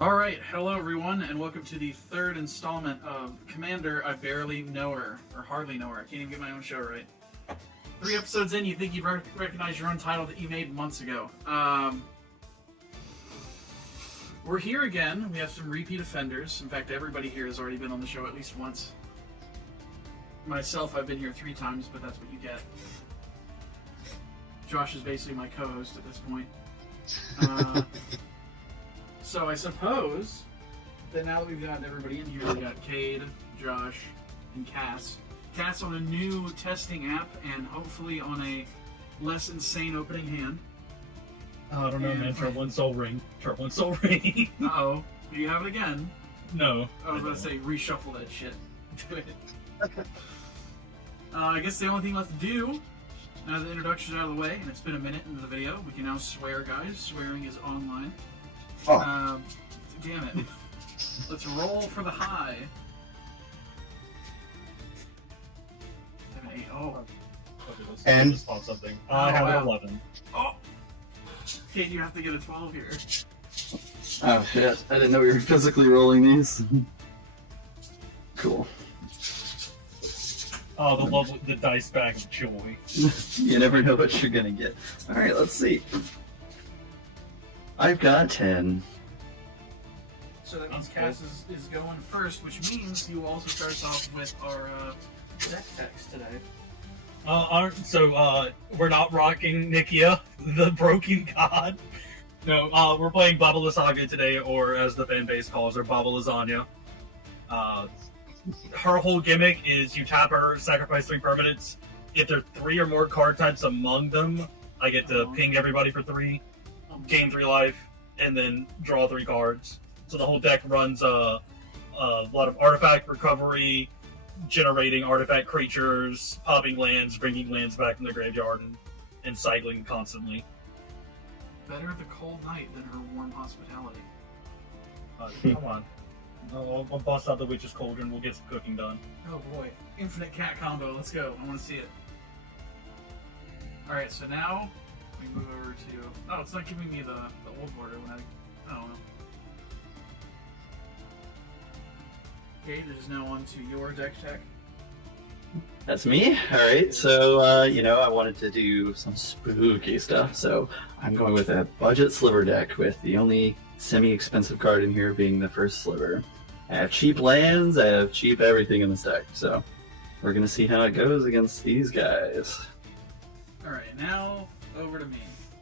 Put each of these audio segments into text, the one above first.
Alright, hello everyone, and welcome to the third installment of Commander I Barely Know Her, or Hardly Know Her. I can't even get my own show right. 3 episodes in, you think you've recognized your own title that you made months ago. We're here again. We have some repeat offenders. In fact, everybody here has already been on the show at least once. Myself, I've been here 3 times, but that's what you get. Josh is basically my co-host at this point. So I suppose that now that we've got everybody in here, we got Cade, Josh, and Cass. Cass on a new testing app, and hopefully on a less insane opening hand. I don't know, man. Try one soul ring. Uh-oh. Do you have it again? No. I was about to say, reshuffle that shit. Do it. I guess the only thing left to do, now the introduction's out of the way, and it's been a minute into the video, we can now swear, guys. Swearing is online. Oh. Damn it. Let's roll for the high. 7, 8, oh. Okay, let's And- spot something. Oh, I have wow. an 11. Oh! Kate, you have to get a 12 here. Oh shit, I didn't know we were physically rolling these. Cool. Oh, the dice bag of joy. You never know what you're gonna get. Alright, let's see. I've got 10. So that means Cass is going first, which means you will also start us off with our deck text today. We're not rocking Nikia, the Broken God. No, we're playing Baba Lysaga today, or as the fan base calls her, Baba Lasagna. Her whole gimmick is you tap her, sacrifice 3 permanents. If there are 3 or more card types among them, I get to ping everybody for 3, gain 3 life, and then draw 3 cards. So the whole deck runs a lot of artifact recovery, generating artifact creatures, popping lands, bringing lands back from the graveyard, and cycling constantly. Better the cold night than her warm hospitality. Come on. I'll bust out the Witch's Cauldron, we'll get some cooking done. Oh boy. Infinite cat combo, let's go. I want to see it. Alright, so now we move over to... Oh, it's not giving me the old border when I don't know. Okay, it is now on to your deck tech. That's me? Alright, so, I wanted to do some spooky stuff, so I'm going with a budget Sliver deck with the only semi-expensive card in here being the first Sliver. I have cheap lands, I have cheap everything in this deck, so we're gonna see how it goes against these guys. Alright, now over to me.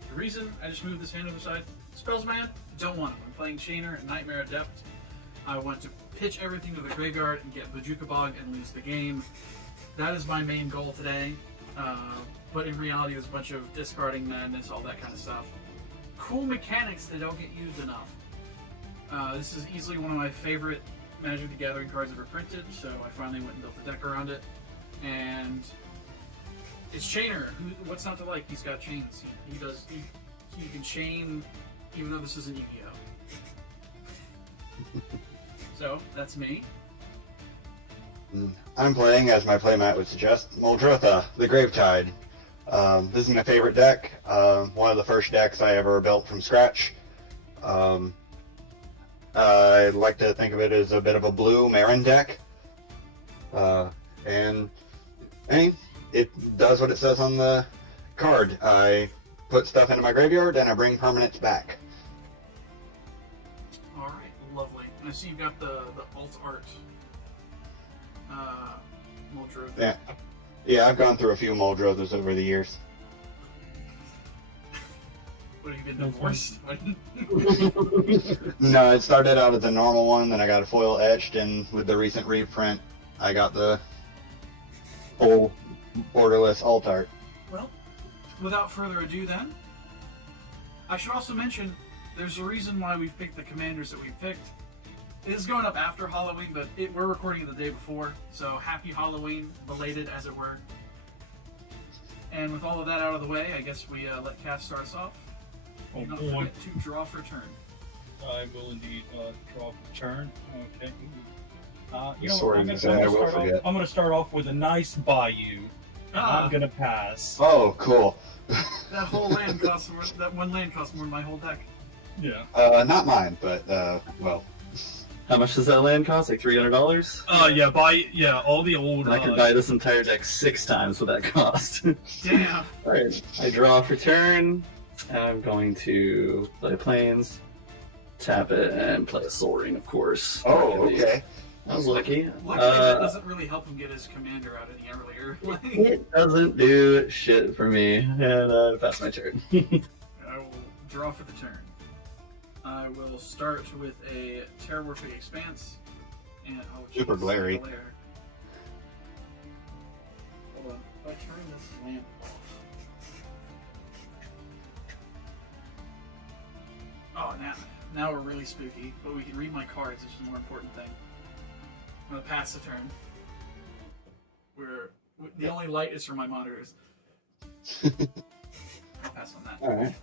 The reason I just moved this hand to the side, Spellsman, don't want it. I'm playing Chainer and Nightmare Adept. I want to pitch everything to the graveyard and get Bajuka Bog and lose the game. That is my main goal today, but in reality there's a bunch of discarding madness, all that kind of stuff. Cool mechanics that don't get used enough. This is easily one of my favorite Magic the Gathering cards ever printed, so I finally went and built the deck around it. And it's Chainer. What's not to like? He's got chains. He can chain, even though this isn't Yu-Gi-Oh. So that's me. I'm playing, as my playmat would suggest, Muldrotha, the Gravetide. This is my favorite deck. One of the first decks I ever built from scratch. I like to think of it as a bit of a blue Marin deck. And it does what it says on the card. I put stuff into my graveyard and I bring permanents back. Alright, lovely. And I see you've got the alt art. Muldrotha. Yeah, I've gone through a few Muldrothas over the years. What, have you been divorced? No, it started out as a normal one, then I got a foil etched, and with the recent reprint, I got the whole borderless alt art. Well, without further ado then, I should also mention, there's a reason why we've picked the commanders that we've picked. It is going up after Halloween, but we're recording it the day before, so happy Halloween, belated as it were. And with all of that out of the way, I guess we let Cass start us off. Oh, Do not forget to draw for turn. I will indeed draw for turn. Okay. I'm going to start off with a nice Bayou. I'm going to pass. Oh, cool. That whole land costs more, that one land costs more than my whole deck. Yeah. Not mine, but well. How much does that land cost? Like $300? Yeah, all the old. I could buy this entire deck 6 times for that cost. Damn. Alright, I draw for turn. I'm going to play Plains, tap it, and play a Soul Ring, of course. Oh, okay. I was lucky. Luckily, that doesn't really help him get his commander out any earlier. It doesn't do shit for me, and pass my turn. I will draw for the turn. I will start with a Terramorphic Expanse, and Super glary. Hold on, if I turn this lamp off. Oh, now we're really spooky, but we can read my cards, which is the more important thing. I'm gonna pass the turn. The only light is from my monitors. I'll pass on that. Alright.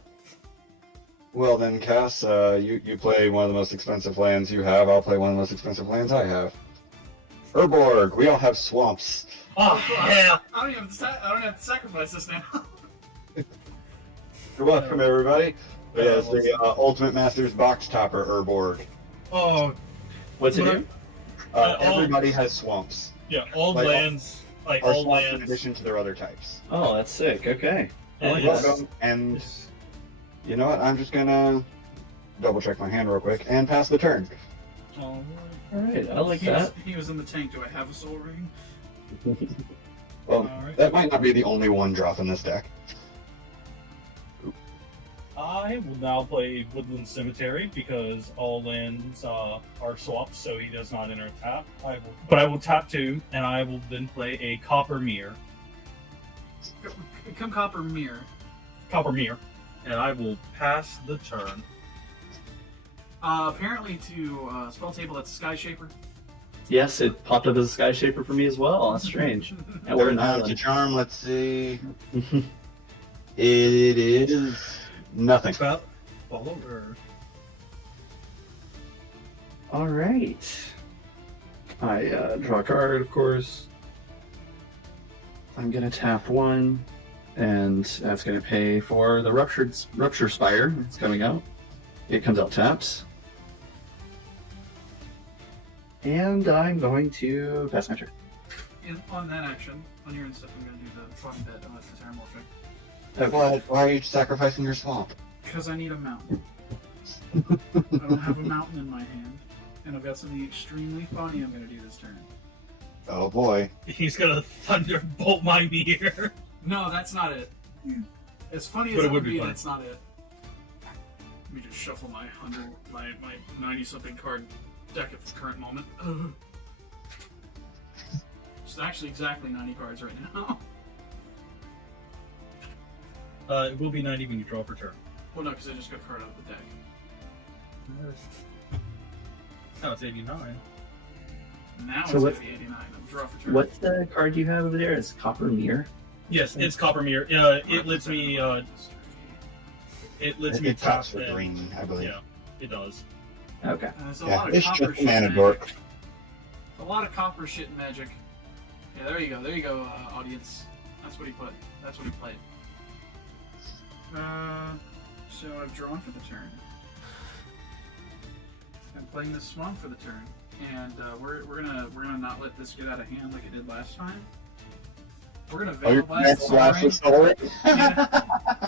Well then, Cass, you play one of the most expensive lands you have. I'll play one of the most expensive lands I have. Urborg, we all have swamps. Oh, hell! I don't have to sacrifice this now. You're welcome, everybody. But yeah, it's the Ultimate Masters Box Topper Urborg. Oh, What's it What- do? Everybody has swamps. yeah, old Like, lands. Like, Or old swamps in lands. addition to their other types. Oh, that's sick. Okay. I like Yes. that. Welcome, and you know what? I'm just gonna double check my hand real quick and pass the turn. Alright, I like that. He was in the tank. Do I have a Soul Ring? Well, Alright. that might not be the only one drop in this deck. I will now play Woodland Cemetery because all lands are swaps, so he does not enter a tap. But I will tap 2, and I will then play a Copper Mirror. Come Copper Mirror. Copper Mirror. And I will pass the turn. Apparently to spell table, that's Sky Shaper. Yes, it popped up as a Sky Shaper for me as well. That's strange. And we're in There's a Ireland. charm. Let's see. It is nothing. Fall over. Alright. I draw a card, of course. I'm gonna tap 1, and that's gonna pay for the Rupture Spire. It's coming out. It comes out tapped. And I'm going to pass my turn. On that action, on your instant, I'm going to do the fun bit unless it's Terramorphic. Why are you sacrificing your swamp? Because I need a mountain. I don't have a mountain in my hand. And I've got something extremely funny I'm going to do this turn. Oh boy. He's gonna Thunderbolt my mirror. No, that's not it. As funny But as it it would would be be, fun. that's not it. Let me just shuffle my 90-something card deck at the current moment. It's actually exactly 90 cards right now. It will be 90 when you draw for turn. Well, no, because I just got a card out of the deck. No, it's 89. Now So it's what's- going to be 89. I'm draw for turn. What's the card you have over there? It's Copper Mirror. Yes, it's Copper Mirror. It lets me. It lets me It tap taps for and- green, I believe. Yeah, it does. Okay. There's a Yeah, lot of it's copper just shit mana magic. dork. A lot of copper shit and magic. Yeah, there you go. There you go, audience. That's what he put. That's what he played. So I've drawn for the turn. I'm playing this swamp for the turn, and we're gonna not let this get out of hand like it did last time. We're gonna Oh, you're Veil Blast blast the with Soul Ring? Yeah.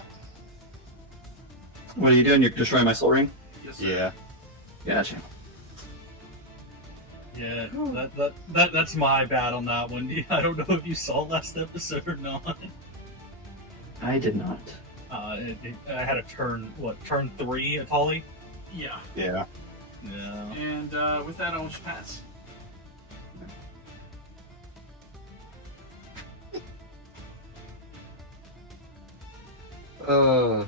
What are you doing? You're destroying my Soul Ring? Yes, sir. Yeah. Gotcha. Yeah, that's my bad on that one. I don't know if you saw last episode or not. I did not. I had a turn 3 at Holly. Yeah. Yeah. Yeah. And with that, I'll just pass. I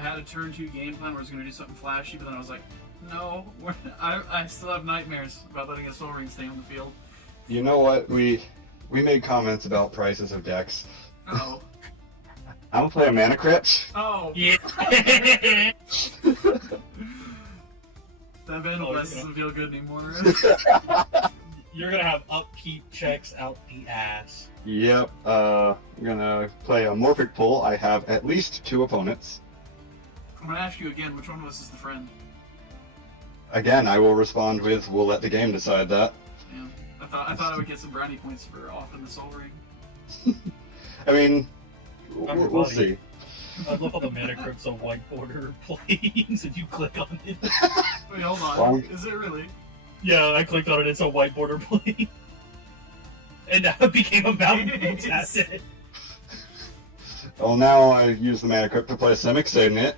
had a turn 2 game plan where I was going to do something flashy, but then I was like, no, I still have nightmares about letting a Soul Ring stay on the field. You know what? We made comments about prices of decks. Oh. I'm gonna play a Mana Crypt. Oh. Yeah. That Vandal Oh, Blast yeah. doesn't feel good anymore. You're gonna have upkeep checks out the ass. Yep. I'm gonna play a Morphic Pull. I have at least 2 opponents. I'm gonna ask you again, which one of us is the friend? Again, I will respond with, we'll let the game decide that. Yeah. I thought I would get some brownie points for off in the Soul Ring. I mean, I'm your we'll buddy. see. I love how the mana crypt's a white border planes if you click on it. Wait, hold on. Well, Is it really? Yeah, I clicked on it, it's a white border plane. And now it became a mountain and tapped it. Well, now I use the mana crypt to play Simic Signet.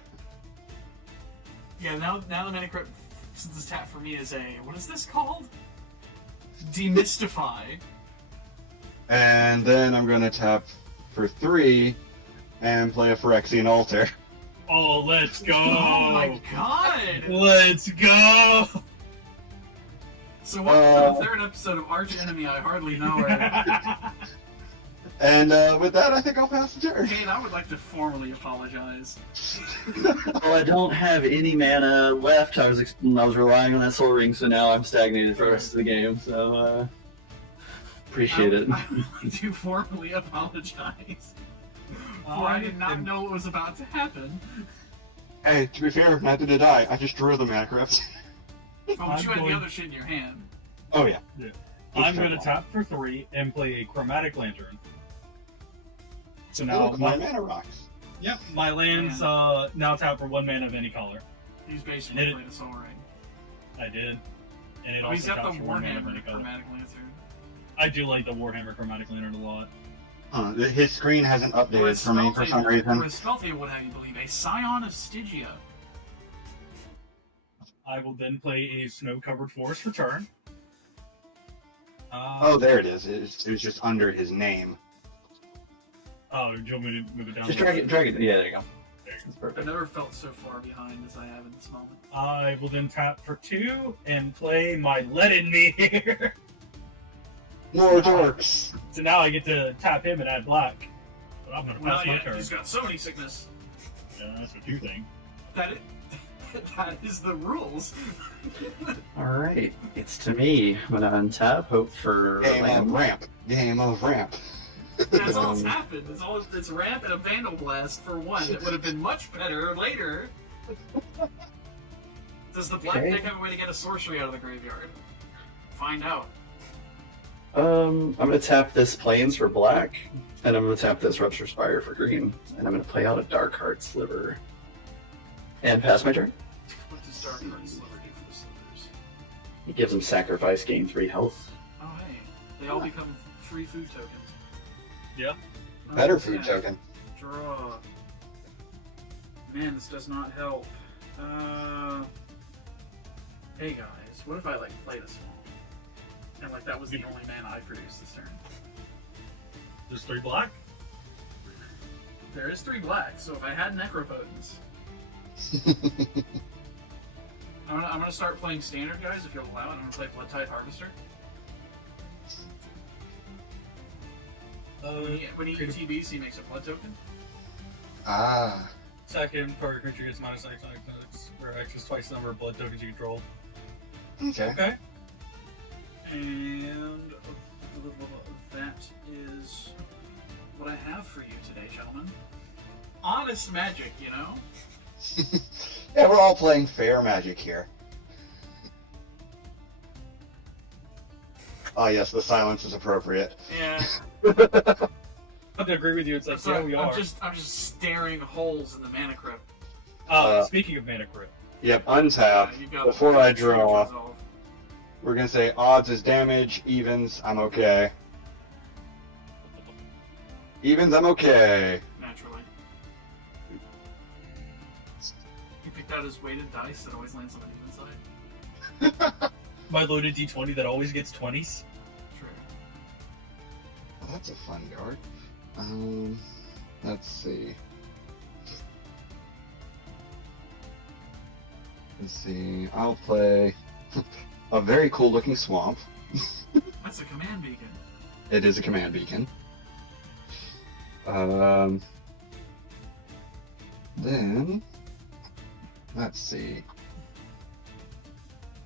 Yeah, now the mana crypt, since it's tapped for me, is a, what is this called? Demystify. And then I'm going to tap for 3 and play a Phyrexian Altar. Oh, let's go! Oh my god! Let's go! So welcome to the third episode of Arch Enemy I Hardly Know Her. And with that, I think I'll pass the turn. Kane, I would like to formally apologize. Well, I don't have any mana left. I was relying on that Soul Ring, so now I'm stagnated for the rest of the game. So appreciate it. I would like to formally apologize. For I did not know what was about to happen. Hey, to be fair, neither did I. I just drew the mana crypt. Oh, but you had the going- other shit in your hand. Oh, yeah. I'm going to tap for 3 and play a Chromatic Lantern. So Hey, now look, my mana rocks. Yep, my lands now tap for 1 mana of any color. He's basically Did it- played a Soul Ring. I did. And it Oh, he's also got the taps for 1 mana of any Warhammer color. Chromatic Lantern. I do like the Warhammer Chromatic Lantern a lot. His screen hasn't updated for me for some reason. Or as Spelthier would have you believe, a Scion of Stygia. I will then play a Snow-Covered Forest for turn. Oh, there it is. It was just under his name. Oh, do you want me to move it down? Just drag it. Yeah, there you go. There you That's I've perfect. never felt so far behind as I have in this moment. go. I will then tap for 2 and play my Let In Me here. More dorks. So now I get to tap him and add black. But I'm going to Well, pass my yeah, turn. he's got so many sickness. Yeah, that's what you think. That is the rules. All right, it's to me. I'm gonna untap. Hope for Game of land. ramp. Game of ramp. That's all that's happened. It's ramp and a Vandal Blast for one. It would have been much better later. Does the black Okay. deck have a way to get a sorcery out of the graveyard? Find out. I'm gonna tap this Plains for black, and I'm gonna tap this Rupture Spire for green, and I'm gonna play out a Dark Heart Sliver, and pass my turn. What does Dark Heart Sliver do for the Slivers? It gives them sacrifice, gain 3 health. Oh hey, they all become free food tokens. Yeah. Oh, Better food yeah. token. Draw. Man, this does not help. Hey guys, what if I like played a swamp? And like that was the only mana I produced this turn. There's 3 black. There is 3 black, so if I had Necropotence, I'm gonna start playing standard, guys. If you'll allow it, I'm gonna play Bloodtide Harvester. When he ETBs, he makes a blood token. Ah. Second, target creature gets -9/6, where X is twice the number of blood tokens you control. Okay. Okay. And that is what I have for you today, gentlemen. Honest magic, you know? Yeah, we're all playing fair magic here. Ah, yes, the silence is appropriate. Yeah. I have to agree with you. It's like, yeah, we are. I'm just staring holes in the mana crypt. Speaking of mana crypt, Yep, untap. You've got Before I draw, resolve. we're gonna say odds is damage, evens, I'm okay. Evens, I'm okay. Naturally. You picked out his weighted dice that always lands on the even side. my loaded D20 that always gets 20s. True. Well, that's a fun card. Let's see. I'll play a very cool looking swamp. That's a command beacon. It is a command beacon. Then, let's see.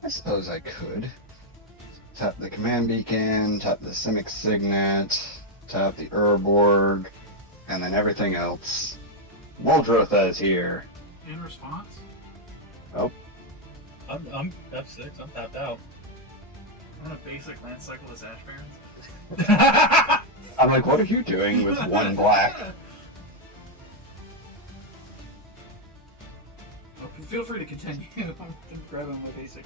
I suppose I could tap the command beacon, tap the Simic Signet, tap the Urborg, and then everything else. Muldrotha is here. in response? I'm F6. I'm tapped out. I'm gonna basic land cycle this Ash Barrens. I'm like, what are you doing with one black? Feel free to continue. I'm grabbing my basic.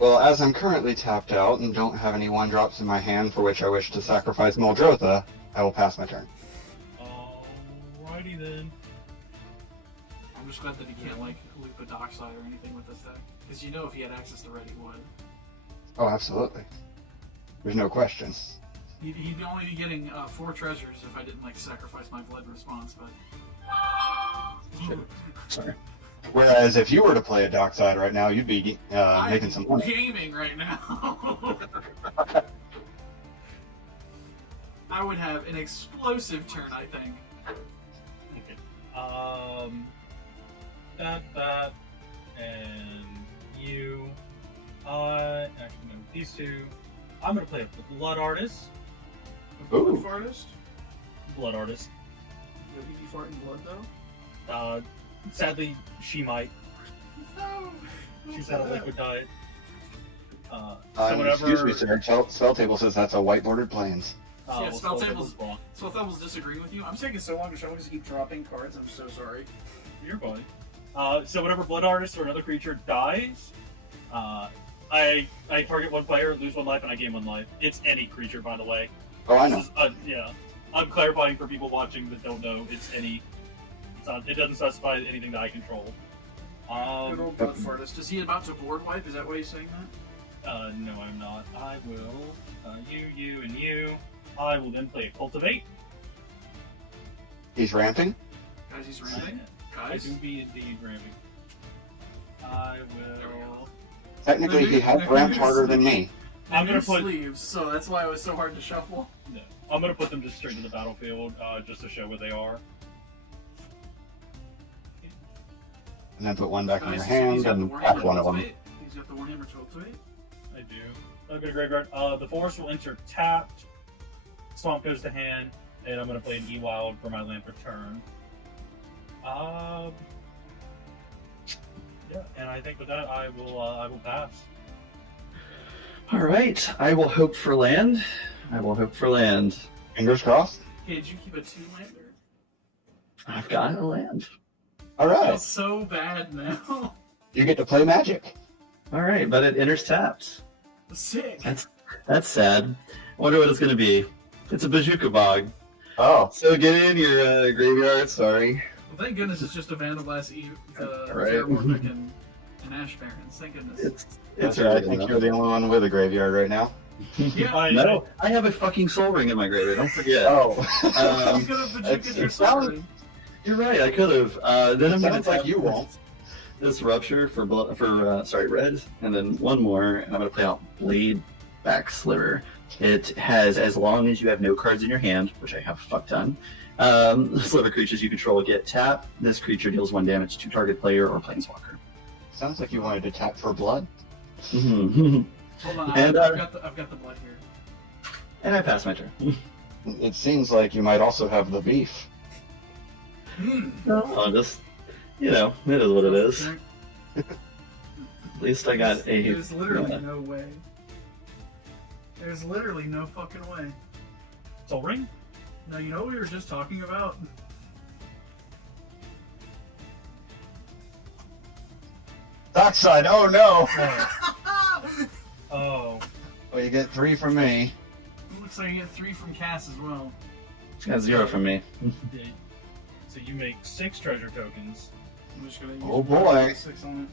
Well, as I'm currently tapped out and don't have any 1-drops in my hand for which I wish to sacrifice Muldrotha, I will pass my turn. Alrighty then. I'm just glad that he can't like loop a dockside or anything with this deck. Because you know if he had access to red, he would. Oh, absolutely. There's no question. He'd only be getting 4 treasures if I didn't like sacrifice my blood response, but... Sorry. Whereas if you were to play a dockside right now, you'd be making some money. Gaming right now. I would have an explosive turn, I think. Okay. That, and you. Actually, no, these two. I'm gonna play a Blood Artist. Ooh. Blood artist? Blood Artist. Would he be farting blood though? Sadly, she might. No. She's had a liquid diet. Excuse me, sir. Spell table says that's a white-bordered plains. Yeah, spell Spell tables wrong. Spell tables disagreeing with you. I'm taking so long to show. I just keep dropping cards. I'm so sorry. You're fine. So whenever Blood Artist or another creature dies, I target one player, lose 1 life, and I gain 1 life. It's any creature, by the way. Oh, I know. This is, yeah. I'm clarifying for people watching that don't know. It's any. It's not, it doesn't specify anything that I control. Good old blood fartist. Is he about to board wipe? Is that why he's saying that? No, I'm not. I will. You, and you. I will then play a Cultivate. He's ramping? Guys, he's ramping. I Guys. do be indeed ramping. I will. Technically, he has ramped harder than me. I'm gonna put. sleeves, so that's why it was so hard to shuffle. No, I'm gonna put them just straight to the battlefield, just to show where they are. And then put one back in Guys, your he's hand got the and Warhammer pack one of them. Cultivate. He's got the Warhammer Cultivate. I do. I'll go to graveyard. The forest will enter tapped. Swamp goes to hand, and I'm gonna play an E-Wild for my land per turn. Yeah, and I think with that I will pass. All right, I will hope for land. I will hope for land. Fingers crossed. Okay, did you keep a 2-lander? I've got a land. All right. That's so bad now. You get to play Magic. All right, but it enters tapped. Sick. That's sad. I wonder what it's going to be. It's a Bazooka Bog. Oh. So get in your graveyard. Sorry. Well, thank goodness it's just a Vandalblast, Right. Warwick, and Ash Barrens. Thank goodness. It's I early think enough. you're the only one with a graveyard right now. Yeah. No, I have a fucking Soul Ring in my graveyard. Don't forget. Oh. You could have Bajooka'd your it sounds- sword. You're right. I could have. Then I'm going Sounds to like you won't. this Rupture for red, and then one more, and I'm going to play out Blade Back Sliver. It has, as long as you have no cards in your hand, which I have a fuck ton, Sliver creatures you control get tap. This creature deals 1 damage to target player or planeswalker. Sounds like you wanted to tap for blood. Mhm. Hold on, And, I've got the blood here. And I pass my turn. It seems like you might also have the beef. Oh, just, it is what it is. At least I got a... There's literally no way. There's literally no fucking way. Soul Ring? Now, you know what we were just talking about? Dockside, oh no! Oh. Well, you get 3 from me. Looks like you get 3 from Cass as well. Got 0 from me. Yeah. So you make 6 treasure tokens. I'm just gonna use Oh, boy. 6 on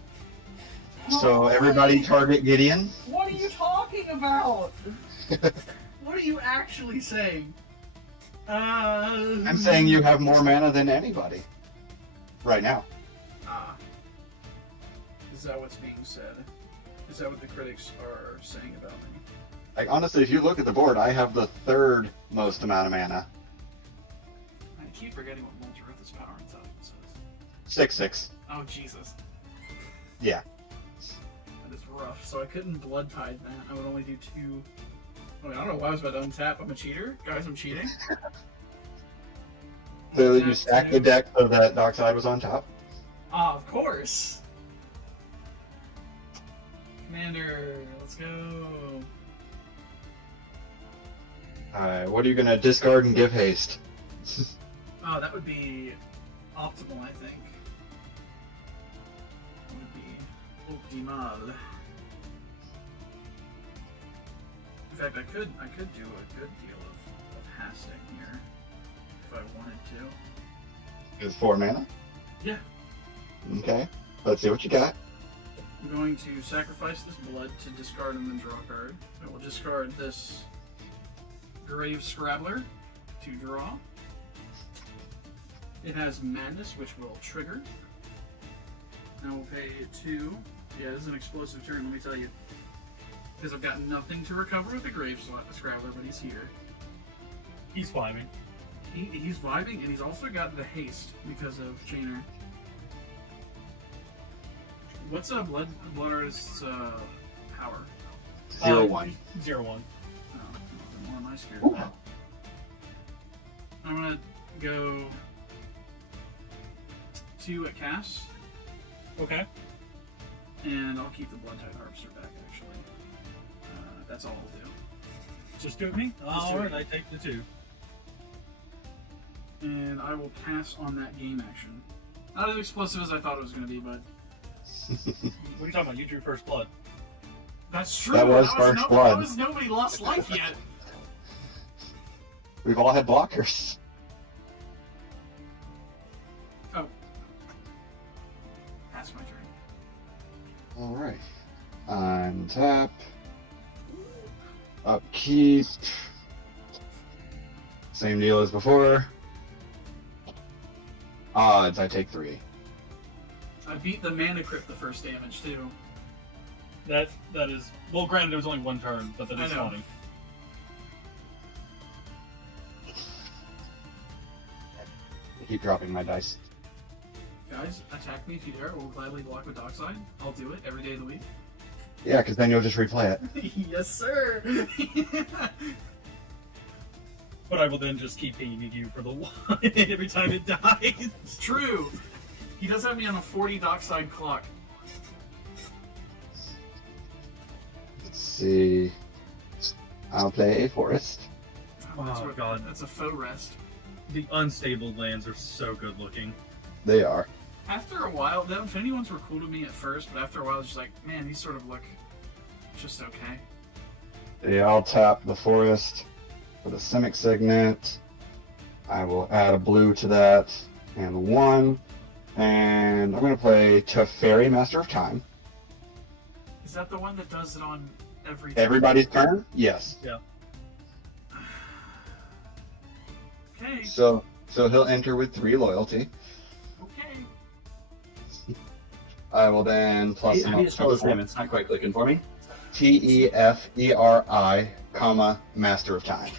So everybody target Gideon. it. What are you talking about? What are you actually saying? I'm saying you have more mana than anybody. Right now. Is that what's being said? Is that what the critics are saying about me? Like, honestly, if you look at the board, I have the 3rd most amount of mana. I keep forgetting what Muldrotha's power intelligence says. 6/6. Oh, Jesus. Yeah. That is rough. So I couldn't blood tide that. I would only do 2. I don't know why I was about to untap. I'm a cheater? Guys, I'm cheating? So you Untap stack the 2. deck so that Dockside was on top. Ah, of course. Commander, let's go. Alright, what are you gonna discard and give haste? Oh, that would be optimal, I think. That would be optimal. In fact, I could do a good deal of hasting here if I wanted to. With 4 mana? Yeah. Okay, let's see what you got. I'm going to sacrifice this blood to discard and then draw a card. I will discard this Grave Scrabbler to draw. It has Madness, which will trigger. I will pay 2. Yeah, this is an explosive turn, let me tell you. Because I've got nothing to recover with the Grave Scrabbler, but he's here. He's vibing. He's vibing, and he's also got the haste because of Chainer. What's a Blood Artist's power? 0/1. 0/1. Oh, what am I scared Ooh. of? I'm gonna go 2 at cast, Okay. and I'll keep the Blood-Tide Harvester back, actually. That's all I'll do. Just do it me? Alright, I take the 2. And I will pass on that game action. Not as explosive as I thought it was going to be, but What are you talking about? You drew first blood. that's true. That was first blood. That was nobody lost life yet. We've all had blockers. Oh. Pass my turn. Alright. Untap. Upkeep. Same deal as before. Odds, I take 3. I beat the Mana Crypt the first damage, too. That is, well, granted there was only 1 turn, but that is I know. funny. I keep dropping my dice. Guys, attack me if you dare. We'll gladly block with Dockside. I'll do it every day of the week. Yeah, because then you'll just replay it. Yes, sir. But I will then just keep pinging you for the 1 every time it dies. It's true. He does have me on a 40 Dockside clock. Let's see. I'll play a forest. Oh, God. That's a faux rest. The unstable lands are so good looking. They are. After a while, the Infinity ones were cool to me at first, but after a while, it's just like, man, these sort of look just okay. Yeah, I'll tap the forest for the Simic Signet. I will add a blue to that and 1. And I'm going to play Teferi, Master of Time. Is that the one that does it on every Everybody's turn? Yes. Yeah. Okay, So he'll enter with 3 loyalty. okay. I will then plus How do you spell his name? It's not quite clicking for me. Teferi, comma, Master of Time.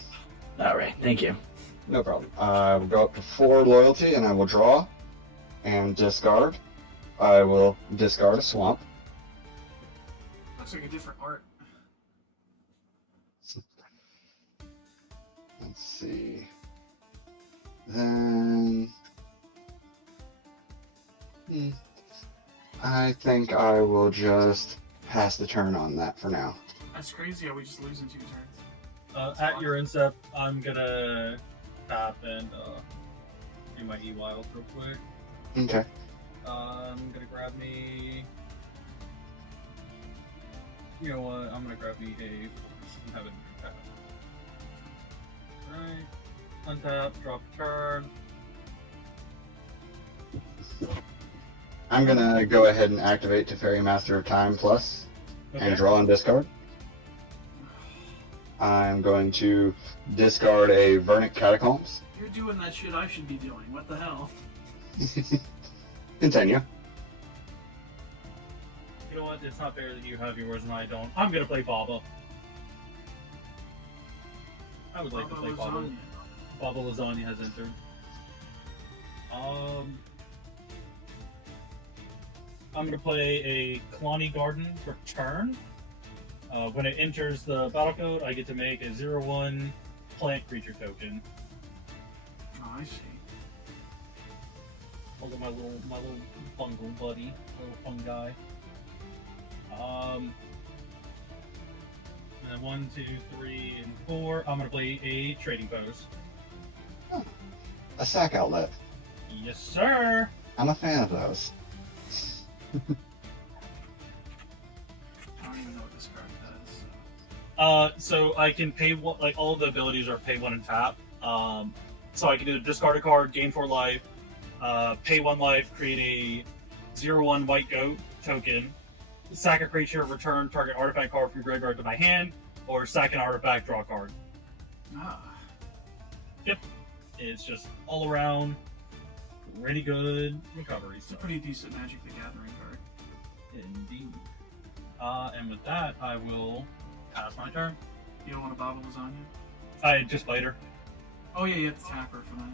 All right, thank you. No problem. I will go up to 4 loyalty and I will draw and discard. I will discard a swamp. Looks like a different art. Let's see. Then I think I will just pass the turn on that for now. That's crazy how we just lose in 2 turns. At your incept, I'm gonna tap and do my E-Wild real quick. Okay. I'm gonna grab me. You know what? I'm gonna grab me a. Have it tap. Right. Untap, drop a turn. I'm gonna go ahead and activate Teferi, Master of Time plus and draw and discard. I'm going to discard a Vernic Catacombs. You're doing that shit I should be doing. What the hell? Continue. You know what? It's not fair that you have yours and I don't. I'm gonna play Baba. I would like to play Baba. Lasagna. Baba Lasagna has entered. I'm gonna play a Kalani Garden for turn. When it enters the battle code, I get to make a 0/1 plant creature token. Oh, I see. I'll get my little fungal buddy, little fun guy. And then 1, 2, 3, and 4. I'm gonna play a trading pose. A sack outlet. Yes, sir. I'm a fan of those. I don't even know what this card does. So I can pay one, like all of the abilities are pay 1 and tap. So I can either discard a card, gain 4 life, pay 1 life, create a 0/1 white goat token, sack a creature, return target artifact card from your graveyard to my hand, or sack an artifact, draw a card. Ah. Yep. It's just all around really good recovery It's a stuff. pretty decent Magic the Gathering card. Indeed. And with that, I will pass my turn. You don't want to bottle lasagna? I just played her. Oh yeah, you have to tap her for that.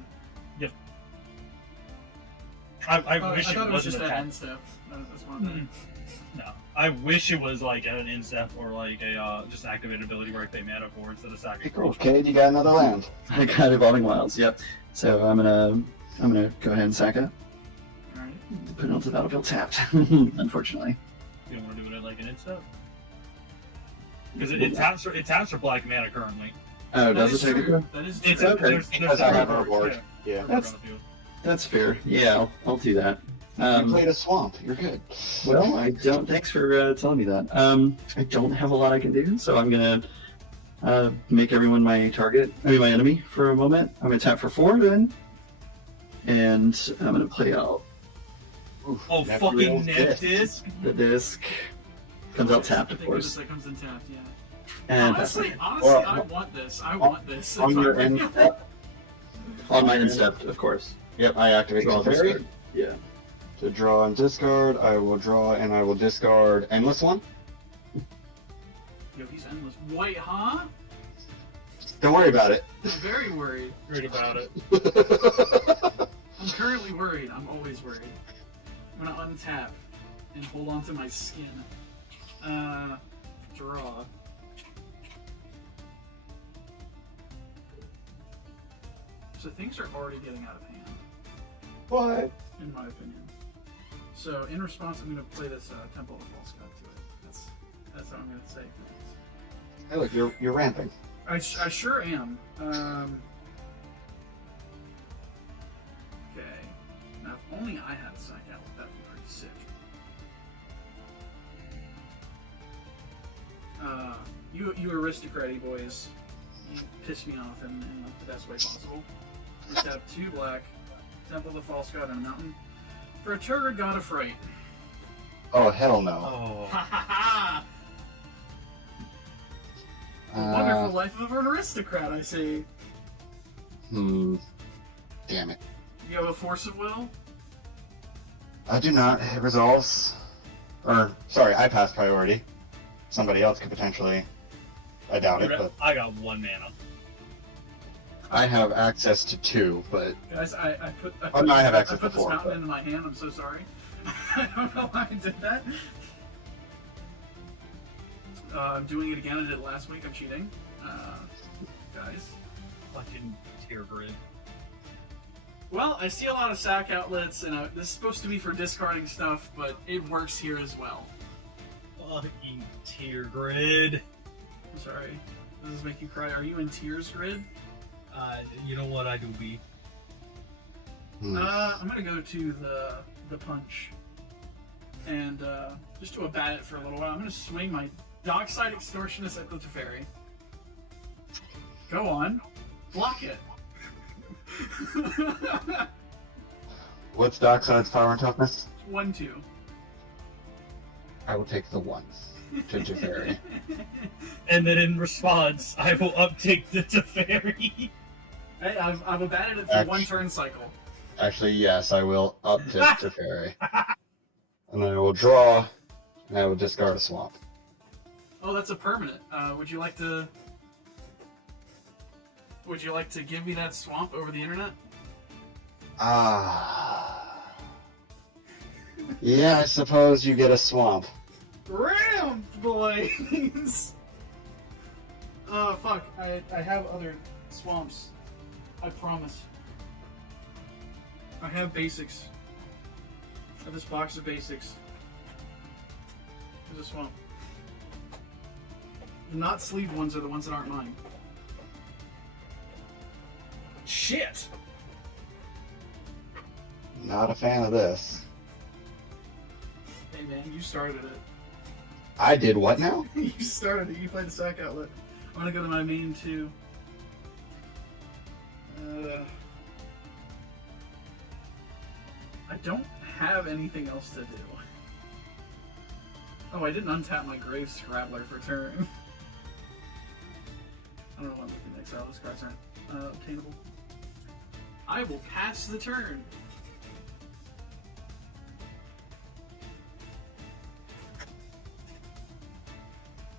Yep. I wish I it thought it was wasn't just a an tap. end step. That's one thing. No, I wish it was like an instep or like a just activated ability where I pay mana for instead of sacking. Okay, you got another land. I got Evolving Wilds. Yep. So I'm gonna go ahead and sack it. Alright. Put it onto the battlefield tapped. Unfortunately. You don't want to do it at like an instep because it taps for black mana currently. Oh, That does is it take it? true. That is true. It's okay. Because I have a board. Yeah. That's- That's fair. Yeah, I'll do that. You played a swamp. You're good. Well, I don't. Thanks for telling me that. I don't have a lot I can do, so I'm gonna make everyone my target. I mean, my enemy for a moment. I'm gonna tap for 4 then, and I'm gonna play out Oof, Oh, that fucking real net disc. disc! the disc. Comes out tapped, of Thank goodness course. that comes in tapped, yeah. And Honestly, Well, I want this. I want this. On If your I- end step. on my instep, of course. Yep, I activate Draw Clefairy. discard. Yeah. To draw and discard, I will draw and I will discard Endless One. Yo, he's endless. Wait, huh? Don't worry about it. I'm very worried. Read about it. I'm currently worried. I'm always worried. I'm gonna untap and hold on to my skin. Draw. So things are already getting out of hand, What? in my opinion. So in response, I'm gonna play this Temple of False God to it. That's how I'm gonna say things. Hey, look, you're ramping. I sure am. Okay. Now, if only I had a sack out, that'd be pretty sick. You aristocraty boys, you piss me off in like, the best way possible. We have 2 black, Temple of the False God, and a mountain. For a Turgid God of Fright. Oh, hell no. Oh. Ha ha ha! The wonderful life of an aristocrat, I see. Damn it. You have a force of will? I do not. It resolves. Or, sorry, I pass priority. Somebody else could potentially. I doubt it, but I got 1 mana. I have access to 2, but Guys, I put Oh, no, I have access put to this 4, mountain but- into my hand. I'm so sorry. I don't know why I did that. I'm doing it again. I did it last week. I'm cheating. Guys. Fucking tear grid. Well, I see a lot of sack outlets, and this is supposed to be for discarding stuff, but it works here as well. Fucking tear grid. I'm sorry. Does this make you cry? Are you in tears, Grid? You know what I do be? I'm gonna go to the punch, and just to abat it for a little while. I'm gonna swing my Dockside Extortionist at the Teferi. Go on, block it. what's Dockside's power and toughness? 1/2. I will take the 1 to Teferi. And then in response, I will uptick the Teferi. Hey, I've abated it for 1 turn cycle. Actually, yes, I will up to Teferi. And then I will draw, and I will discard a swamp. Oh, that's a permanent. Would you like to? Would you like to give me that swamp over the internet? Yeah, I suppose you get a swamp. Ram, boys! Oh, fuck. I have other swamps. I promise. I have basics. of this box of basics is a swamp. The not sleeved ones are the ones that aren't mine. Shit! Not a fan of this. Hey man, you started it. I did what now? You started it. You played the sack outlet. I'm gonna go to my main too. I don't have anything else to do. Oh, I didn't untap my Grave Scrabbler for turn. I don't know what I'm looking next. Oh, those cards aren't obtainable. I will pass the turn.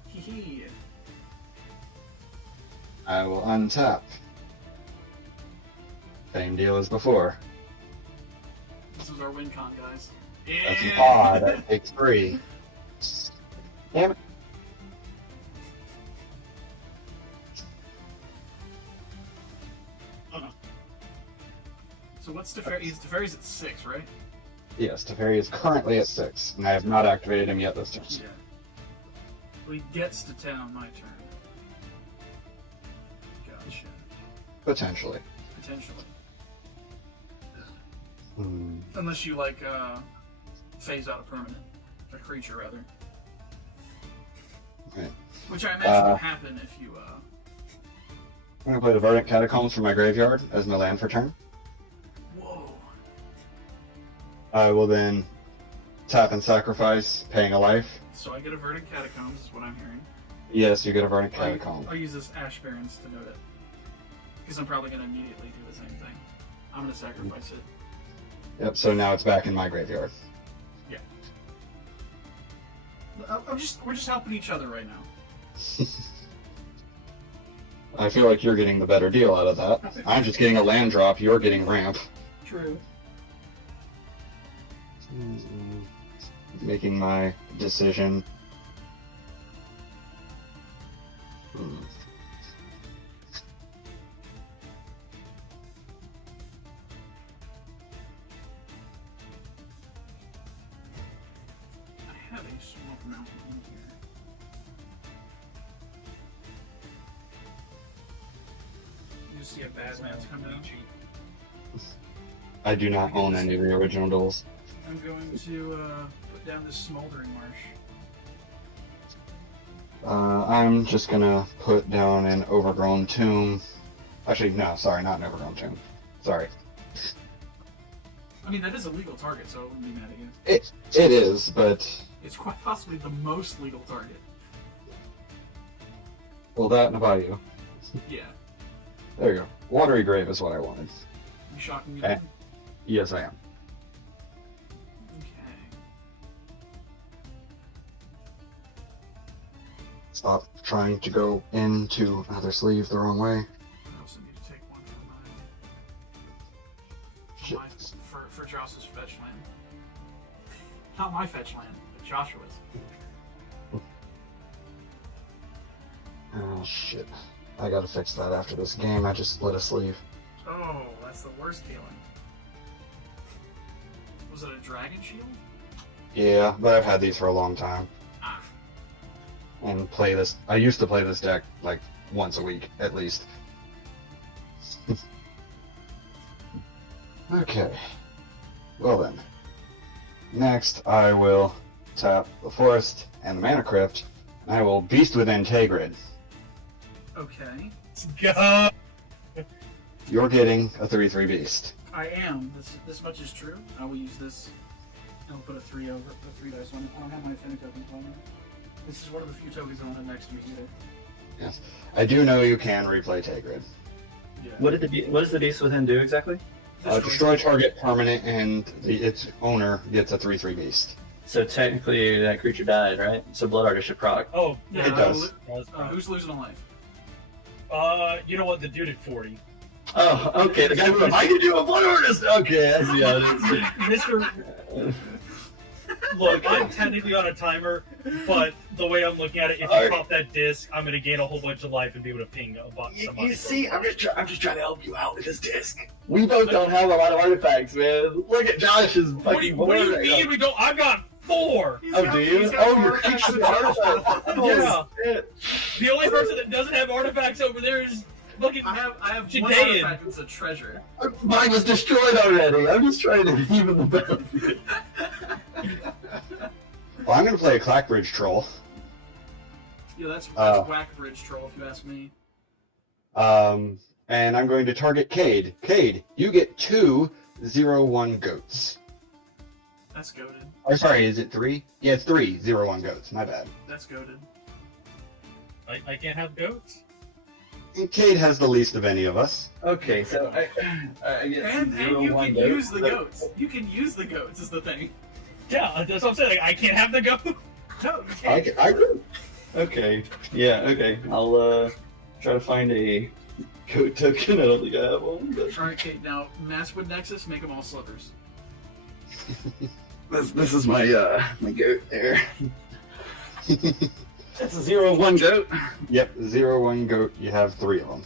Hee. I will untap. Same deal as before. This was our win con, guys. That's an Yeah. odd. That takes 3. Damn it. Oh no. So what's Teferi's? Teferi's at 6, right? Yes, Teferi is currently at 6, and I have not activated him yet this turn. Yeah. Well, he gets to 10 on my turn. Gotcha. Potentially. Potentially. Hmm. Unless you, like, phase out a permanent. A creature, rather. Right. Which I imagine would happen if you, I'm going to play the Verdant Catacombs from my graveyard as my land for turn. Whoa. I will then tap and sacrifice, paying a life. So I get a Verdant Catacombs, is what I'm hearing. Yes, you get a Verdant Catacomb. I'll use this Ash Barrens to note it. Because I'm probably going to immediately do the same thing. I'm going to sacrifice it. Yep, so now it's back in my graveyard. Yeah. We're just helping each other right now. I feel like you're getting the better deal out of that. I'm just getting a land drop, you're getting ramp. True. Making my decision. I have a Swamp Mountain in here. You just see a Badlands come down. I do not own any of the original duels. I'm going to put down this Smoldering Marsh. I'm just gonna put down an Overgrown Tomb. Actually, no, sorry, not an Overgrown Tomb. Sorry. I mean, that is a legal target, so I wouldn't be mad at you. It is, but... It's quite possibly the most legal target. Well, that and a Bayou. Yeah. There you go. Watery Grave is what I wanted. You shocking me? Eh. Yes, I am. Okay. Stop trying to go into another sleeve the wrong way. I also need to take one for Shit. for Josh's fetch land. Not my fetch land, but Joshua's. Oh, shit. I gotta fix that after this game. I just split a sleeve. Oh, that's the worst feeling. Was it a Dragon Shield? Yeah, but I've had these for a long time. Ah. And play this. I used to play this deck like once a week, at least. Okay. Well then. Next, I will tap the Forest and the Mana Crypt, and I will Beast Within Tegrid. Okay. God. You're getting a 3/3 Beast. I am. This much is true. I will use this. I'll put a 3 over a 3 dice one. I don't have my Affinity token on it. This is one of the few tokens I don't have next to me either. Yes. I do know you can replay Tegrid. Yeah. What does the Beast Within do exactly? Destroy target permanent, and its owner gets a 3/3 Beast. So technically that creature died, right? So Blood Artist should proc. Oh, Yeah, It does. Who's losing a life? you know what? The dude at 40. Oh, okay. The guy who I can do a Blood Artist. Okay, I see how it is. Mr. Look, I'm technically on a timer, but the way I'm looking at it, if you pop that disc, I'm gonna gain a whole bunch of life and be able to ping a bot. You see, I'm just trying to help you out with this disc. We both don't have a lot of artifacts, man. Look at Josh's fucking What do you board right mean now. we don't? I've got 4. Oh, do you? Oh, you're keeping the artifacts. Yeah. Shit. The only person that doesn't have artifacts over there is fucking. I have one Judean. artifact that's a treasure. Mine was destroyed already. I'm just trying to even the balance. Well, I'm gonna play a Clackbridge Troll. Yeah, that's whack bridge troll if you ask me. And I'm going to target Cade. Cade, you get 2 0/1 goats. That's goaded. Or sorry, is it 3? Yeah, it's 3 0/1 goats. My bad. That's goaded. I can't have goats. And Cade has the least of any of us. Okay, so I get And zero, you one can goat. use the goats. You can use the goats is the thing. Yeah, that's what I'm saying. Like, I can't have the goat. No, you I can't. can. Okay, yeah, okay. I'll try to find a goat token. I don't think I have one. But Alright, Kate, now Masswood Nexus, make them all slivers. this is my my goat there. That's a 0/1 goat. Yep, 0/1 goat. You have 3 of them.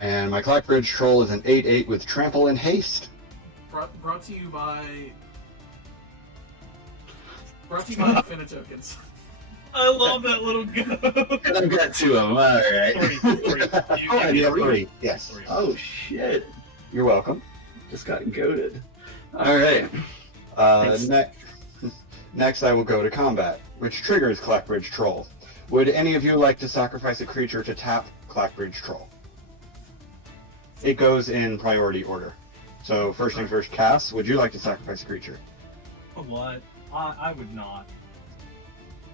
And my Clackbridge Troll is an 8/8 with Trample and Haste. Brought to you by Infinitokens. I love that little goat. And I've got 2 of them. All right. 3. Oh, I You- need 3. Yes. 3. Oh shit! You're welcome. Just got goated. All right. Next, I will go to combat, which triggers Clackbridge Troll. Would any of you like to sacrifice a creature to tap Clackbridge Troll? It goes in priority order. So first things first, Cass, would you like to sacrifice a creature? What? I would not.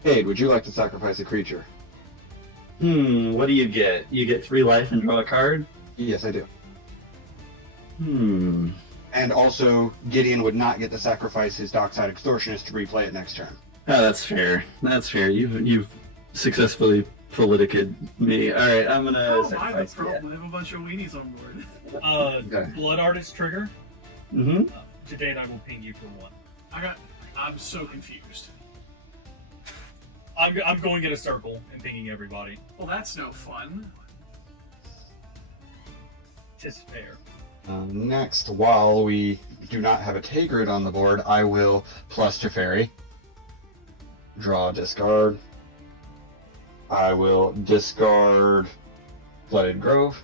Cade, would you like to sacrifice a creature? What do you get? You get 3 life and draw a card? Yes, I do. Hmm. And also, Gideon would not get to sacrifice his Dockside Extortionist to replay it next turn. Oh, that's fair. That's fair. You've successfully politiced me. All right, I'm gonna Oh, my, the sacrifice problem. I have a bunch of weenies on board. Okay. Blood Artist trigger. that. Mm-hmm. Today, and I will ping you for 1. I'm so confused. I'm going in a circle and pinging everybody. Well, that's no fun. Tis fair. Next, while we do not have a Tagrid on the board, I will plus Teferi. Draw, discard. I will discard Flooded Grove.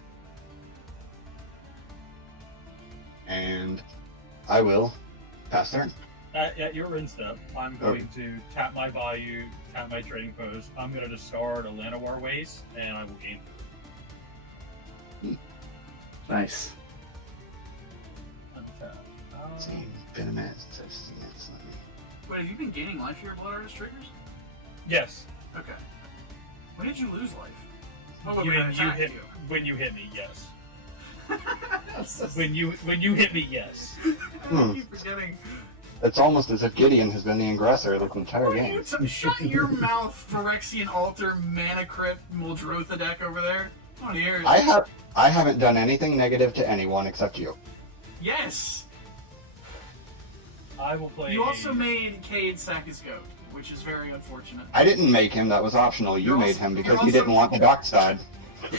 And I will pass turn. At your end step, I'm going to tap my Bayou, tap my Trading Post. I'm going to discard a Llanowar Waste, and I will gain. Nice. Untap. See, been a minute since I've seen it. So let me... Wait, have you been gaining life here, Blood Artist triggers? Yes. Okay. When did you lose life? Oh, wait, You- when I you attacked hit- you. When you hit me, yes. I'm so When you hit me, yes. I keep forgetting. It's almost as if Gideon has been the aggressor the entire Will game. you shut your mouth, Phyrexian Altar, Mana Crypt, Muldrotha deck over there? Oh, dear. I haven't done anything negative to anyone except you. Yes! I will play. You also made Cade sack his goat, which is very unfortunate. I didn't make him, that was optional. You You're made also- him you're because also- you didn't want the Dockside.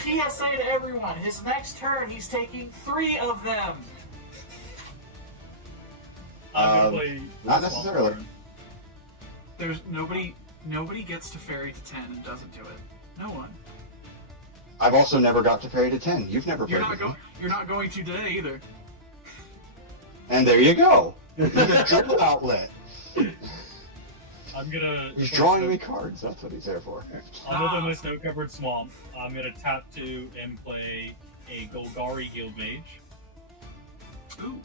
He has said to everyone, his next turn, he's taking 3 of them. I'm gonna play. not Swamp necessarily. Turn. There's nobody gets to fairy to 10 and doesn't do it. No one. I've also never got to Fairy to 10. You've never played with me. You're not going to today either. And there you go. You get triple outlet. I'm gonna. He's drawing me cards. That's what he's there for. Other than the snow-covered swamp, I'm gonna tap 2 and play a Golgari Guild Mage. Ooh.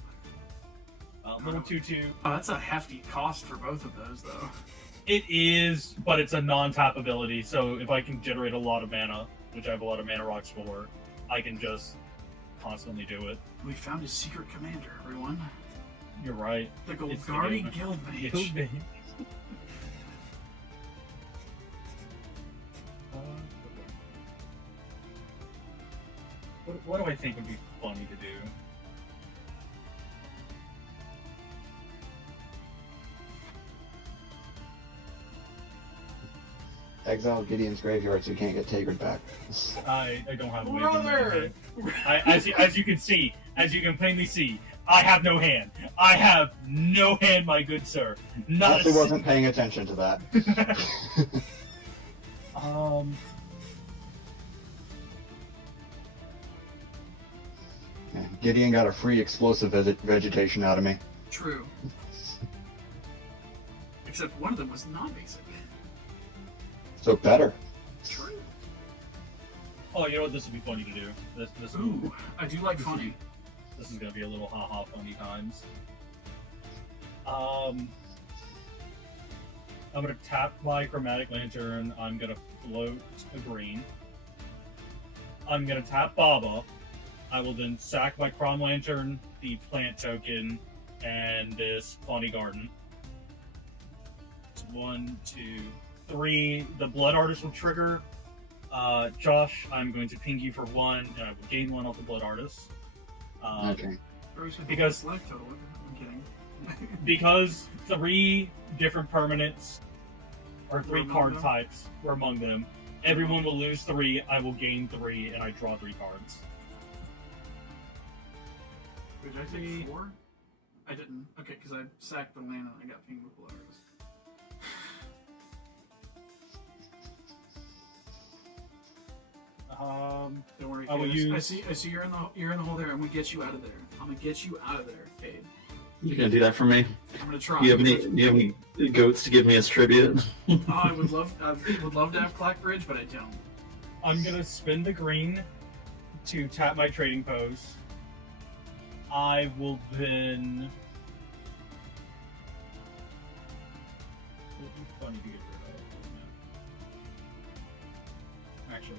Little 2/2. Oh, that's a hefty cost for both of those, though. It is, but it's a non-tap ability, so if I can generate a lot of mana, which I have a lot of mana rocks for, I can just constantly do it. We found his secret commander, everyone. You're right. The It's the Golgari game. Guild Mage. Guild Mage. What do I think would be funny to do? exile Gideon's graveyard so you can't get Tagered back. I don't have a way Brother! as you can see, as you can plainly see, I have no hand. I have no hand, my good sir. Not Actually wasn't paying attention to that. Yeah, Gideon got a free explosive vegetation out of me. True. Except one of them was non-basic. So better. True. Oh, you know what? This would be funny to do. This Ooh, I do like funny. This is gonna be a little ha-ha funny times. I'm gonna tap my Chromatic Lantern. I'm gonna float a green. I'm gonna tap Baba. I will then sack my Chrom Lantern, the plant token, and this Fawny Garden. 1, 2, 3. The Blood Artist will trigger. Josh, I'm going to ping you for 1, and I will gain 1 off the Blood Artist. Okay. Because- life total. I'm kidding. Because 3 different permanents, or 3 Were card among them? types were among them, everyone will lose 3, I will gain 3, and I draw 3 cards. Did I take 4? I didn't. Okay, because I sacked the land and I got pinged with Blood Artist. Don't worry, I will Cade. use- I see you're in the hole there. I'm gonna get you out of there. I'm gonna get you out of there, Cade. You gonna do that for me? I'm gonna try. Do you have any goats to give me as tribute? Oh, I would love to have Clackbridge, but I don't. I'm gonna spend the green to tap my trading pose. I will then. It would be funny to get rid of. Actually,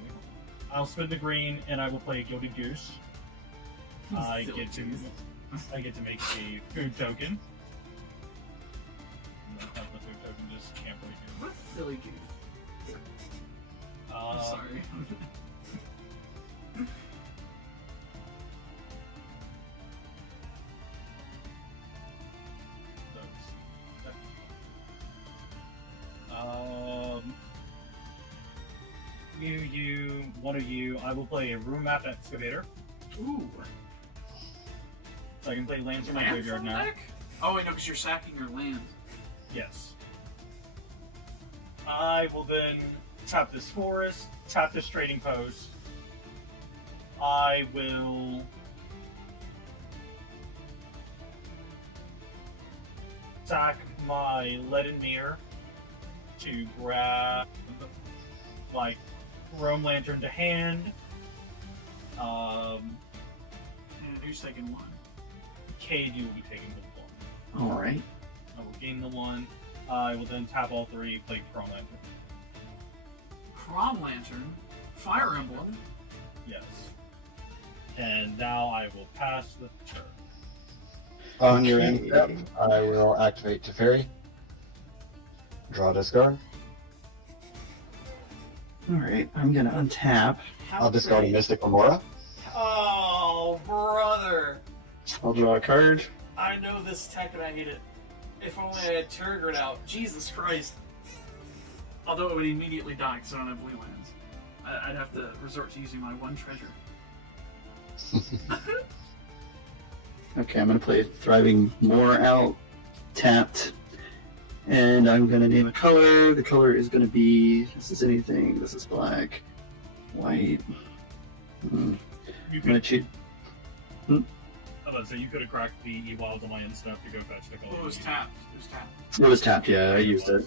I'll spend the green and I will play a Gilded Goose. I Silly get to goose. make a food token. And then have the food token just camp right here. What silly goose? I'm sorry. One of you, I will play a Room Map Excavator. Ooh. So I can play lands in my Land graveyard from now. deck? Oh, I know, because you're sacking your land. Yes. I will then tap this forest, tap this trading post. I will sack my leaden mirror to grab like Rome Lantern to hand. And who's taking 1? Cade, you will be taking the 1. All right. I will gain the 1. I will then tap all 3, play Chrome Lantern. Chrom Lantern, Fire Emblem. Yes. And now I will pass the turn. On your Okay. end step, I will activate Teferi. Draw discard. All right. I'm gonna untap. I'll discard a Mystic Remora. Oh, brother. I'll draw a card. I know this tech and I hate it. If only I had Turgid out. Jesus Christ. Although it would immediately die because I don't have blue lands. I'd have to resort to using my 1 treasure. Okay, I'm gonna play Thriving Moor out, tapped, and I'm gonna name a color. The color is gonna be, this is anything, this is black, white. You I'm could, gonna choose, I'm about to say, you could have cracked the E-Wild Alliance stuff to go fetch the color. Well, it was tapped. It was tapped. it was tapped, yeah, I used it.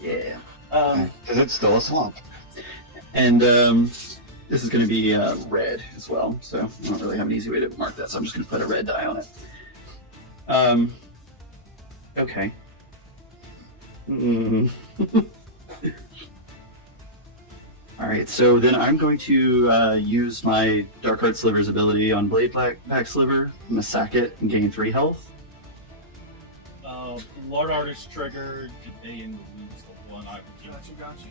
Yeah. Because it's still a swamp. And this is gonna be red as well, so I don't really have an easy way to mark that, so I'm just gonna put a red die on it. Okay. Alright, so then I'm going to use my Dark Heart Sliver's ability on Blade Back Sliver. I'm going to sack it and gain 3 health. Lord Artist triggered. They lose the 1 I would keep. Gotcha.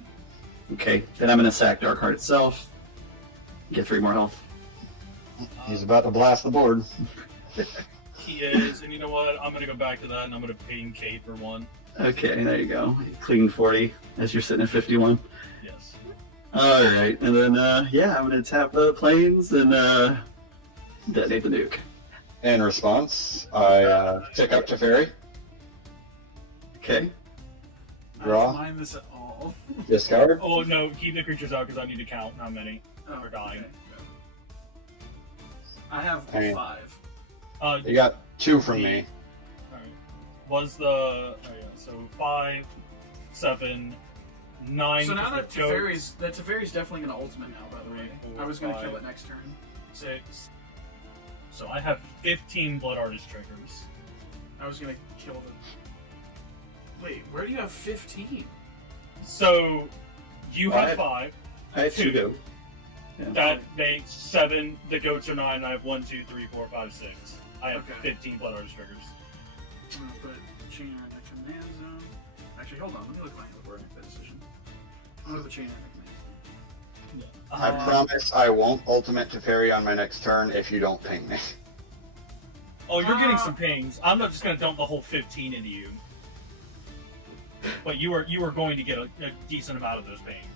Okay, then I'm going to sack Dark Heart itself. Get 3 more health. He's about to blast the board. He is, and you know what? I'm gonna go back to that, and I'm gonna ping Cade for 1. Okay, there you go. Clean 40 as you're sitting at 51. Yeah. All right, and then yeah, I'm gonna tap the planes and detonate the nuke. In response, I tick up Teferi, Okay. I Draw. don't mind this at all. discard. Oh no, keep the creatures out because I need to count how many are dying. Okay. I have Okay. 5. You got 2 from me. Alright. Was the oh yeah, so 5, 7, 9. So now for that the goat, Teferi's definitely gonna ultimate now, by the way. I was gonna kill it next turn. 6. So I have 15 Blood Artist triggers. I was gonna kill the... Wait, where do you have 15? So you I have have- 5. I have 2 go. Yeah. That makes 7. The goats are 9. And I have 1, 2, 3, 4, 5, 6. I have Okay. 15 Blood Artist triggers. I'm gonna put Chainer in the command zone. Actually, hold on. Let me look my hand before I make that decision. I'm gonna put Chainer in the command zone. I promise I won't ultimate Teferi on my next turn if you don't ping me. Oh, you're getting some pings. I'm not just gonna dump the whole 15 into you. But you are going to get a decent amount of those pings.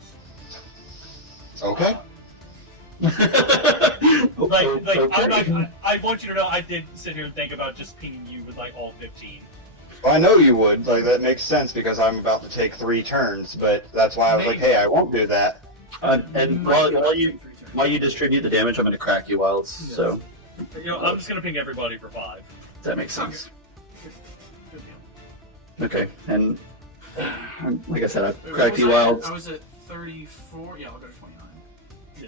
Okay. I want you to know I did sit here and think about just pinging you with like all 15. Well, I know you would. Like that makes sense because I'm about to take 3 turns. But that's why I was like, hey, I won't do that. And Might be while able to you take 3 turns. while you distribute the damage, I'm gonna crack you wilds. So You know, I'm just gonna ping everybody for 5. that makes sense. Good deal. Okay, and like I said, I Wait, cracked what you was I? wilds. I was at 34. Yeah, I'll go to 29. Yeah.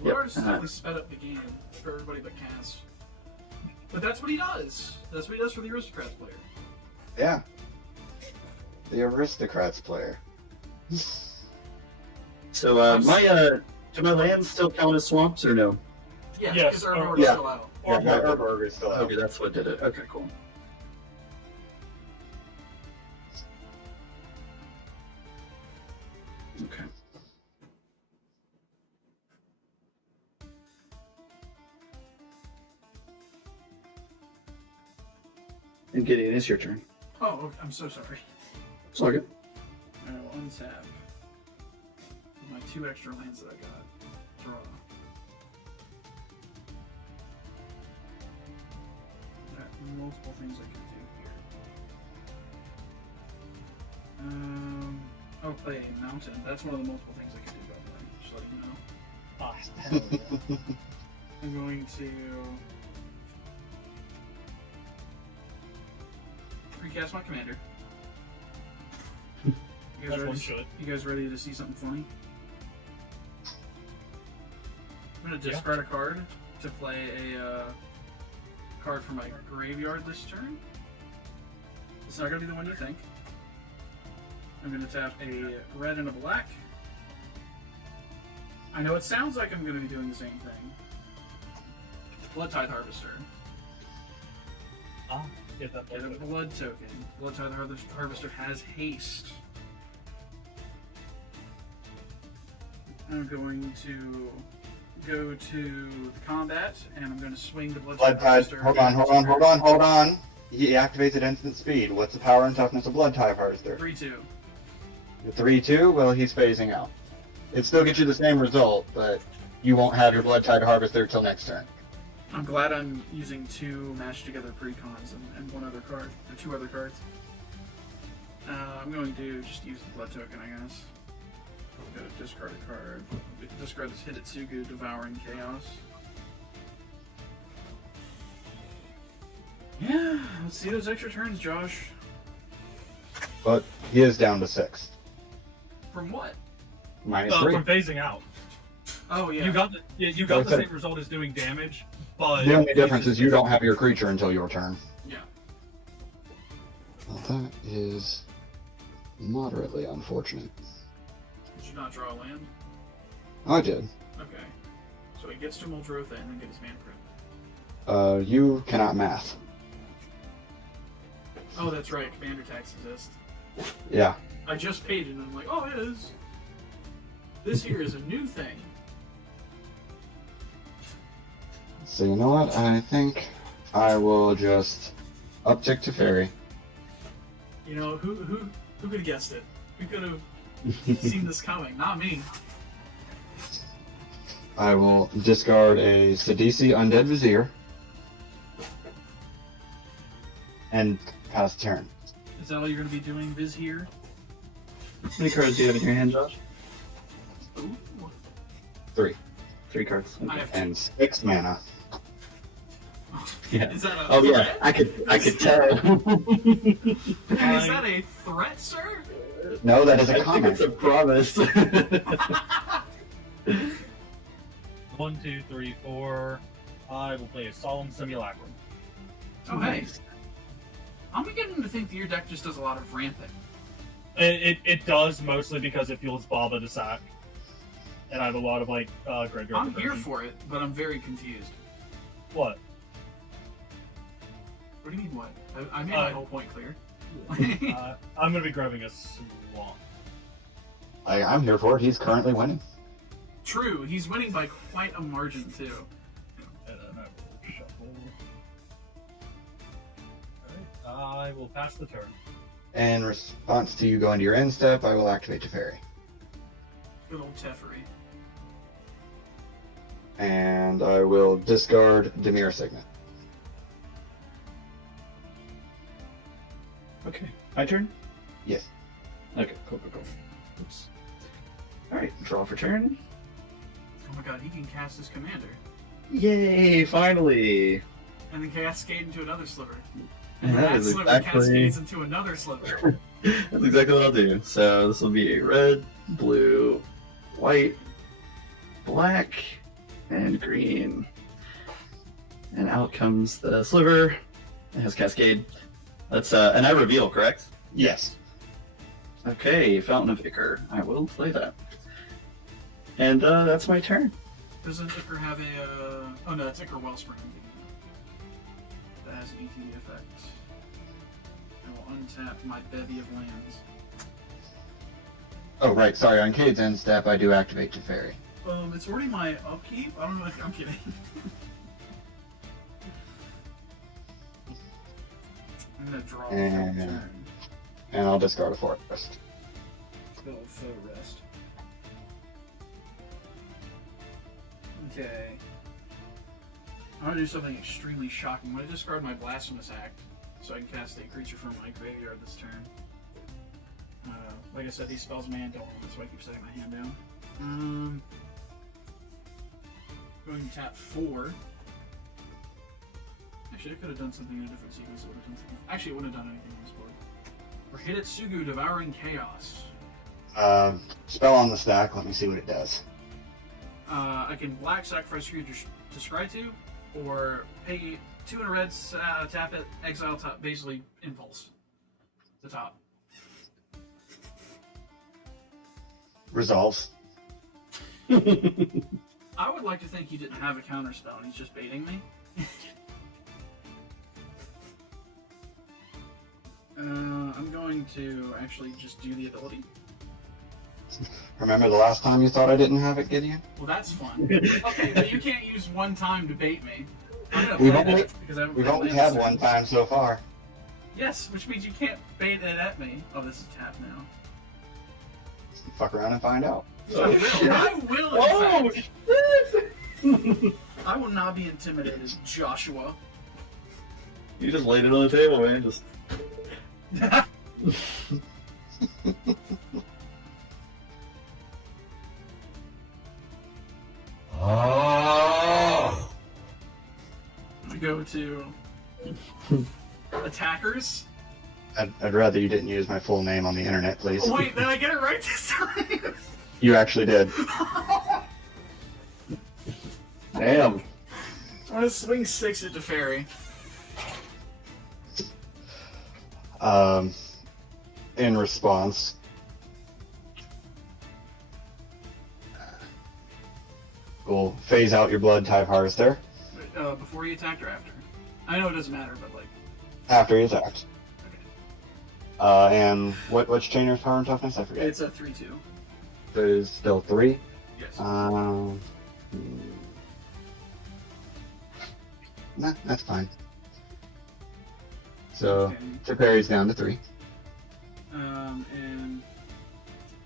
The Yep. artist has definitely sped up the game for everybody but Cass. But that's what he does. That's what he does for the Aristocrats player. Yeah. The Aristocrats player. So do my lands still count as swamps or no? Yeah, Yes, because Urborg yeah. is still out. Yeah, my Urborg is still out. Okay, that's what did it. Okay, cool. Okay. And Gideon, it's your turn. Oh, okay, I'm so sorry. It's all good. I will untap my 2 extra lands that I got. Draw. There are multiple things I could do here. I'll play a mountain. That's one of the multiple things I could do, by the way. Just letting you know. I'm going to recast my commander. You guys, That's one ready, should. you guys ready to see something funny? I'm going to discard a card to play a card from my graveyard this turn. It's not going to be the one you think. I'm going to tap a red and a black. I know it sounds like I'm going to be doing the same thing. Blood Tithe Harvester. Get that Get a blood token. Blood Tithe Harvester has haste. I'm going to go to the combat, and I'm going to swing the Blood Blood Tithe Tide. Harvester. Hold on. He activates at instant speed. What's the power and toughness of Blood Tide Harvester? 3-2. The 3/2? Well, he's phasing out. It still gets you the same result, but you won't have your Blood Tide Harvester till next turn. I'm glad I'm using 2 matched together precons and 1 other card, or 2 other cards. I'm going to just use the blood token, I guess. Go to discard a card. Discard this Hidetsugu Devouring Chaos. Yeah, let's see those extra turns, Josh. But he is down to 6. From what? -3. from phasing out. Oh yeah. You got the same result as doing damage, but The only difference is you don't have your creature until your turn. Yeah. Well, that is moderately unfortunate. Did you not draw a land? I did. Okay. So he gets to Muldrotha and then get his mana print. You cannot math. Oh, that's right. Commander tax exists. Yeah. I just paid it and I'm like, oh, it is. This here is a new thing. So you know what? I think I will just uptick to fairy. You know, who could have guessed it? Who could have Seen this coming, not me. I will discard a Sidisi Undead Vizier and pass turn. Is that all you're going to be doing, Viz here? How many cards do you have in your hand, Josh? Ooh. 3 3 cards. I Okay. have and 6 mana. Yeah. Is that a Oh yeah, threat? I could tell. Is that a threat, sir? No, that is I a think comment. it's a promise. 1, 2, 3, 4. I will play a Solemn Simulacrum. Oh, hey. I'm beginning to think that your deck just does a lot of ramping. It does, mostly because it fuels Baba to sack. And I have a lot of, like, graveyard I'm here protection. for it, but I'm very confused. What? What do you mean, what? I made my whole point clear. I'm going to be grabbing a Swamp. I'm here for it. He's currently winning. True, he's winning by quite a margin, too. And then I will shuffle. Alright, I will pass the turn. In response to you going to your end step, I will activate Teferi. Good old Teferi. And I will discard Demir Signet. Okay, my turn. Yes. Okay, cool. Oops. All right, draw for turn. Oh my god, he can cast his commander. Yay! Finally. And then cascade into another sliver. And And that that is sliver exactly cascades into another sliver. that's exactly what I'll do. So this will be red, blue, white, black, and green. And out comes the sliver. It has cascade. That's and I reveal, correct? Yes. Okay, Fountain of Ichor. I will play that. And that's my turn. Doesn't Ichor have a... oh no, that's Ichor Wellspring. That has an ETB effect. I will untap my bevy of lands. Oh, right. Sorry. On Cade's end step, I do activate Teferi. It's already my upkeep? I don't know if I'm kidding. I'm gonna draw for the turn. And I'll discard a forest. Go full rest. Okay. I'm gonna do something extremely shocking. I'm gonna discard my Blasphemous Act so I can cast a creature from my graveyard this turn. Like I said, these spells man don't, that's why I keep setting my hand down. Going to tap 4. Actually, I could have done something in a different sequence. It would have done something. Actually, it wouldn't have done anything on this board. For Hidetsugu, Devouring Chaos. Spell on the stack. Let me see what it does. I can black sacrifice creature to scry to, or pay 2 and a red, tap it, exile top, basically impulse. The top. Resolves. I would like to think he didn't have a counter spell and he's just baiting me. I'm going to actually just do the ability. Remember the last time you thought I didn't have it, Gideon? Well, that's fun. Okay, but you can't use one time to bait me. I'm gonna We've play only- that because I haven't We've played only land had this one turn. time so far. Yes, which means you can't bait it at me. Oh, this is tap now. Fuck around and find out. Oh, I will, in fact. shit. I will not be intimidated, Joshua. You just laid it on the table, man. Just We go to attackers. I'd rather you didn't use my full name on the internet, please. Oh, wait, did I get it right this time? You actually did. damn. I'm gonna swing 6 at Teferi. In response, we'll phase out your blood type harvester Before he attacked or after? I know it doesn't matter, but like, after he attacked. okay. And what's Chainer's power and toughness? I forget. It's a 3-2. There's still 3. Yes. Nah, that's fine. So Okay. Teferi's down to 3. And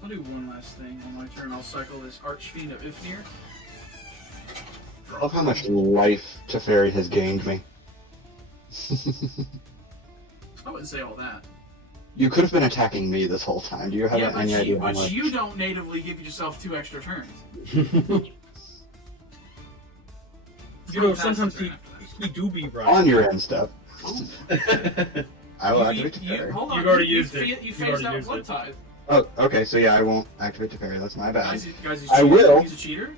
I'll do one last thing on my turn. I'll cycle this Archfiend of Ifnir. I love how much life Teferi has gained me. I wouldn't say all that. You could have been attacking me this whole time. Do you have any idea how but much? you don't natively give yourself 2 extra turns. You know, sometimes he do be right. On your end step. I will activate Teferi. Hold on. You've already used it. You You've phased already out used Blood it. Tithe. Oh, okay, so yeah, I won't activate Teferi. That's my bad. Guys, I will. He's a cheater.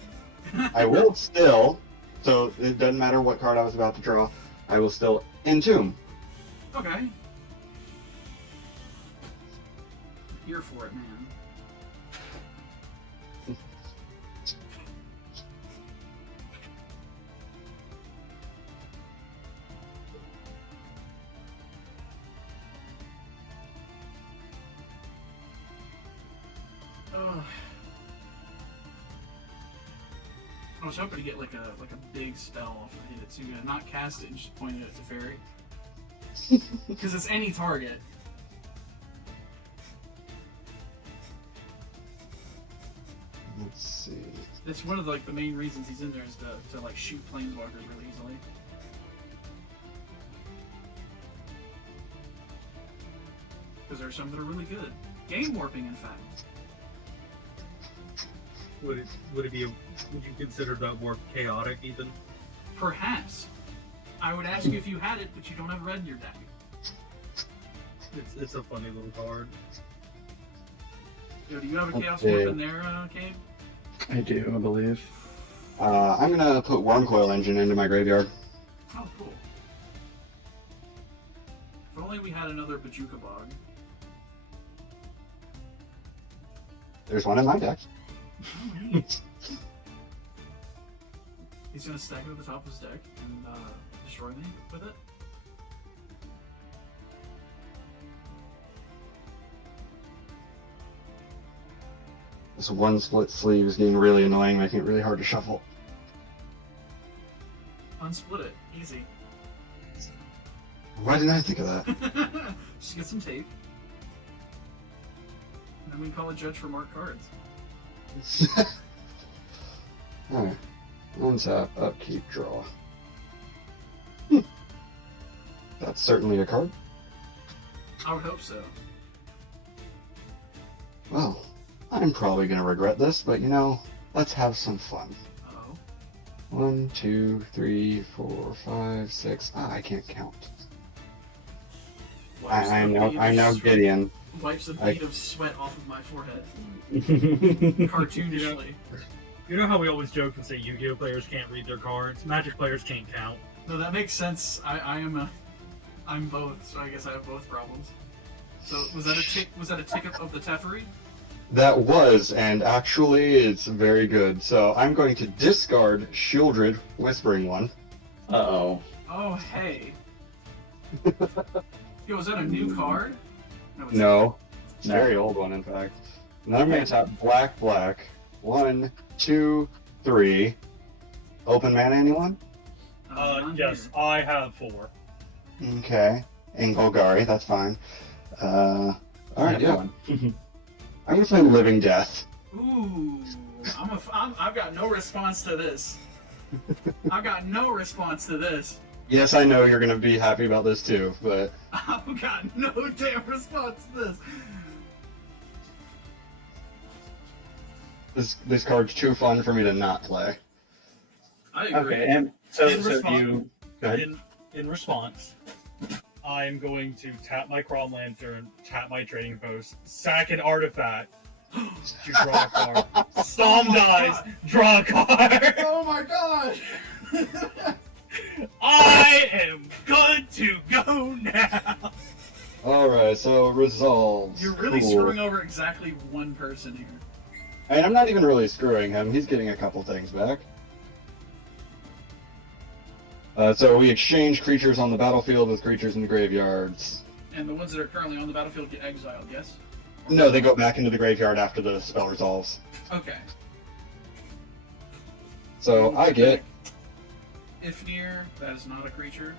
I will still, so it doesn't matter what card I was about to draw, I will still entomb. Okay. Here for it, man. I was hoping to get like a big spell off of it, so not cast it and just point it at Teferi. Because it's any target. Let's see. It's one of the main reasons he's in there is to like shoot planeswalkers really easily. Because there are some that are really good. Game warping, in fact. Would it be? Would you consider that more chaotic even? Perhaps. I would ask you if you had it, but you don't have red in your deck. It's a funny little card. Yo, do you have a Chaos Okay. Warp in there, Cade? I do, I believe. I'm gonna put Wormcoil Engine into my graveyard. Oh, cool. If only we had another Bajuka Bog. There's one in my deck. He's gonna stack it at the top of his deck and destroy me with it. This one split sleeve is getting really annoying, making it really hard to shuffle. Unsplit it. Easy. Why didn't I think of that? Just get some tape. And then we can call a judge for marked cards. Alright. Untap, upkeep, draw. That's certainly a card. I would hope so. Well, I'm probably gonna regret this, but you know, let's have some fun. Uh-oh. 1, 2, 3, 4, 5, 6. I can't count. I'm now Gideon. Wipes a I- bead of sweat off of my forehead. Cartoon. Cartoonishly. You know how we always joke and say Yu-Gi-Oh players can't read their cards? Magic players can't count. No, that makes sense. I'm both, so I guess I have both problems. So was that a ticket of the Teferi? That was, and actually it's very good. So I'm going to discard Shieldred Whispering One. Uh-oh. Oh hey. Yo, was that a new card? No. It's No, it's a No. very old one in fact. And then I'm going to tap black, black. 1, 2, 3. Open mana, anyone? not Yes, here. I have 4. Okay. And Golgari, that's fine. Alright, yeah. One. I'm gonna play Living Death. Ooh, I've got no response to this. I've got no response to this. Yes, I know you're gonna be happy about this too, but I've got no damn response to this. this card's too fun for me to not play. I agree. Okay, and so In response- you... Go ahead. In response, I'm going to tap my Crom Lantern, tap my Trading Post, sack an artifact, to draw a card. Storm my dies, God. draw a card. Oh my god! I am good to go now. Alright, so resolves. You're really Cool. screwing over exactly one person here. And I'm not even really screwing him, he's getting a couple things back. So we exchange creatures on the battlefield with creatures in the graveyards. And the ones that are currently on the battlefield get exiled, yes? No, they go back into the graveyard after the spell resolves. Okay. So I get Ifnir, that is not a creature.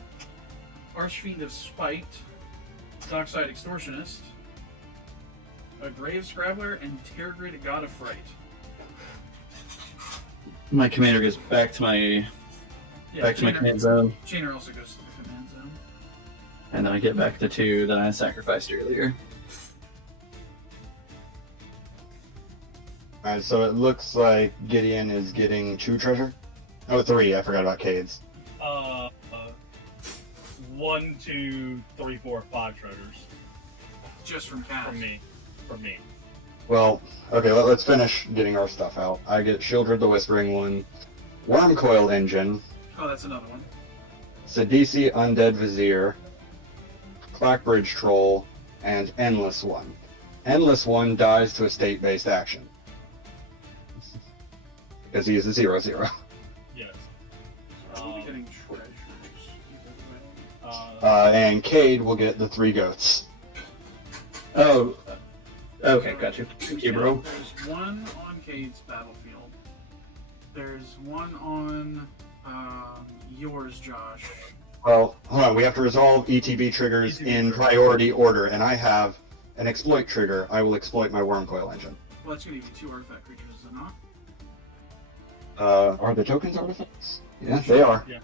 Archfiend of Spite. Dockside Extortionist. a Grave Scrabbler, and Tergrid, God of Fright. My commander goes back to my Yeah, command zone, Chainer also goes to the command zone. and then I get back the 2 that I sacrificed earlier. Alright, so it looks like Gideon is getting 2 treasure. Oh, 3. I forgot about Cade's. 1, 2, 3, 4, 5 treasures Just from Cash. from me. Well, okay, let's finish getting our stuff out. I get Shieldred the Whispering one, Wormcoil Engine, Oh, that's another one. Sidisi Undead Vizier, Clackbridge Troll, and Endless One. Endless One dies to a state-based action. Because he is a 0/0. Yes. So we'll be getting treasures. And Cade will get the 3 goats. Oh, okay, got you. Thank you, bro. There's one on Cade's battlefield. There's one on yours, Josh. Well, hold on, we have to resolve ETB triggers in priority order, and I have an exploit trigger. I will exploit my Wormcoil Engine. Well, that's going to be 2 artifact creatures, is it not? Are the tokens artifacts? Yeah, they are. Yeah.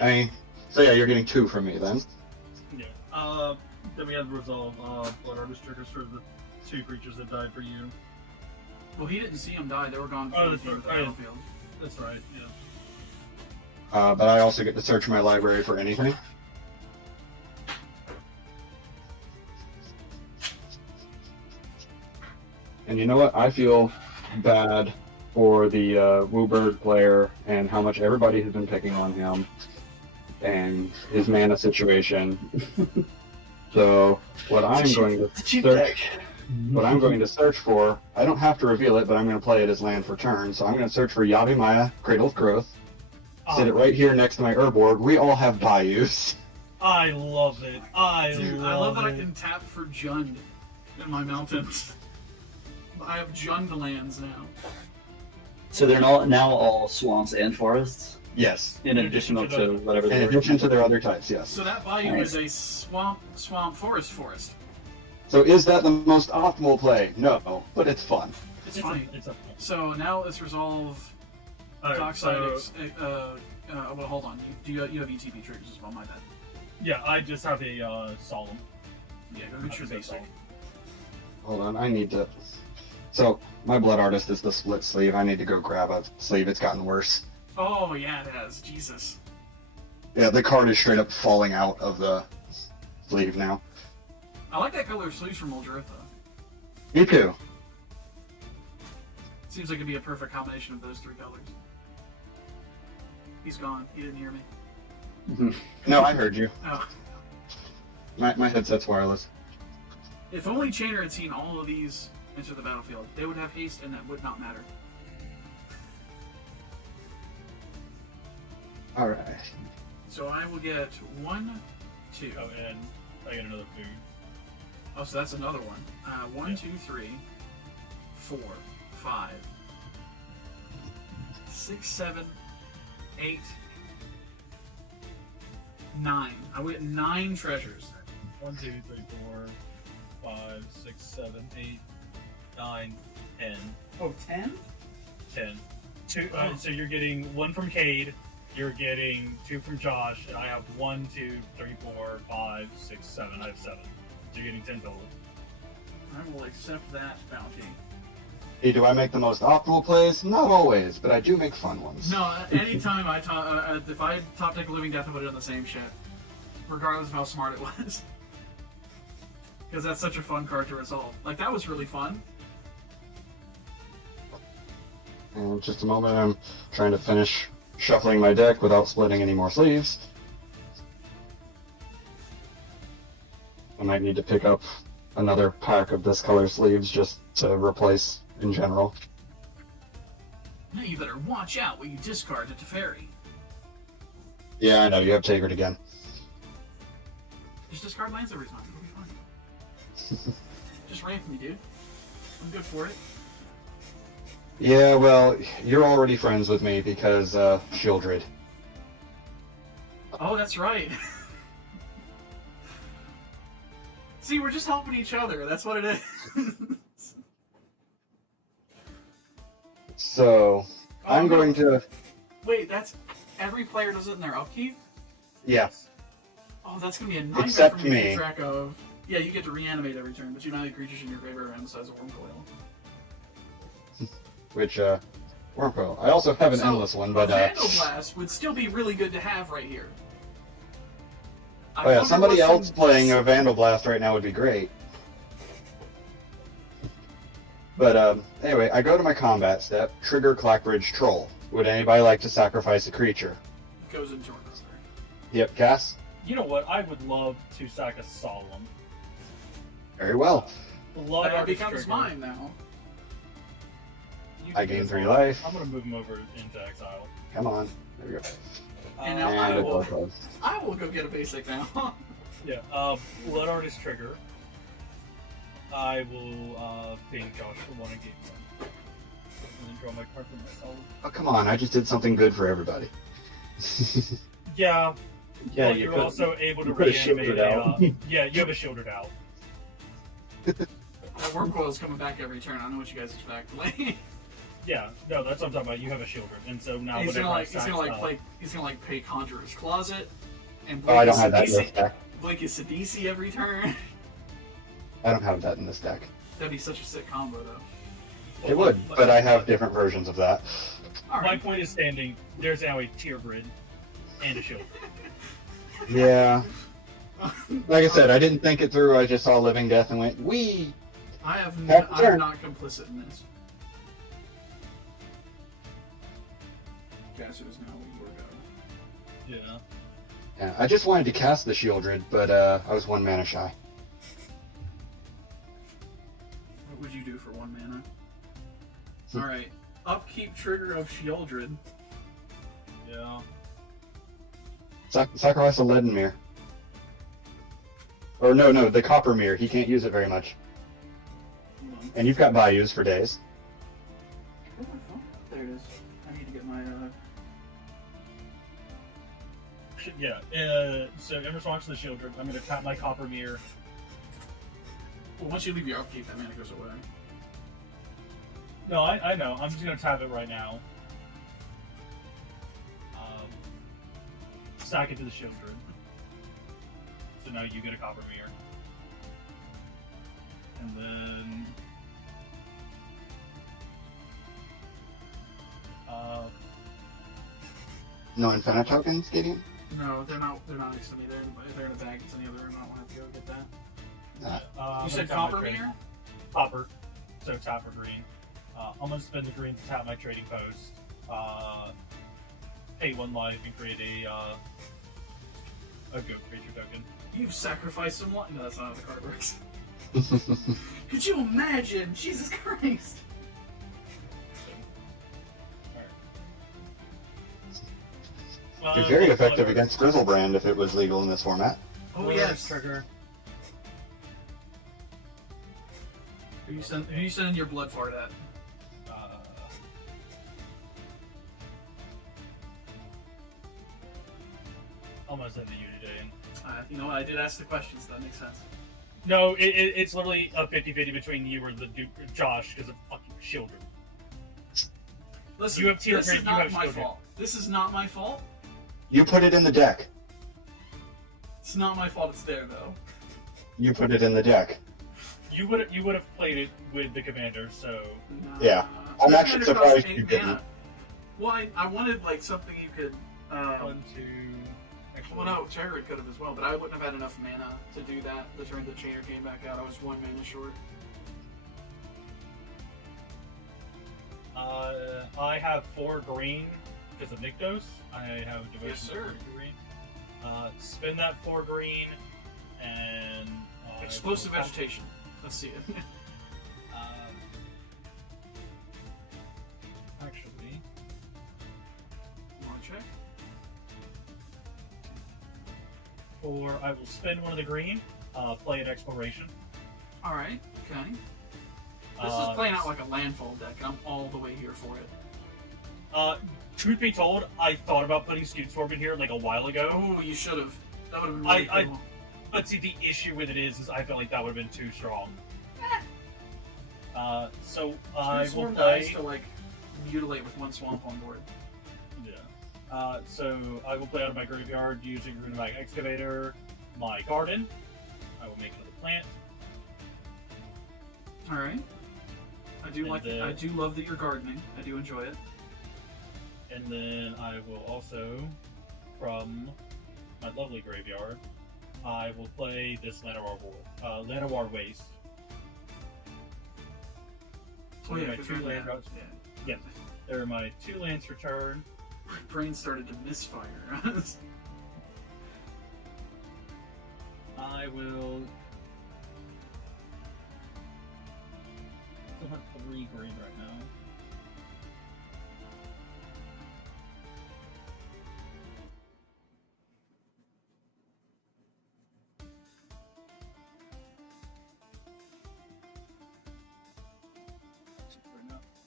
I mean, so yeah, you're getting 2 from me then. Yeah. Then we have to resolve Blood Harvest triggers for the 2 creatures that died for you. Well, he didn't see them die. They were gone Oh, before that's he came to the right. battlefield. That's right, yeah. But I also get to search my library for anything. And you know what? I feel bad for the Woobird player and how much everybody has been picking on him and his mana situation. So what I'm going to search for, I don't have to reveal it, but I'm going to play it as land for turn. So I'm going to search for Yavimaya, Cradle of Growth. Sit it right here next to my Urborg. We all have bayous. I love it. Dude, I love that I can tap for Jund in my mountains. I have Jund lands now. So they're now all swamps and forests, Yes. in addition to whatever In they were. addition to their other types, yes. So that bayou Nice. is a swamp forest. So is that the most optimal play? No, but it's fun. It's funny. It's a So now let's resolve Dockside. Well, hold on. You have ETB triggers as well, my bad. yeah, I just have a Solemn. Yeah, go get your basic. Hold on, I need to... So, my Blood Artist is the split sleeve. I need to go grab a sleeve. It's gotten worse. Oh, yeah, it has. Jesus. Yeah, the card is straight up falling out of the sleeve now. I like that color of sleeves from Muldrotha. Me too. Seems like it'd be a perfect combination of those 3 colors. He's gone. He didn't hear me. No, I heard you. Oh. My headset's wireless. If only Chainer had seen all of these enter the battlefield, they would have haste and that would not matter. Alright. So I will get 1, 2. Oh, and I get another food. Oh, so that's another one. 1, 2, 3, 4, 5, 6, 7, 8, 9. I will get 9 treasures. 1, 2, 3, 4, 5, 6, 7, 8, 9, 10. Oh, 10? 10. So you're getting 1 from Cade, you're getting 2 from Josh, and I have 1, 2, 3, 4, 5, 6, 7. I have 7. So you're getting 10 total. I will accept that bounty. Hey, do I make the most optimal plays? Not always, but I do make fun ones. No, anytime I if I top deck Living Death, I would have done the same shit, regardless of how smart it was. Because that's such a fun card to resolve. Like, that was really fun. In just a moment, I'm trying to finish shuffling my deck without splitting any more sleeves. I might need to pick up another pack of this color sleeves just to replace in general. Now you better watch out what you discard to Teferi. Yeah, I know, you have Takered again. Just discard lands every time. It'll be fine. Just ramp me, dude. I'm good for it. Yeah, well, you're already friends with me because, Shieldred. Oh, that's right. See, we're just helping each other. That's what it is. So Oh, I'm no. going to. Wait, that's every player does it in their upkeep? Yeah. Oh, that's gonna be a nightmare Except for me to me. keep track of. Yeah, you get to reanimate every turn, but you don't have creatures in your graveyard around the size of Wormcoil. Which, Wormcoil. I also have an So, endless one, but, Vandal Blast would still be really good to have right here. I oh yeah, wonder somebody what's else in- playing a Vandal Blast right now would be great. But, anyway, I go to my combat step, trigger Clackbridge Troll. Would anybody like to sacrifice a creature? Goes into Jordan's there. Yep, Cass? You know what? I would love to sack a Solemn. Very well. Blood That Artist becomes Trigger. mine now. You I can do gain this 3 one. life. I'm gonna move him over into exile. Come on. There we go. And now Uh, I And a will- Blood I will go get a basic now. Yeah, Blood Artist Trigger. I will ping Josh for 1 game. And then draw my card for myself. Oh, come on. I just did something good for everybody. Yeah, Yeah, but you you're could. also able to you could've reanimate shielded a, out. yeah, you have a shielded out. That Wormcoil is coming back every turn. I know what you guys expect. Like, Yeah, no, that's what I'm talking about. You have a shielded, and so now he's whenever gonna I like, he's sack gonna like stuff- play, he's gonna like pay Conjurer's Closet, and Oh, I don't have that in this Sidisi, deck. Blink is Sidisi every turn. I don't have that in this deck. That'd be such a sick combo, though. It would, but I have different versions of that. All My right. point is standing. There's now a tier grid and a shield. Yeah. Like I said, I didn't think it through. I just saw Living Death and went, wee! I'm turn. not complicit in this. Caster is now your go. Yeah. Yeah, I just wanted to cast the Shieldred, but I was 1 mana shy. What would you do for 1 mana? All right. Upkeep trigger of Shieldred. Yeah. Sacrifice a Leaden Mirror. Or no, the Copper Mirror. He can't use it very much. Hold on. And you've got Bayous for days. Where's my phone? There it is. I need to get my. Yeah. So in response to the shield drip, I'm going to tap my Copper Mirror. Well, once you leave your upkeep, that mana goes away. No, I know. I'm just going to tap it right now. Stack it to the shield drip. So now you get a Copper Mirror. And then... No Infinite tokens, Gideon? No, they're not. They're not next to me. They're in a bag. It's in the other room. I don't have to go get that. Nah. You said Copper Mirror? Copper. So tap for green. I'm gonna spend the green to tap my trading post. Pay 1 life and create a goat creature token. You've sacrificed some life. No, that's not how the card works. Could you imagine? Jesus Christ! Alright. You're very effective against Grizzlebrand if it was legal in this format. Oh yes. Trigger. Who you sending your blood fart at? Almost at the U today. You know what? I did ask the questions. That makes sense. No, it's literally a 50-50 between you or the Duke, Josh, because of fucking children. Listen, You have tier this grade, is you not have my children. fault. This is not my fault. You put it in the deck. It's not my fault. It's there though. You put it in the deck. You would have played it with the commander, so Nah. Yeah. I'm This actually commander costs surprised 8 you didn't. mana. Well, I wanted like something you could. 1, 2. Actually, Well, no, Jared could have as well, but I wouldn't have had enough mana to do that. The turn the Chainer came back out, I was 1 mana short. I have 4 green because of Nykthos. I have devotion Yes, sir. to 4 green. Spend that 4 green and Explosive vegetation. Let's see it. Actually, You want to check? I will spend 1 of the green. Play at exploration. All right. Okay. This is playing out like a landfall deck, and I'm all the way here for it. Truth be told, I thought about putting Scoot Storm in here like a while ago. Oh, you should have. That would have been really I- cool. But see, the issue with it is I felt like that would have been too strong. So I will Swarm play. dies to like mutilate with 1 swamp on board. Yeah. So I will play out of my graveyard using Runebag Excavator, my garden. I will make another plant. All right. I do I do love that you're gardening. I do enjoy it. And then I will also, from my lovely graveyard, I will play this Llanowar Waste. Oh yeah, my 'cause two you're land mad. drops. Yeah, they're my 2 lands return. My brain started to misfire. I will. Still have 3 green right now.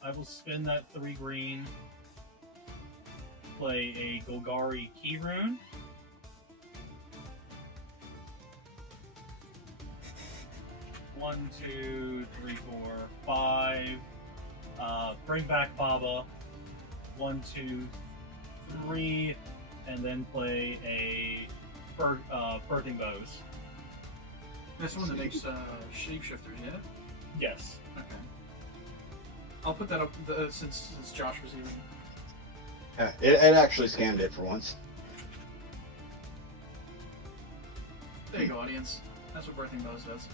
I will spend that 3 green, play a Golgari Key Rune. One, two, three, 4, 5. Bring back Baba. 1, 2, 3, and then play a Birthing Bows. That's one that makes shapeshifters, yeah? Yes. Okay. I'll put that up since Josh was even. Yeah, it actually scanned it for once. There you go, audience. That's what Birthing Bows does.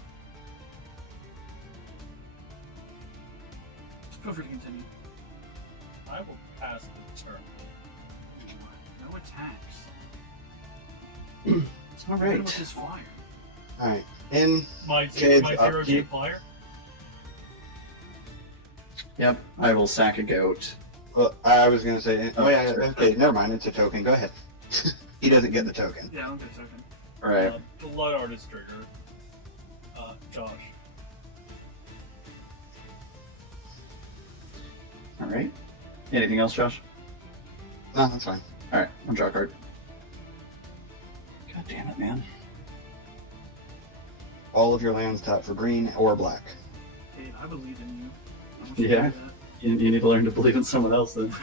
Feel free to continue. I will pass the turn. No attacks. All Even with right. his flyer. Alright. In My Kids, 0 upkeep. G flyer. Yep. I will sack a goat. well, I was gonna say Oh, yeah, sorry. okay, never mind, it's a token. Go ahead. He doesn't get the token. Yeah, I don't get a token. All right. Blood Artist trigger. Josh. All right. Anything else, Josh? No, that's fine. All right. I'll draw a card. God damn it, man. All of your lands tap for green or black. Hey, I believe in you. I want you to Yeah. do that. You need to learn to believe in someone else then.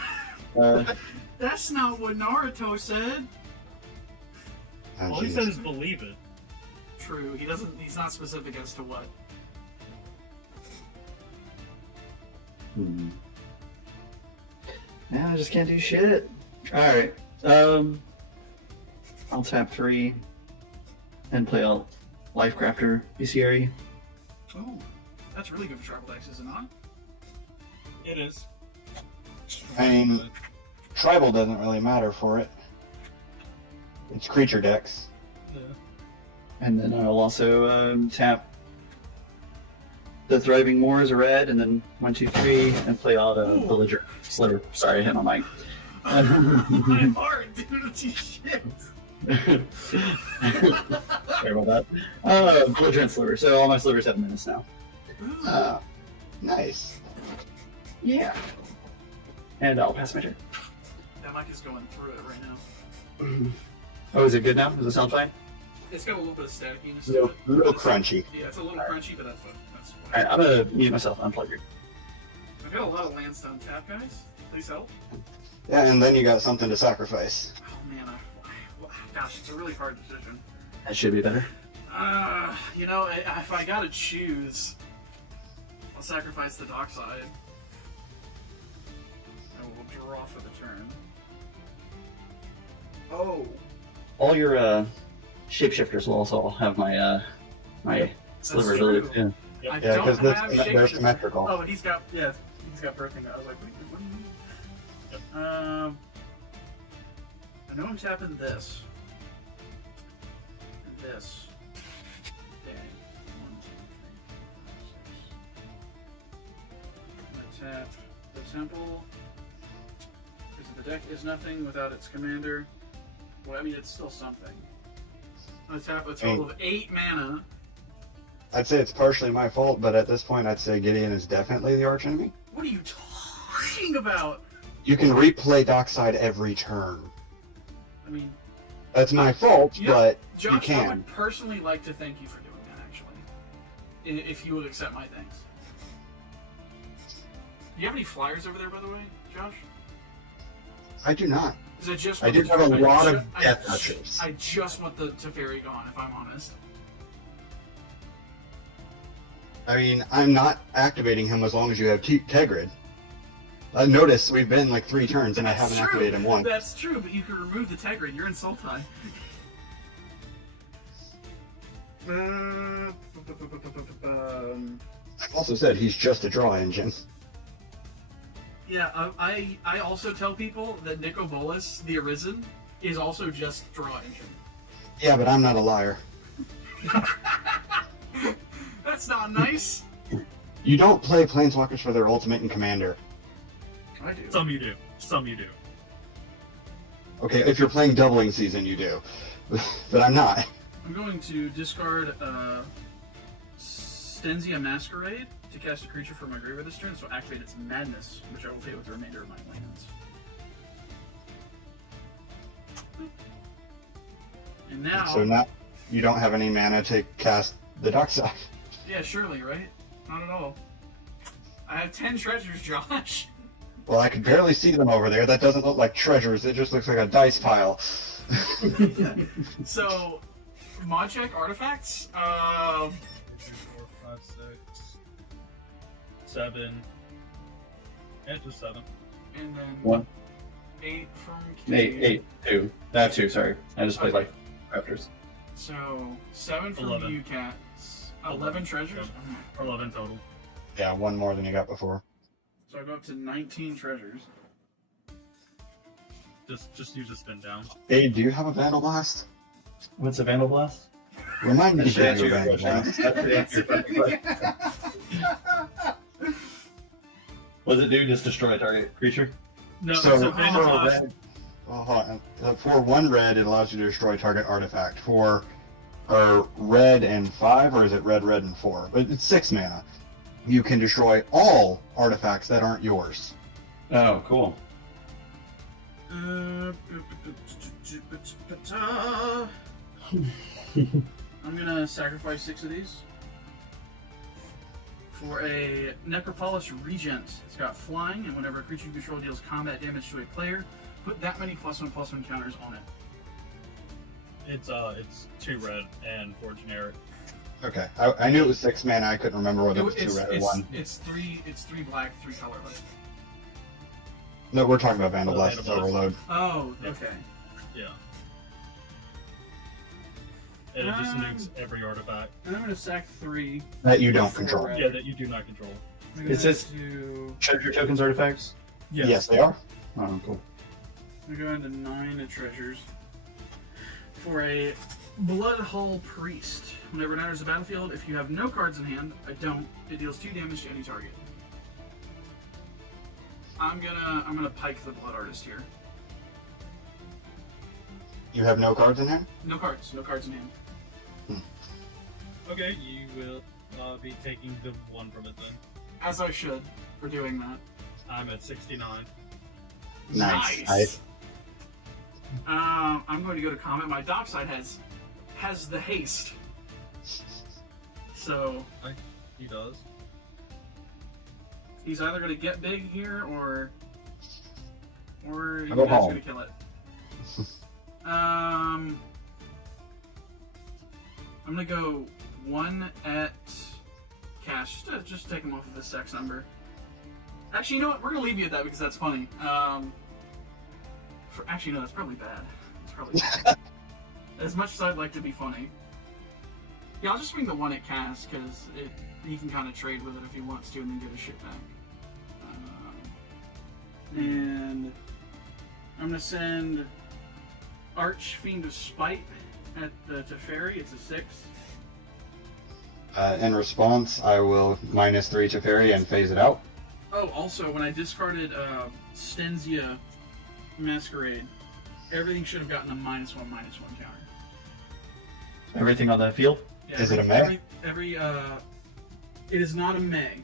That's not what Naruto said. Oh, All he jeez. said is believe it. True. He doesn't. He's not specific as to what. Yeah, I just can't do shit. All right. I'll tap 3 and play a Lifecrafter bestiary. Oh, that's really good for tribal decks, is it not? It is. I mean, tribal doesn't really matter for it. It's creature decks. Yeah. And then I'll also tap the Thriving Moor as a red, and then 1, 2, 3, and play out a Ooh. Villager Sliver. Sorry, I hit my mic. My heart, dude. Shit. Sorry about that. Belligerent Sliver. So all my slivers have menace now. Ooh. Nice. Yeah. And I'll pass my turn. That mic is going through it right now. Oh, is it good now? Does it sound fine? It's got a little bit of staticiness to Little, it. little crunchy. Yeah, it's a little crunchy, but that's fine. That's fine. Alright, I'm gonna mute myself. Unplug it. I've got a lot of lands to untap, guys. Please help. Yeah, and then you got something to sacrifice. Oh man, gosh, it's a really hard decision. That should be better. You know, if I gotta choose, I'll sacrifice the dockside. I will draw for the turn. Oh, All your shapeshifters will also have my my sliver true. ability. Yeah. I Yeah, don't because have they're shapeshifter. symmetrical. Oh, he's got birthing. I was like, wait, what? Yep. I know I'm tapping this. And this. Dang. 1, 2, 3, 4, 5, 6. I'm gonna tap the temple. Because the deck is nothing without its commander. Well, I mean, it's still something. I'm gonna tap a total of 8 mana. I'd say it's partially my fault, but at this point, I'd say Gideon is definitely the archenemy. What are you talking about? You can replay Dockside every turn. I mean, That's my fault, You know, but Josh, you I can. would personally like to thank you for doing that, actually. If you would accept my thanks. Do you have any flyers over there, by the way? Josh? I do not. Because I just I want do the- have a lot ju- of death touchers. I just want the Teferi gone, if I'm honest. I mean, I'm not activating him as long as you have Tegrid. Notice we've been like 3 turns and I haven't That's activated him once. That's true, but you can remove the Tegrid. You're in Sultai. I've also said he's just a draw engine. Yeah, I also tell people that Nico Bolas, the Arisen, is also just draw engine. Yeah, but I'm not a liar. That's not nice. You don't play Planeswalkers for their ultimate and commander. I do. Some you do. Some you do. Okay, if you're playing doubling season, you do. But I'm not. I'm going to discard Stenzia Masquerade to cast a creature from my graveyard this turn, so activate its Madness, which I will pay with the remainder of my lands. And now... So now you don't have any mana to cast the Dark Side. Yeah, surely, right? Not at all. I have 10 treasures, Josh. Well, I can barely see them over there. That doesn't look like treasures. It just looks like a dice pile. So, mod check artifacts. 2, 4, 5, 6, 7. Yeah, just 7. And then 1, 8 from 8, 2. 2, sorry. I just played like crafters. So 7 from 11. you cats. 11 treasures. Or 11 total. Yeah, 1 more than you got before. So I go up to 19 treasures. Just use a spin down. Hey, do you have a Vandal Blast? What's a Vandal Blast? Remind me That should to answer do a your Vandal question. Blast. That should answer your question. What does it do? Just destroy a target creature? No, So, so Vandal for Blast. red, well, hold on. For 1 red, it allows you to destroy target artifact. For red and 5, or is it red, and 4? But it's 6 mana. You can destroy all artifacts that aren't yours. Oh, cool. I'm gonna sacrifice 6 of these for a Necropolis Regent. It's got flying, and whenever a creature you control deals combat damage to a player, put that many +1/+1 counters on it. It's 2 red and 4 generic. Okay, I knew it was 6 mana. I couldn't remember whether it was 2 red or 1. It's three black, 3 colorless. No, we're talking about Vandal Oh, Blast. Vandal It's Blast. Overload. Oh, Yeah. okay. Yeah. And it just nukes every artifact. And I'm gonna sack 3. That you don't For control. red. Yeah, that you do not control. I'm Is gonna this- do. Treasure tokens artifacts? Yes, they are. Oh, cool. I'm going to 9 of treasures for a Blood Hull Priest. Whenever it enters the battlefield, if you have no cards in hand, I don't. It deals 2 damage to any target. I'm gonna pike the Blood Artist here. You have no cards in hand? No cards in hand. Okay, you will be taking the 1 from it then. As I should for doing that. I'm at 69. Nice. I'm going to go to comment. My dockside has the haste. So He does. he's either going to get big here or you Go guys are home. going to kill it. I'm going to go 1 at cash. Just take him off of the sex number. Actually, you know what? We're going to leave you at that because that's funny. Actually, no, that's probably bad. It's probably bad. As much as I'd like to be funny. Yeah, I'll just swing the 1 at cast because he can kind of trade with it if he wants to and then give his shit back. And I'm going to send Archfiend of Spite at the Teferi. It's a 6. In response, I will -3 to Fairy and phase it out. Oh, also, when I discarded Stenzia Masquerade, everything should have gotten a -1/-1 counter. Everything on that field? Yeah, Is it a May? It is not a May.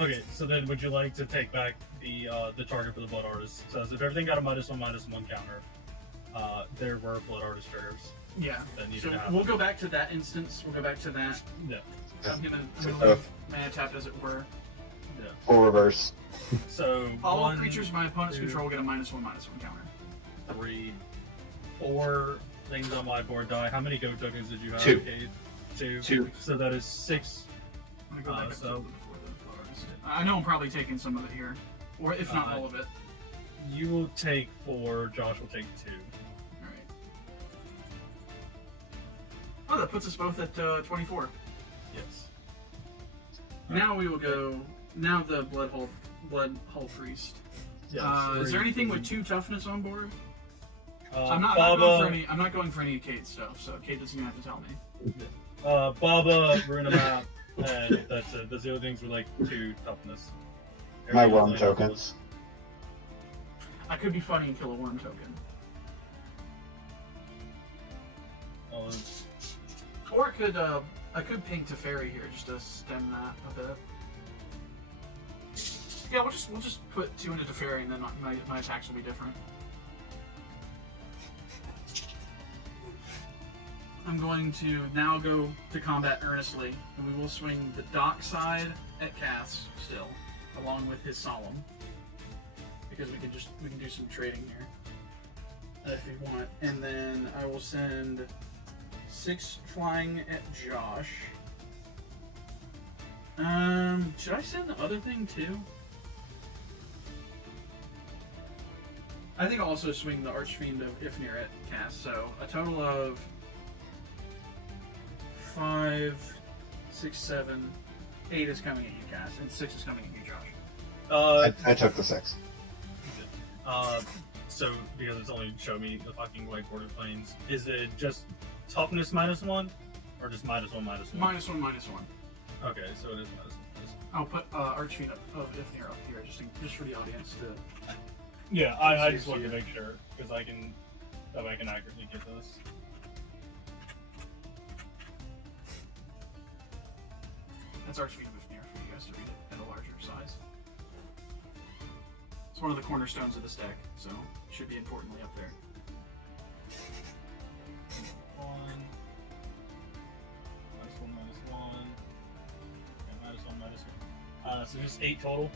Okay, so then would you like to take back the target for the Blood Artist? So if everything got a -1/-1 counter, there were Blood Artist triggers Yeah. that needed So to happen. we'll go back to that instance. We'll go back to that. Yeah. I'm gonna So- leave mana tapped as it were. Yeah. Full reverse. So All one, creatures my opponent's 2, control get a -1/-1 counter. 3, 4 things on my board die. How many go tokens did you have? 2. 2. 2. So that is 6. I'm gonna go back up so- to before the flowers. I know I'm probably taking some of it here, or if not all of it. You will take 4. Josh will take 2. All right. Oh, that puts us both at 24. Yes. Now we will go. Now the blood hull priest. Yes. Is there anything with 2 toughness on board? I'm not Baba, going for any. I'm not going for any Kate stuff, so Kate doesn't even have to tell me. Baba, Runa Map, and that's it. The other things were like 2 toughness. My Everything worm else tokens. I could be funny and kill a worm token, was, or it could. I could ping to fairy here just to stem that a bit. Yeah, we'll just put 2 into Teferi and then my attacks will be different. I'm going to now go to combat earnestly, and we will swing the dock side at Cass still, along with his solemn, because we can do some trading here if we want. And then I will send 6 flying at Josh. Should I send the other thing too? I think I'll also swing the Archfiend of Ifnir at Cass, so a total of 5, 6, 7, 8 is coming at you, Cass, and 6 is coming at you, Josh. I took the 6. So because it's only show me the fucking whiteboard of planes, is it just toughness -1, or just -1/-1? -1/-1. Okay, so it is -1/-1. I'll put Archfiend of Ifnir up here, just for the audience to. Yeah, I just wanted to make sure because I can accurately get this. That's Archfiend of Ifnir for you guys to read it at a larger size. It's one of the cornerstones of this deck, so it should be importantly up there. 1, -1/-1. Okay, -1/-1. So just 8 total.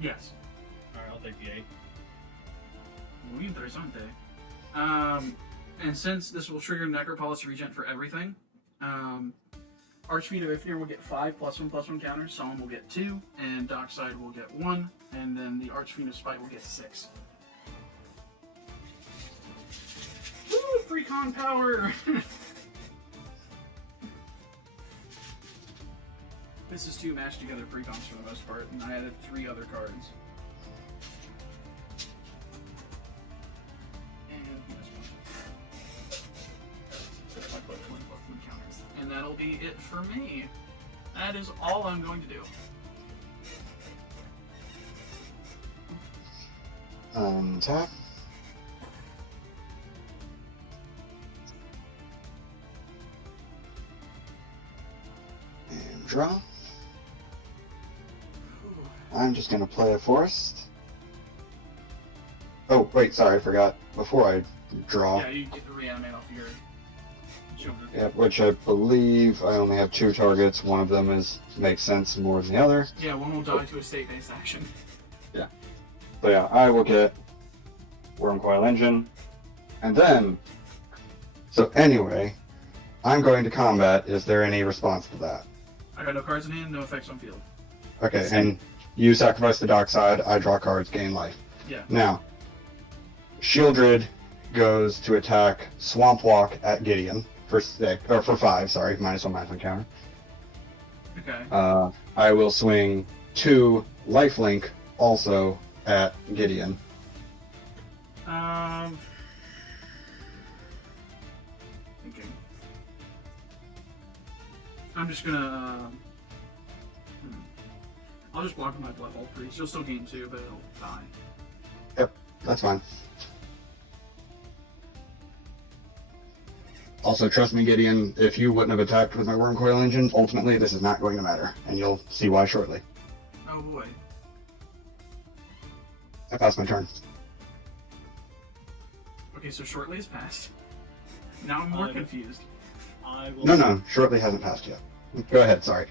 Yes. Alright, I'll take the 8. Muy interesante. And since this will trigger Necropolis Regent for everything, Archfiend of Ifnir will get 5 +1/+1 counters, Solemn will get 2, and Dockside will get 1, and then the Archfiend of Spite will get 6. Woo! Precon power! This is 2 mashed together precons for the most part, and I added 3 other cards. And that'll be it for me. That is all I'm going to do. Tap. And draw. I'm just going to play a forest. Oh, wait, sorry, I forgot. Before I draw. Yeah, you get to reanimate off your shoulder. Yeah, which I believe I only have 2 targets. One of them makes sense more than the other. Yeah, one will die to a state-based action. So yeah, I will get Worm Coil Engine. And then, so anyway, I'm going to combat. Is there any response to that? I got no cards in hand, no effects on field. Okay, and you sacrifice the Dockside, I draw cards, gain life. Yeah. Now, Shieldred goes to attack Swamp Walk at Gideon for 5, sorry, -1/-1 counter. Okay. I will swing 2 Lifelink also at Gideon. Thinking. I'm just gonna. I'll just block with my Blood Bolt Priest. You'll still gain 2, but it'll die. Yep, that's fine. Also, trust me, Gideon, if you wouldn't have attacked with my Worm Coil Engine, ultimately this is not going to matter, and you'll see why shortly. Oh boy. I passed my turn. Okay, so shortly has passed. Now I'm more confused. I will. No, shortly hasn't passed yet. Go ahead, sorry.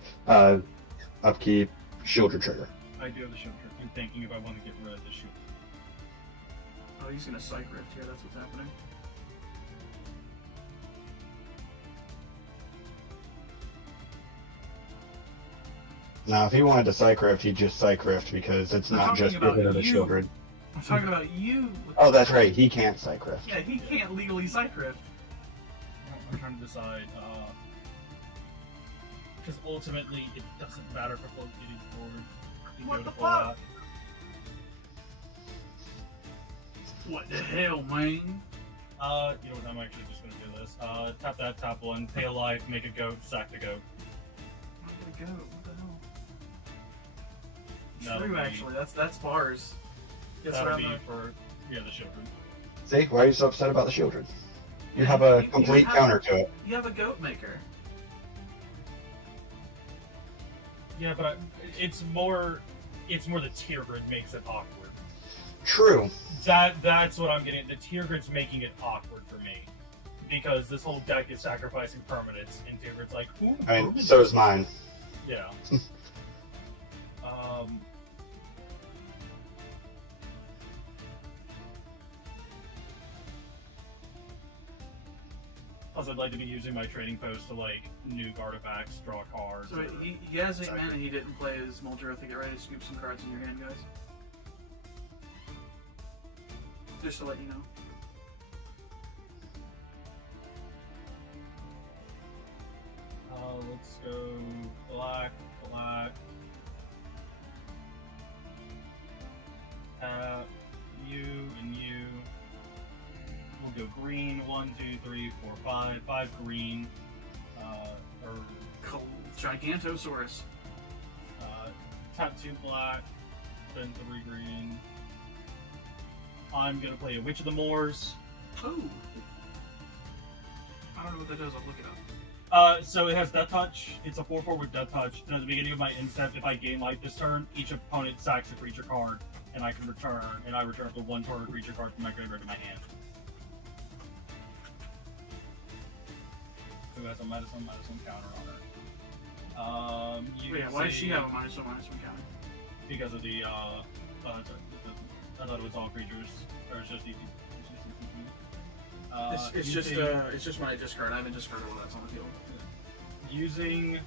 Upkeep, Shieldred trigger. I do have the Shieldred. I'm thinking if I want to get rid of the Shield. Oh, he's gonna Psych Rift here, that's what's happening. Now, if he wanted to Psych Rift, he'd just Psych Rift because it's I'm not talking just about rid of the you. Shieldred. I'm talking about you. Oh, that's right. He can't Psych Rift. Yeah, he can't legally Psych Rift. I'm trying to decide, because ultimately it doesn't matter for both Kitty's board. You What go to the pull fuck? out. What the hell, man? You know what, I'm actually just gonna do this. Tap that, tap one, pay a life, make a goat, sack the goat. Where did it go? What the hell? That'll True, be- actually. That's bars. Gets That'll around be the- for, yeah, the Shieldred. See, why are you so upset about the Shieldred? You Yeah, have a you complete have- counter to it. You have a goat maker. Yeah, but it's more the tier grid makes it awkward. True. That's what I'm getting. The tier grid's making it awkward for me. Because this whole deck is sacrificing permanents, and tier grid's like, ooh, I mean, so is mine. yeah. Plus, I'd like to be using my trading post to like nuke artifacts, draw cards. So or- he has 8 Exactly. mana, he didn't play his Muldrotha. Get ready to scoop some cards in your hand, guys. Just to let you know. Let's go black, black. You and you. We'll go green. 1, 2, 3, 4, 5. 5 green. Or Gigantosaurus. tap 2 black. Spend 3 green. I'm gonna play a Witch of the Moors. Ooh. I don't know what that does, I'll look it up. So it has Death Touch. It's a 4/4 with Death Touch. And at the beginning of my end step, if I gain life this turn, each opponent sacks a creature card, and I can return, and I return the 1 target creature card from my graveyard to my hand. Who has a -1/-1 counter on her? Yeah, why does she have a -1/-1 counter? Because of the I thought it was all creatures, or it's just ETB. It's just when I discard. I haven't discarded all that's on the field. Using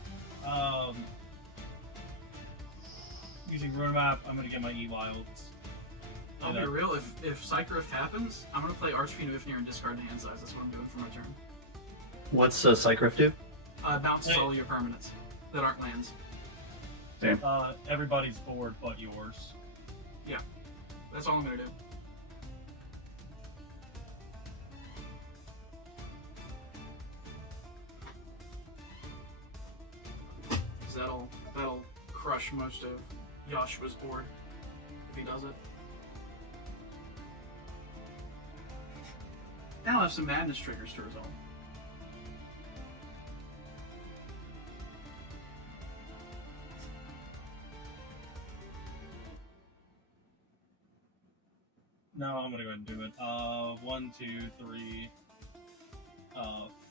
Ruin Map, I'm gonna get my E-Wilds. I'll be real, if Psych Rift happens, I'm gonna play Archfiend Ufnir and discard hand size. That's what I'm doing for my turn. What's Psych Rift do? Bounces all your permanents that aren't lands. Everybody's board but yours. That's all I'm gonna do. That'll crush most of Yoshua's board if he does it. Now I'll have some madness triggers to resolve. No, I'm gonna go ahead and do it. 1, 2, 3,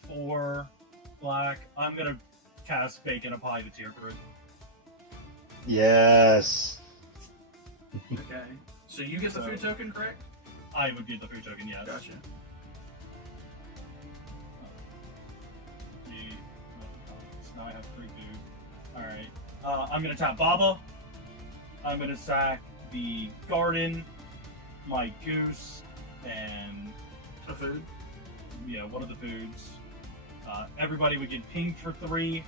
4 black. I'm gonna cast Bake and Apply to Tier Grid. Yes. Okay. So you get the food token, correct? I would get the food token, yes. Gotcha. Now I have 3 food. Alright. I'm gonna tap Baba. I'm gonna sack the garden, my goose, and A food? yeah, one of the foods. Everybody would get pinged for 3.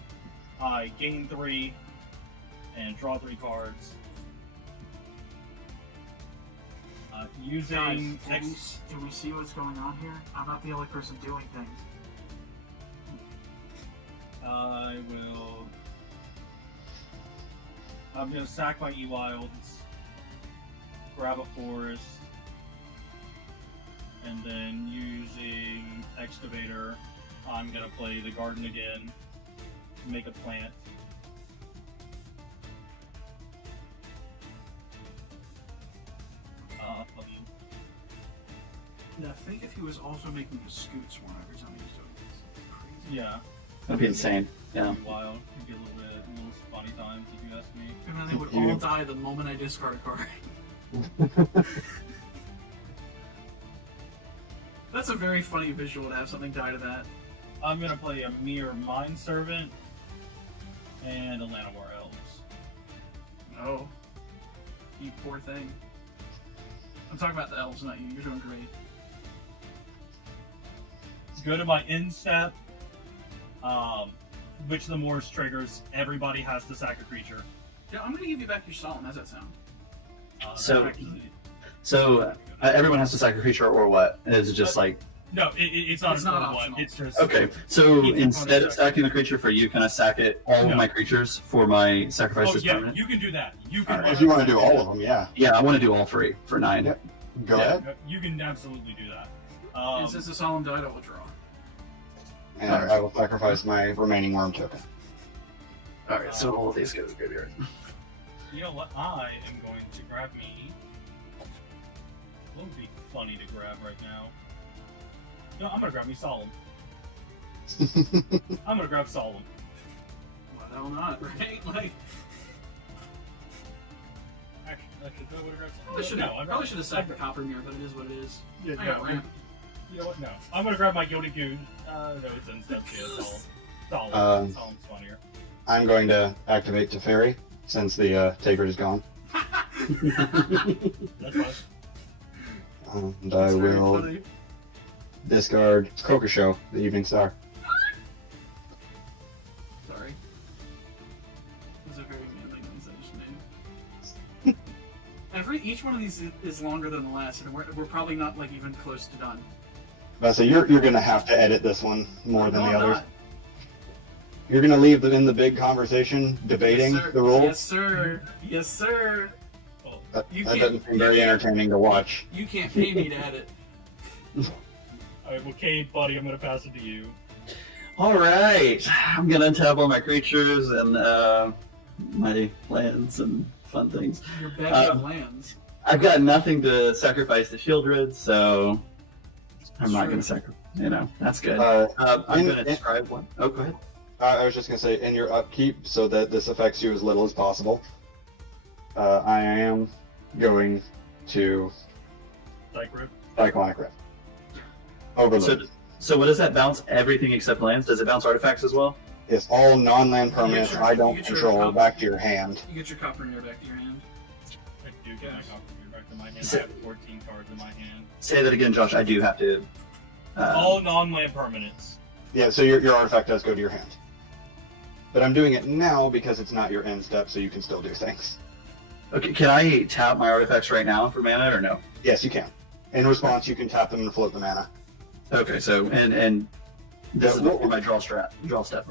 I gain 3 and draw 3 cards. Using Guys, do we see what's going on here? I'm not the only person doing things. I will. I'm gonna sack my E-Wilds, grab a forest, and then using Excavator, I'm gonna play the garden again, make a plant. Yeah, I think if he was also making a scoots one every time he was doing this. Crazy. Yeah. That'd be insane. Yeah. Pretty wild. It'd be a little funny times if you ask me. And then they would all die the moment I discard a card. That's a very funny visual to have something die to that. I'm gonna play a Mere Mind Servant and a Llanowar Elves. Oh. You poor thing. I'm talking about the elves, not you. You're doing great. Go to my instep. Which of the Moors triggers, everybody has to sack a creature. Yeah, I'm gonna give you back your solemn. How's that sound? So everyone has to sack a creature or what? Is it just like... No, it's not It's a not one. optional. It's just Okay, so Keep it instead on of sacking the creature for you, can I sack it all of No. my creatures for my sacrifice Oh as yeah, permanent? you can do that. You can. Alright. If you want to do all of them, yeah. Yeah, I want to do all three for 9. Yep. Go Yeah. ahead. You can absolutely do that. And since the solemn died, I will draw. And Alright. I will sacrifice my remaining worm token. Alright, so all of these go to the graveyard. You know what? I am going to grab me. What would be funny to grab right now? No, I'm gonna grab me Solemn. I'm gonna grab Solemn. Why the hell not, right? Like, Actually, do I want to grab Solemn? I should No, have, I'm probably should have sacked the I'm- copper mirror, but it is what it is. Yeah, I got no, ramp. You know what? No. I'm gonna grab my Gilded Goon. No, it's in steps here. Solemn. Solemn's funnier. I'm going to activate Teferi since the Taker is gone. That's fine. And That's I very will funny. discard Kokosho, the Evening Star. Sorry. Those are very manly ones I just made. Each one of these is longer than the last, and we're probably not like even close to done. So you're gonna have to edit this one more than No, the I'm others. not. You're gonna leave them in the big conversation debating Yes, sir. the rules. Yes, sir. Yes, sir. Well, That You doesn't can't- seem very you can't- entertaining to watch. You can't pay me to edit. Alright, okay, buddy, I'm gonna pass it to you. Alright, I'm gonna untap all my creatures and my lands and fun things. Your bag of lands. I've got nothing to sacrifice to Shieldred, so I'm not Sure. gonna sacrifice. You know, that's good. Uh, I'm in- gonna describe one. Oh, go ahead. I was just gonna say, in your upkeep, so that this affects you as little as possible, I am going to Cycrip. Cyclonic Rift. Overload. So what does that bounce? Everything except lands? Does it bounce artifacts as well? It's all non-land permanents your- I you don't get your control copy. back to your hand. You get your copper mirror back to your hand. I do get my Yes. copy back to my hand. So- I have 14 cards in my hand. Say that again, Josh. I do have to. All non-land permanents. Yeah, so your artifact does go to your hand. But I'm doing it now because it's not your end step, so you can still do things. Okay, can I tap my artifacts right now for mana or no? Yes, you can. In response, you can tap them and float the mana. Okay, so and this Yeah, is before my draw step,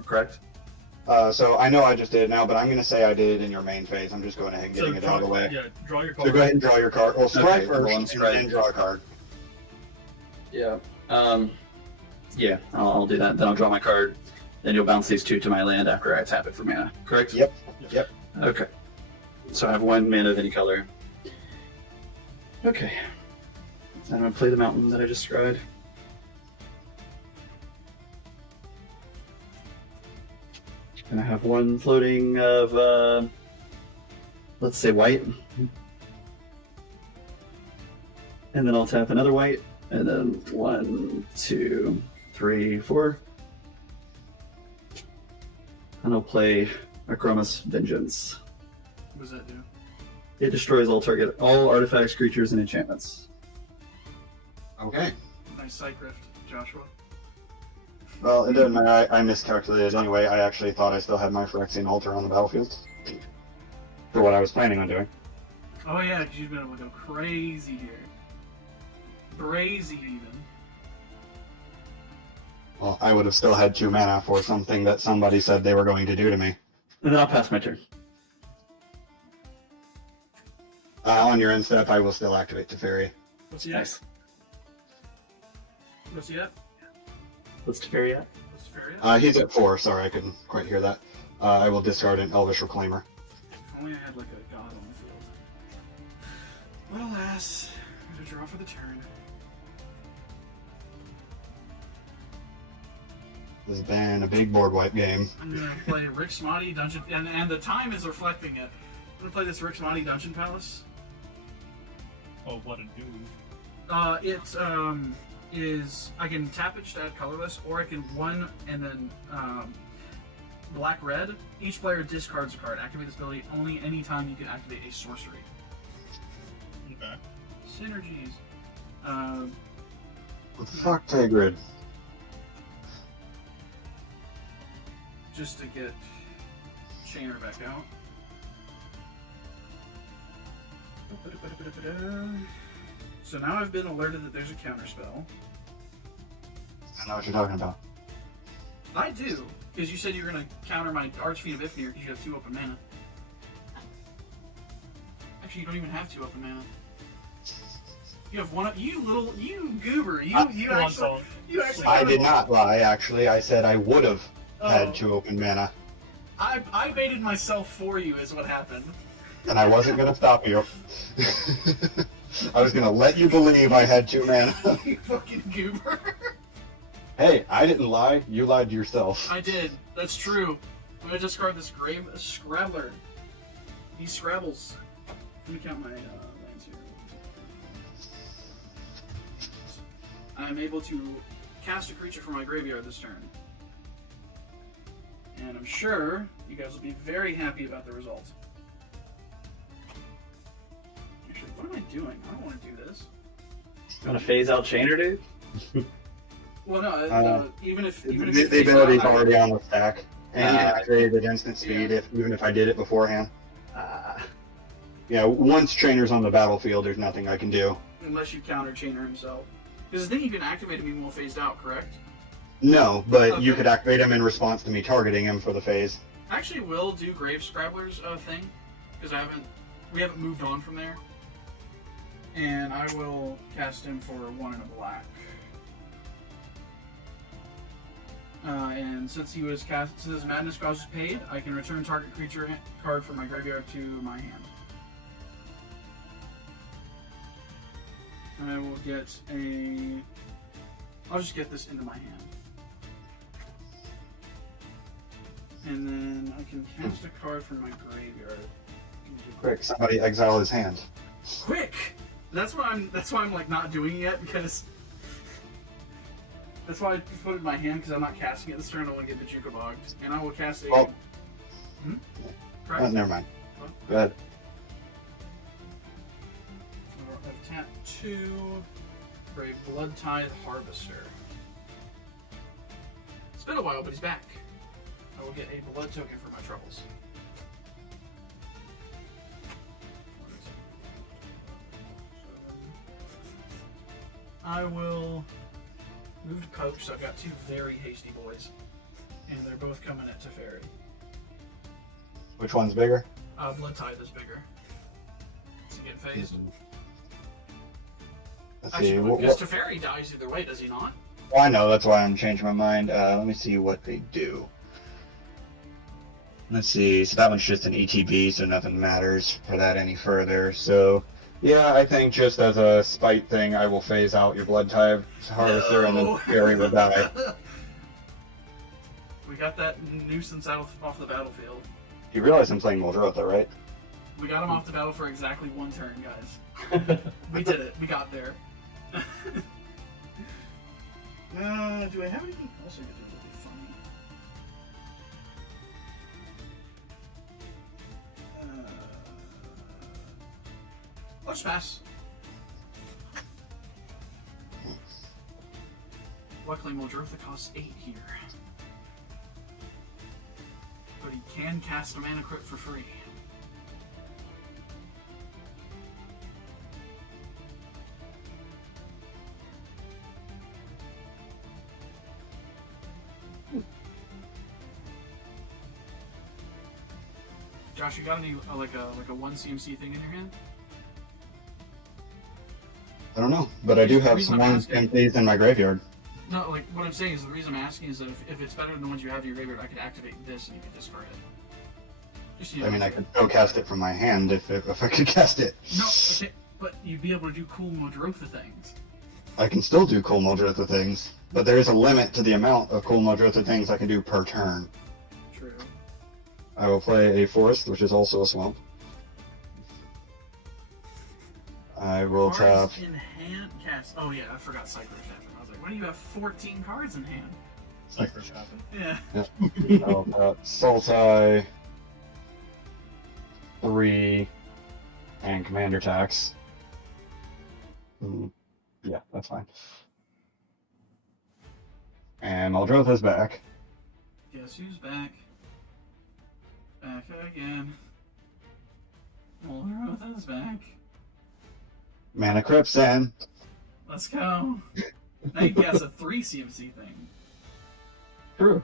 correct? So I know I just did it now, but I'm going to say I did it in your main phase. I'm just going ahead and getting it out of the way. Yeah, draw your So card. go ahead and draw your card. Well, strike Okay, first roll on and strike. then draw a card. Yeah. Yeah, I'll do that. Then I'll draw my card. Then you'll bounce these two to my land after I tap it for mana. Correct? Yep. Yep. Okay. So I have 1 mana of any color. Okay. And I'm gonna play the mountain that I just described. And I have 1 floating of, let's say white. And then I'll tap another white. And then 1, 2, 3, 4. And I'll play Akromis Vengeance. What does that do? It destroys all artifacts, creatures, and enchantments. Okay. Nice sight rift, Joshua. Well, it doesn't matter. I miscalculated anyway. I actually thought I still had my Phyrexian Altar on the battlefield. For what I was planning on doing. Oh yeah, because you've been able to go crazy here. Crazy even. Well, I would have still had 2 mana for something that somebody said they were going to do to me. And then I'll pass my turn. On your end step, I will still activate Teferi. What's he at? Nice. What's he at? What's Teferi at? What's Teferi at? He's at 4. Sorry, I couldn't quite hear that. I will discard an Elvish Reclaimer. If only I had like a god on the field. But alas, I'm gonna draw for the turn. This has been a big board wipe game. I'm gonna play Rick Smotty Dungeon, and the time is reflecting it. I'm gonna play this Rick Smotty Dungeon Palace. Oh, what a dude. It is I can tap it to add colorless, or I can one and then black red. Each player discards a card. Activate this ability only anytime you can activate a sorcery. Okay. Synergies. What the fuck, Tigrid? Just to get Chainer back out. So now I've been alerted that there's a counter spell. I know what you're talking about. I do, because you said you were going to counter my Archfiend of Ifnir because you have 2 open mana. Actually, you don't even have 2 open mana. You have 1. You goober. You actually. I did not lie, actually. I said I would have Oh. had 2 open mana, I baited myself for you, is what happened. and I wasn't going to stop you. I was going to let you believe I had 2 mana. You fucking goober. Hey, I didn't lie. You lied to yourself. I did. That's true. I'm gonna discard this Grave Scrabbler. He scrabbles. Let me count my lands here. I'm able to cast a creature from my graveyard this turn. And I'm sure you guys will be very happy about the result. Actually, what am I doing? I don't want to do this. You want to phase out Chainer, dude? Well, no, even if The you ability's already on the stack, and I created instant speed even if I did it beforehand. Yeah, once Trainer's on the battlefield, there's nothing I can do. unless you counter Chainer himself. Because the thing you can activate him even while phased out, correct? No, but you Okay. could activate him in response to me targeting him for the phase. Actually, will do Grave Scrabbler's thing, because we haven't moved on from there. And I will cast him for 1 and a black. And since he was cast, since his madness cost is paid, I can return target creature card from my graveyard to my hand. I will get a. I'll just get this into my hand. And then I can cast a card from my graveyard. Quick, somebody exile his hand. Quick! That's why I'm like not doing it yet, because that's why I put it in my hand, because I'm not casting it this turn. I want to get the Juka bogged, and I will cast a. Oh. Correct? Oh, never mind. What? Go ahead. I've tapped 2 for a Blood Tithe Harvester. It's been a while, but he's back. I will get a blood token for my troubles. I will move to poke, so I've got 2 very hasty boys. And they're both coming at Teferi. Which one's bigger? Blood Tithe is bigger. Does he get phased? Let's see. Actually, because Teferi dies either way, does he not? Well, I know, that's why I'm changing my mind. Let me see what they do. Let's see, so that one's just an ETB, so nothing matters for that any further. So, yeah, I think just as a spite thing, I will phase out your Blood Tithe Harvester and then Fairy will die. We got that nuisance off the battlefield. You realize I'm playing Muldrotha, right? We got him off the battle for exactly 1 turn, guys. We did it. We got there. Do I have anything else I could do that would be funny? I'll just pass. Luckily, Muldrotha costs 8 here. But he can cast a mana crypt for free. Josh, you got any like a 1 CMC thing in your hand? I don't know, but I do have Reason some I'm ones asking- empties in my graveyard. No, like what I'm saying is the reason I'm asking is that if it's better than the ones you have in your graveyard, I could activate this and you could discard it. Just, you know, I mean, I could go cast it from my hand if I could cast it. No, okay, but you'd be able to do cool Muldrotha things. I can still do cool Muldrotha things. But there is a limit to the amount of cool Muldrotha things I can do per turn. True. I will play a forest, which is also a swamp. I will tap. Cards in hand cast. Oh yeah, I forgot Cycler Captain. I was like, why do you have 14 cards in hand? Cypher shopping. Yeah. I'll tap Sultai, 3, and Commander Tax. Yeah, that's fine. And Muldrotha's back. Guess who's back? Back again. Muldrotha's back. Mana Crypt's in. Let's go. Now you guess a 3 CMC thing. True.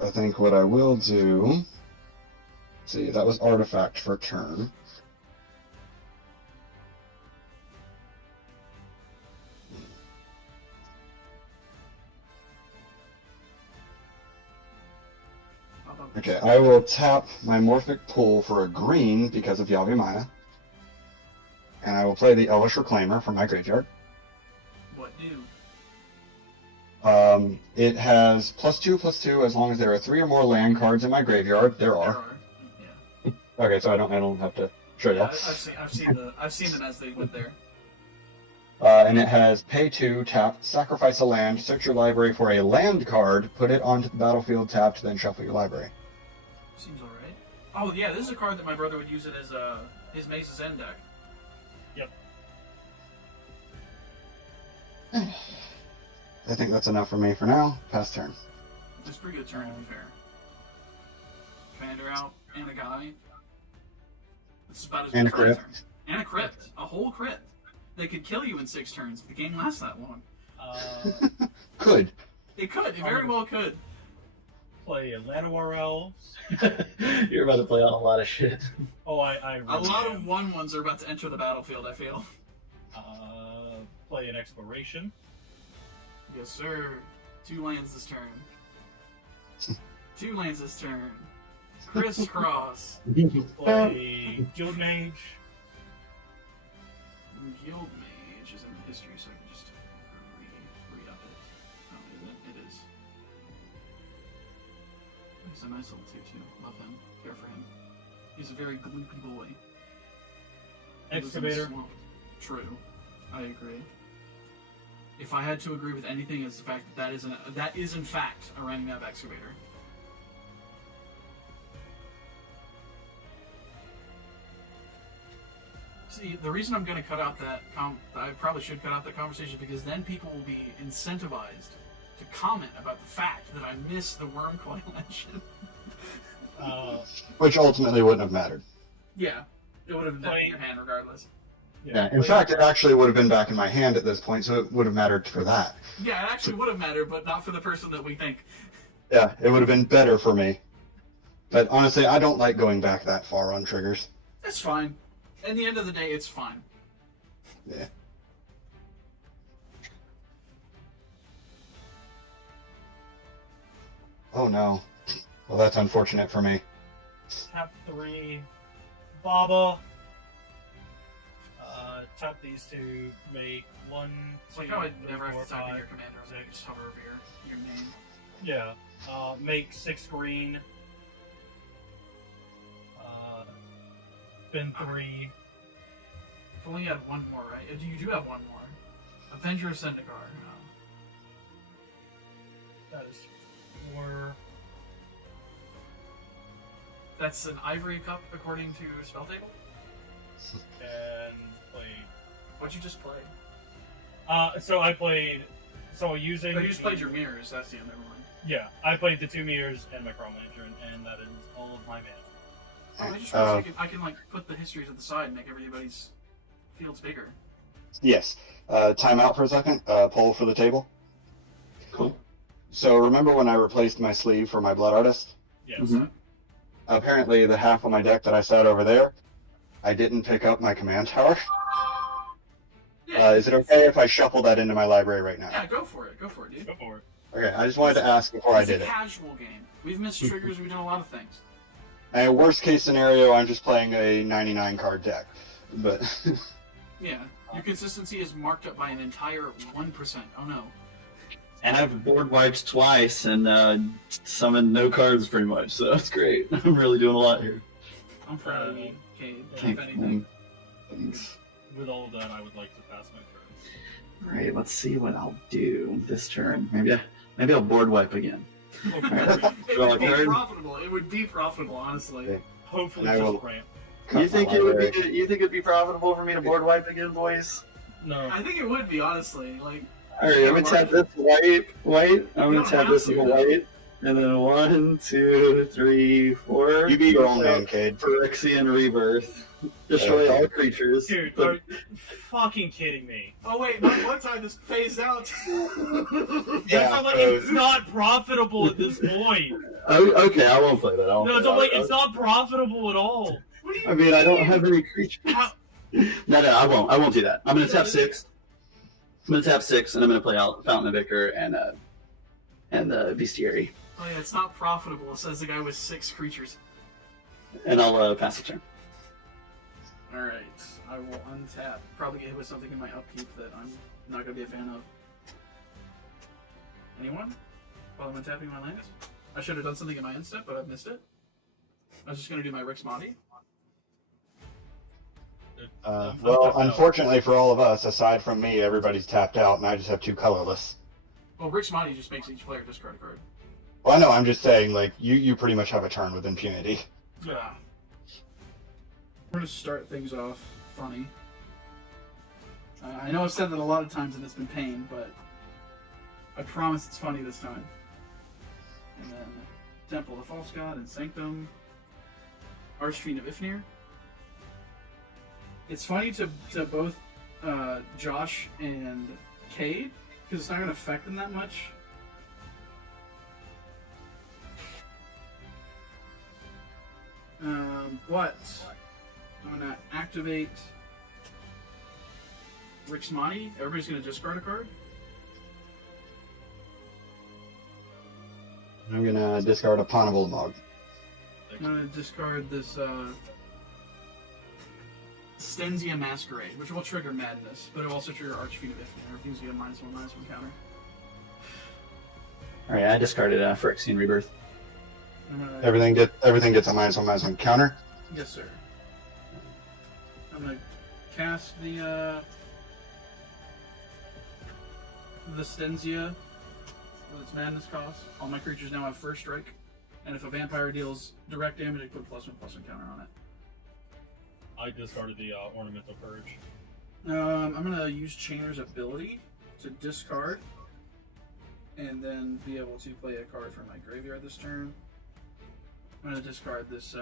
I think what I will do. See, that was Artifact for turn. Okay, I will tap my Morphic Pool for a green because of Yavimaya. And I will play the Elvish Reclaimer from my graveyard. What new? It has +2/+2 as long as there are 3 or more land cards in my graveyard. There are. Yeah. Okay, so I don't have to show you. Yeah, I've seen them as they went there. And it has pay 2, tap, sacrifice a land, search your library for a land card, put it onto the battlefield tapped, then shuffle your library. Seems alright. Oh yeah, this is a card that my brother would use it as his Mace's End deck. Yep. I think that's enough for me for now. Pass turn. It's a pretty good turn to be fair. Commander out, and a guy. This is about as And good a as my crypt. turn. And a crypt. A whole crypt. They could kill you in 6 turns if the game lasts that long. Could. It could. It very well could. Play Llanowar Elves. You're about to play on a lot of shit. Oh, I A lot of 1/1s are about to enter the battlefield, I feel. Play an Exploration. Yes, sir. 2 lands this turn. 2 lands this turn. Crisscross. Play Guild Mage. Guild Mage is in the history, so I can just re-up it. Oh, isn't it? It is. He's a nice little 2/2. Love him. Care for him. He's a very gloopy boy. He lives in a Excavator. swamp. True. I agree. If I had to agree with anything, it's the fact that that is in fact a random map excavator. See, the reason I'm going to cut out that I probably should cut out that conversation because then people will be incentivized to comment about the fact that I missed the Wormcoil legend. Which ultimately wouldn't have mattered. Yeah, it would have been in your hand regardless. Yeah, in fact, it actually would have been back in my hand at this point, so it would have mattered for that. Yeah, it actually would have mattered, but not for the person that we think. Yeah, it would have been better for me. But honestly, I don't like going back that far on triggers. That's fine. At the end of the day, it's fine. Yeah. Oh no. Well, that's unfortunate for me. Tap 3. Baba. Tap these 2. Make 1, 2, It's like how I never 4, have to type in 5, your commander, I was just hover over your name. Yeah. Make 6 green. Spin 3. If only you had one more, right? You do have one more. Avenger of Zendikar. That is 4. That's an Ivory Cup according to Spell Table? And play. What'd you just play? So I played. So using. Oh, you just played your mirrors, that's the end, never mind. Yeah, I played the 2 meters and my Crawl Manager, and that is all of my mana. Oh, I just realized I can like put the histories at the side and make everybody's fields bigger. Yes. Time out for a second. Poll for the table. Cool. So remember when I replaced my sleeve for my Blood Artist? Yes. Mhm. Apparently, the half of my deck that I sat over there, I didn't pick up my command tower. Yeah, Is it okay if I shuffle that into my library right now? yeah, go for it, dude. Go for it. Okay, I just wanted to ask before I It's did a it. casual game. We've missed triggers, we've done a lot of things. And worst case scenario, I'm just playing a 99 card deck. But Yeah. Your consistency is marked up by an entire 1%. Oh no. And I've board wiped twice and summoned no cards pretty much, so that's great. I'm really doing a lot here. I'm proud of you, Cade. Can't If anything. complain. Thanks. With all of that, I would like to pass my turn. Alright, let's see what I'll do this turn. Maybe I'll board wipe again. It Draw would a be card. profitable. It would be profitable, honestly. Okay. Hopefully, And I will- just ramp. Cut You think my library. you think it'd be profitable for me to board wipe again, boys? No. I think it would be, honestly. Like, Alright, I'm gonna tap this white. I'm You gonna don't tap have this to, as a though. white. And then 1, 2, 3, 4. You be your own man, Cade. Phyrexian Rebirth. Destroy all creatures. Dude, But- are you fucking kidding me? oh wait, no, one time this phased out. That's not like it's not profitable at this point. Oh, okay, I won't play that. No, it's not like it's not profitable at all. What do you I mean, I don't have any creatures. How? No, I won't. I won't do that. I'm gonna tap 6. I'm gonna tap 6, and I'm gonna play out Fountain of Vicar and Bestiary, Oh yeah, it's not profitable, says the guy with 6 creatures. and I'll pass the turn. Alright, I will untap. Probably get hit with something in my upkeep that I'm not going to be a fan of. Anyone? While I'm untapping my lands? I should have done something in my end step, but I've missed it. I was just going to do my Rix Modi. Well, unfortunately for all of us, aside from me, everybody's tapped out, and I just have 2 colorless. Well, Rix Modi just makes each player discard a card. Well, I know, I'm just saying, like, you pretty much have a turn with impunity. Yeah. We're going to start things off funny. I know I've said that a lot of times and it's been pain, but I promise it's funny this time. And then Temple of the False God and Sanctum. Archfiend of Ifnir. It's funny to both Josh and Cade, because it's not going to affect them that much. But I'm going to activate Rix Modi. Everybody's going to discard a card. I'm gonna discard a Ponable Mog. I'm going to discard this Stenzia Masquerade, which will trigger Madness, but it will also trigger Archfiend of Ifnir. Everything's going to get -1/-1 counter. Alright, I discarded Phyrexian Rebirth. I'm gonna, Everything gets a -1/-1 counter. Yes, sir. I'm going to cast the Stenzia with its Madness cost. All my creatures now have first strike, and if a vampire deals direct damage, I put a +1/+1 counter on it. I discarded the Ornamental Purge. I'm going to use Chainer's ability to discard, and then be able to play a card from my graveyard this turn. I'm going to discard this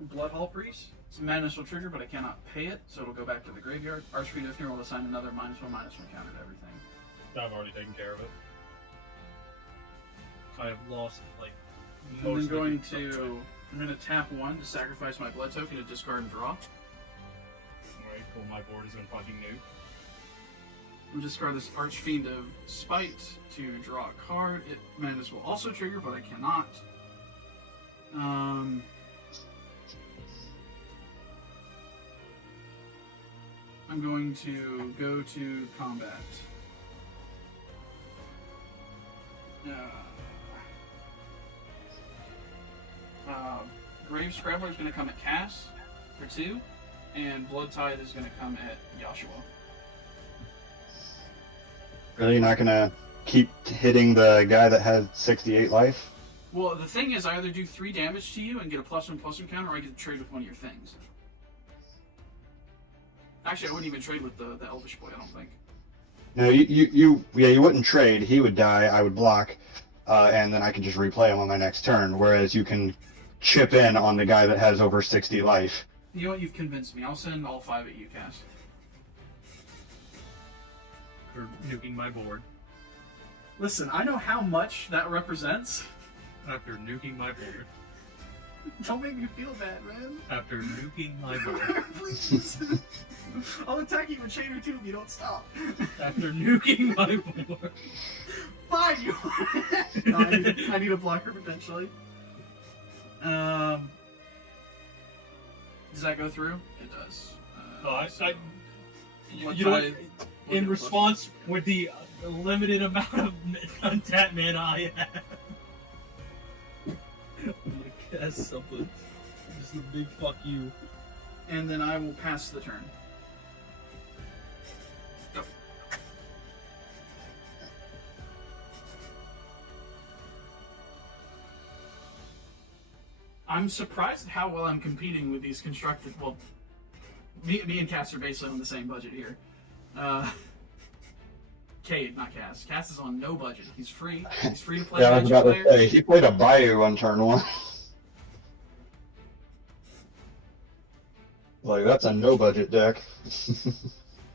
Bloodhall Priest. It's Madness will trigger, but I cannot pay it, so it'll go back to the graveyard. Archfiend of Ifnir will assign another -1/-1 counter to everything. I've already taken care of it. I have lost like And most then of the I'm going to tap 1 to sacrifice my blood token to discard and draw. Alright, cool. My board is gonna fucking nuke. I'm discard this Archfiend of Spite to draw a card. Madness will also trigger, but I cannot. I'm going to go to combat. Grave Scrabbler is going to come at Cass for 2, and Blood Tithe is going to come at Yashua. Really, you're not gonna keep hitting the guy that has 68 life? Well, the thing is, I either do 3 damage to you and get a +1/+1 counter, or I get to trade with one of your things. Actually, I wouldn't even trade with the Elvish Boy, I don't think. No, you wouldn't trade. He would die, I would block, and then I could just replay him on my next turn, whereas you can chip in on the guy that has over 60 life. You know what? You've convinced me. I'll send all 5 at you, Cass. For nuking my board. Listen, I know how much that represents. After nuking my board. Don't make me feel bad, man. After nuking my board. Please. I'll attack you with Chainer too if you don't stop. After nuking my board. Fine, you. No, I need a blocker potentially. Does that go through? It does. No, You know what? In response, with the limited amount of untapped mana I have, I'm gonna cast something. Just a big fuck you. And then I will pass the turn. Go. I'm surprised at how well I'm competing with these constructed. Well, me and Cass are basically on the same budget here. Cade, not Cass. Cass is on no budget. He's free. He's free to play. Yeah, I was Magic about to players. say, he played a Bayou on turn 1. Like, that's a no-budget deck.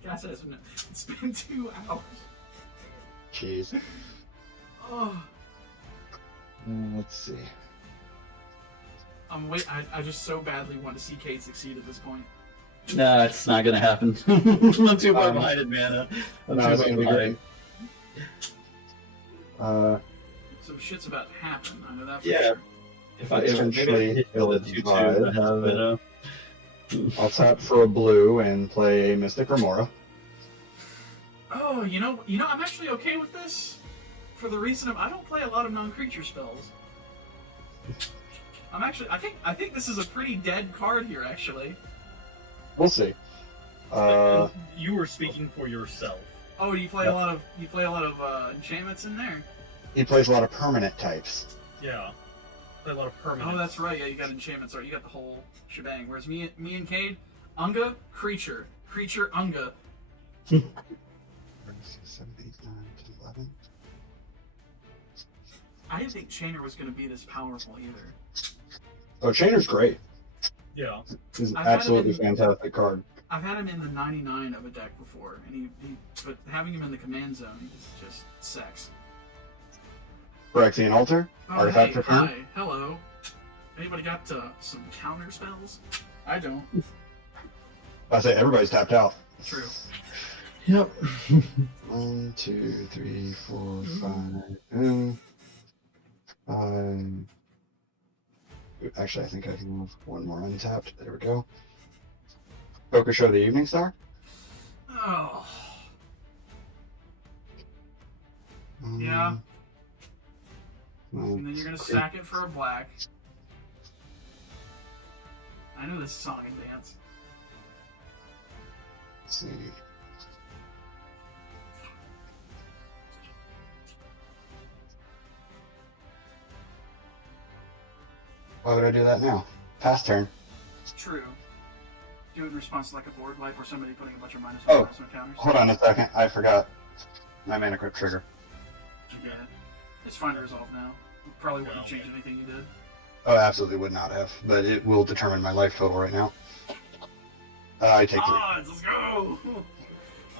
Cass has no. It's been 2 hours. Jeez. Oh, Let's see. I just so badly want to see Cade succeed at this point. Nah, it's not gonna happen. I'm too far Um, behind in mana. I'm No, too it's far gonna be behind. great. Some shit's about to happen. I know that for Yeah. sure. If I Essentially, hit the 2/2, divide. I have it. I'll tap for a blue and play Mystic Remora. Oh, you know, I'm actually okay with this, for the reason of I don't play a lot of non-creature spells. I think this is a pretty dead card here, actually. We'll see. You were speaking for yourself. Oh, you play a lot of enchantments in there. He plays a lot of permanent types. Yeah. Play a lot of permanents. Oh, that's right. Yeah, you got enchantments. Or you got the whole shebang. Whereas me and Cade, Unga, creature, Unga. 6, 7, 8, 9, 10, 11. I didn't think Chainer was going to be this powerful either. Oh, Chainer's great. Yeah. He's an I've had absolutely him in- fantastic card. I've had him in the 99 of a deck before, and but having him in the command zone is just sex. Phyrexian Altar, Oh, Artifact hey, Return. hi, hello. Anybody got some counter spells? I don't. I say everybody's tapped out. True. Yep. 1, 2, 3, 4, 5. Actually, I think I can have one more untapped. There we go. Poker Show the Evening Star. Oh. Yeah. And then you're gonna sack it for a black. I know this song and dance. Let's see. Why would I do that now? Pass turn. It's true. Do it in response to like a board wipe or somebody putting a bunch of -1 Oh, counters. Hold on a second. I forgot my mana crypt trigger. I get it. It's fine to resolve now. Probably wouldn't have changed anything you did. Oh, absolutely would not have, but it will determine my life total right now. I take 3. Odds, let's go!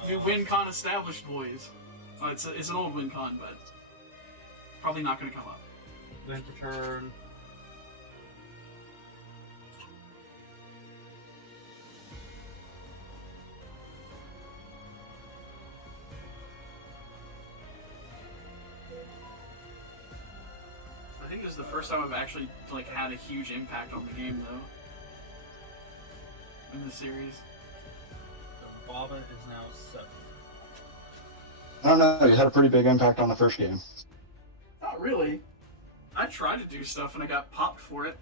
New win con established, boys. Oh, it's an old win con, but probably not going to come up. Then to turn. I think this is the first time I've actually like had a huge impact on the game, though. In the series. So Baba is now 7. I don't know. You had a pretty big impact on the first game. Not really. I tried to do stuff and I got popped for it,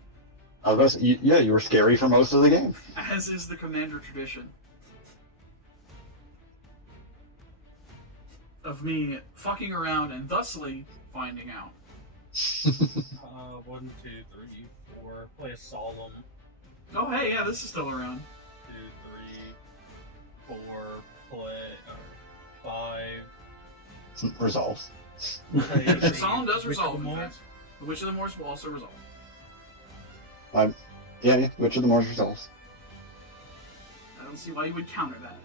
I was about to say, yeah, you were scary for most of the game. as is the Commander tradition. Of me fucking around and thusly finding out. 1, 2, 3, 4. Play a Solemn. Oh hey, yeah, this is still around. 2, 3, 4. Play 5. Resolves. The Solemn does Witch of resolve, the in Moors. fact. The Witch of the Moors will also resolve. Yeah, Witch of the Moors resolves. I don't see why you would counter that.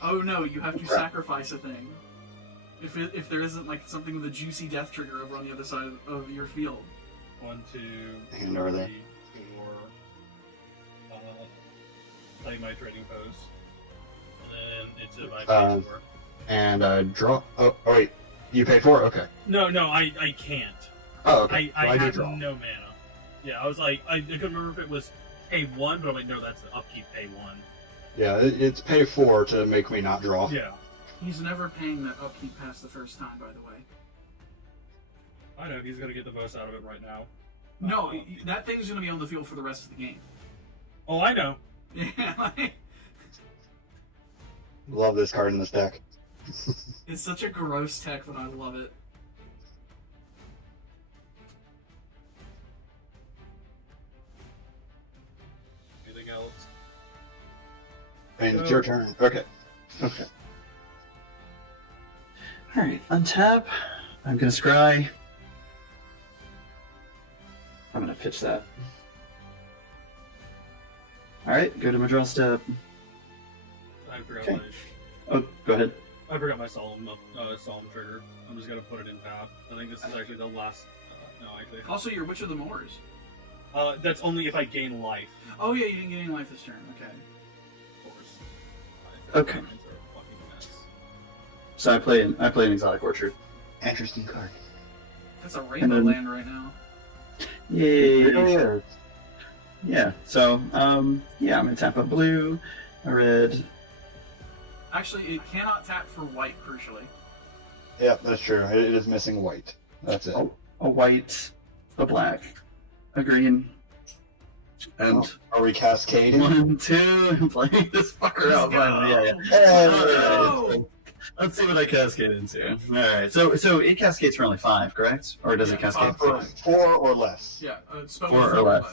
Oh no, you have to sacrifice a thing. If there isn't like something with a juicy death trigger over on the other side of your field. 1, 2, And over there. 3, 4. Play my trading post. And then it's a my pay 4. And draw. Oh, wait. You paid 4? Okay. No, I can't. Oh, okay. I Well, do have draw. no mana. Yeah, I was like, I couldn't remember if it was pay 1, but I'm like, no, that's the upkeep pay 1. Yeah, it's pay 4 to make me not draw. Yeah. He's never paying that upkeep past the first time, by the way. I know, he's gonna get the most out of it right now. No, that thing's gonna be on the field for the rest of the game. Oh, I know. Yeah, like, Love this card in this deck. it's such a gross tech, but I love it. Anything else? And it's your turn. Okay. Okay. Alright, untap. I'm gonna scry. I'm gonna pitch that. Alright, go to my draw step. I forgot Okay. my... Oh, go ahead. I forgot my solemn trigger. I'm just gonna put it in tap. I think this is actually the last... no, actually. Also, you're Witch of the Moors. That's only if I gain life. Oh yeah, you didn't get any life this turn. Okay. Of course. Okay. These are a fucking mess. So I play an Exotic Orchard. Interesting card. That's a rainbow then- land right now. Yay! Yeah, so, yeah, I'm gonna tap a blue, a red. Actually, it cannot tap for white, crucially. Yep, that's true. It is missing white. That's it. A white, a black, a green, and Are we cascading? 1, 2, and playing this fucker out. Let's go. Finally. Yeah, Hey! Alright, let's see what I cascade into. Alright, so it cascades for only 5, correct? Or does it Yeah, cascade For 4 or less. Yeah, spell 4 with or less.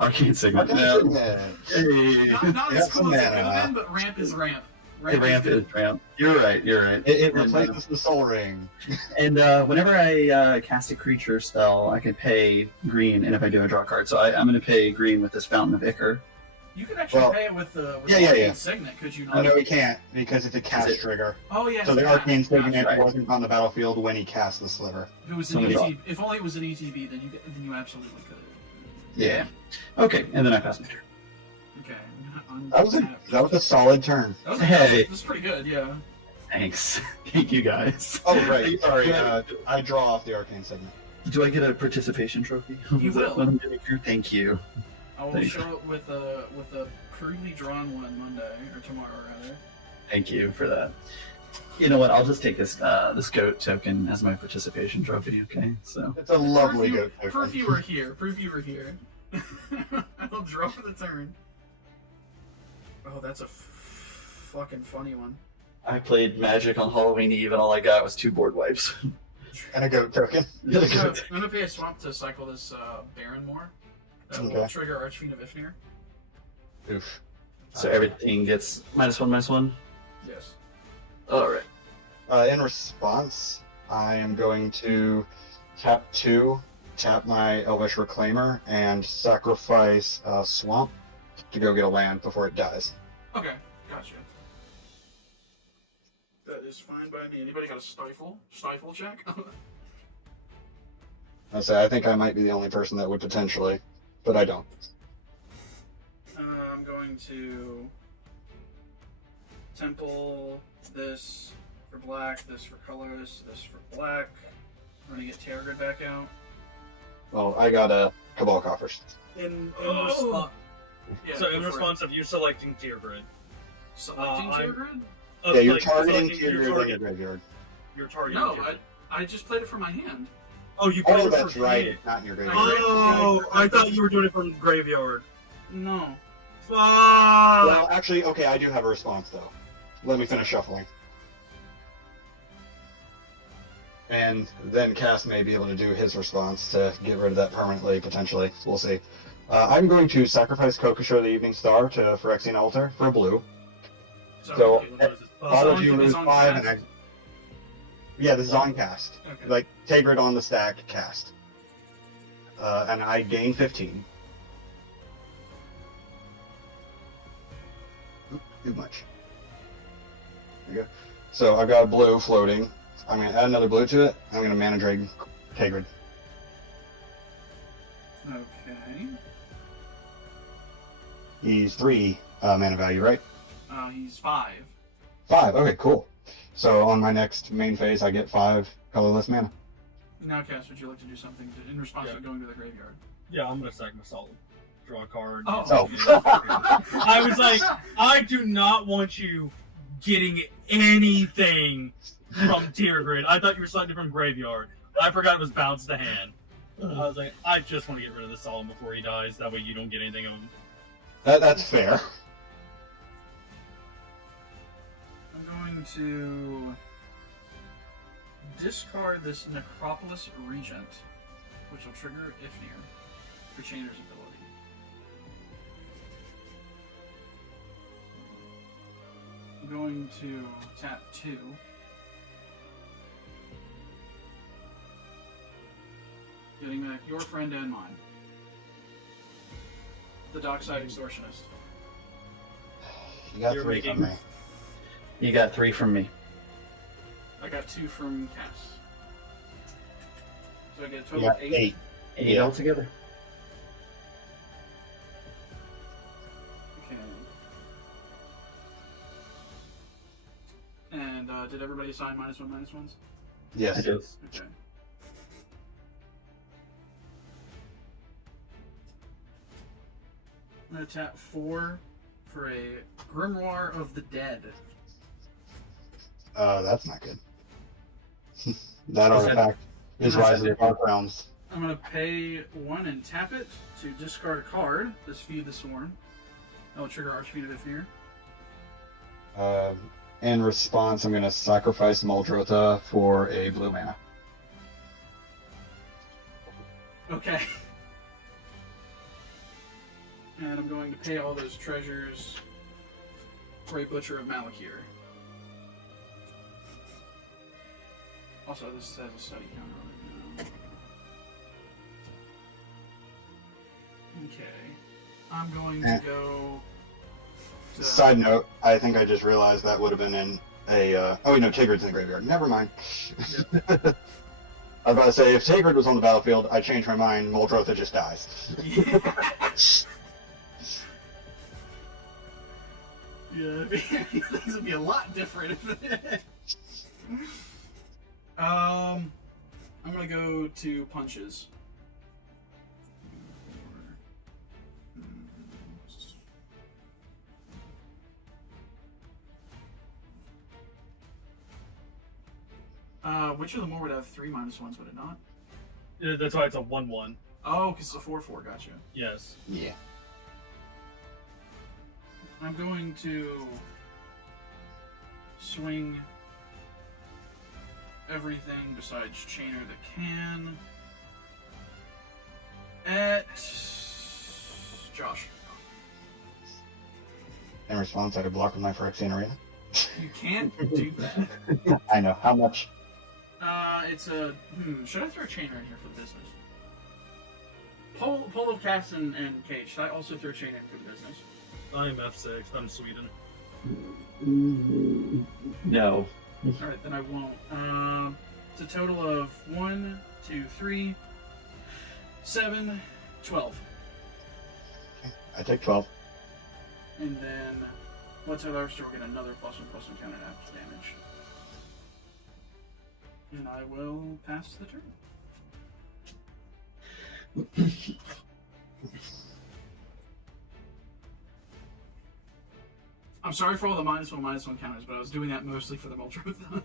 Arcane Signet? No. Hey. Not as That's cool as it mana. could have been, but ramp is ramp. Ramp good. is ramp. You're right. It replaces the soul ring. And whenever I cast a creature spell, I can pay green, and if I do, I draw a card. So I'm going to pay green with this Fountain of Ichor. You could actually Well, pay it with the yeah. Arcane Signet, could you not? Oh, no, he can't because it's a cast Is it? trigger. Oh yeah. So the it's Arcane cast. Signet right. wasn't on the battlefield when he cast the Sliver. If it was an Somebody draw. if only it was an ETB, then you absolutely could. Yeah. Okay, and then I pass my turn. Okay. That was a solid turn. Hey. That was pretty good. Yeah. Thanks. Thank you guys. Oh, right. Sorry. I draw off the Arcane Signet. Do I get a participation trophy? You Is that will. what I'm doing here? Thank you. I will Thanks. show it with a crudely drawn one Monday or tomorrow rather. Thank you for that. You know what? I'll just take this goat token as my participation trophy. Okay, so It's a lovely Proof goat Proof token. you were here. Proof you were here. I'll draw for the turn. Oh, that's a fucking funny one. I played Magic on Halloween Eve, and all I got was 2 board wipes. And a goat token. So, I'm gonna pay a swamp to cycle this Baron more. That will Okay. trigger Archfiend of Ifnir. Oof. So everything gets -1/-1. Yes. All right. In response, I am going to tap 2, tap my Elvish Reclaimer, and sacrifice Swamp to go get a land before it dies. Okay, gotcha. That is fine by me. Anybody got a stifle check? I think I might be the only person that would potentially, but I don't. I'm going to temple this for black, this for colors, this for black. I'm gonna get Terror Grid back out. Well, I got a Cabal Coffers. In Oh! response, Yeah, so in go for it. response of you selecting tier grid, Selecting I'm- Terror Grid? Yeah, you're like, targeting selecting Tier your Grid in your target, graveyard. your targeting No, tier grid. I just played it from my hand. Oh, you played Oh, it that's for right. free. It's not in your graveyard. Oh, I thought you were doing it from graveyard. No. Fuck! Well, actually, okay, I do have a response, though. Let me finish shuffling. And then Cass may be able to do his response to get rid of that permanently, potentially. We'll see. I'm going to sacrifice Kokosho the Evening Star to Phyrexian Altar for a blue. So, Okay, what is it? all of you it's lose on 5, cast? and I... Yeah, this is on cast. Okay. Like, Tagrid on the stack, cast. And I gain 15. Oop, too much. There you go. So I've got a blue floating. I'm going to add another blue to it. I'm going to Mana Drain Tagrid. Okay. He's 3 mana value, right? He's 5. 5, okay, cool. So on my next main phase, I get 5 colorless mana. Now, Cass, would you like to do something in response to going to the graveyard? Yeah, I'm gonna sack my solemn draw a card. Oh. I was like, I do not want you getting anything from Tier Grid. I thought you were selecting from Graveyard. I forgot it was Bounce to Hand. I was like, I just want to get rid of this Solemn before he dies. That way you don't get anything of him. That's fair. I'm going to discard this Necropolis Regent, which will trigger Ifnir for Chainer's ability. I'm going to tap 2. Getting back your friend and mine. The Dockside Extortionist. You got You're 3 making- from me. You got 3 from me. I got 2 from Cass. So I get a You total of got 8. 8. 8 Yeah. altogether. Okay. And did everybody assign -1/-1s? Yes. I do. Okay. I'm gonna tap 4 for a Grimoire of the Dead. That's not good. That Is that- artifact is is Rise of that the Dark Realms. I'm gonna pay 1 and tap it to discard a card. This Feed the Sworn. That will trigger Archfiend of Ifnir. In response, I'm going to sacrifice Muldrotha for a blue mana. Okay. And I'm going to pay all those treasures for a Butcher of Malakir. Also, this has a study counter on it now. Okay. I'm going to go to... Side note, I think I just realized that would have been in a... oh wait, no, Tigrid's in the graveyard. Never mind. I was about to say, if Tigrid was on the battlefield, I changed my mind, Muldrotha just dies. Yeah, things would be a lot different if I'm gonna go to punches. Which of the more would have 3 -1s, would it not? Yeah, that's why it's a 1/1. Oh, because it's a 4/4, gotcha. Yes. Yeah. I'm going to swing everything besides Chainer that can at Josh. In response, I could block with my Phyrexian Arena. You can't do that. I know. How much? It's a... should I throw Chainer in here for the business? Poll of Cass and Kate. Should I also throw Chainer in for the business? I'm F6. I'm Sweden. No. Alright, then I won't. It's a total of 1, 2, 3, 7, 12. I take 12. And then, once I harvester, we'll get another +1/+1 counter after damage. And I will pass the turn. I'm sorry for all the -1/-1 counters, but I was doing that mostly for the Muldrotha.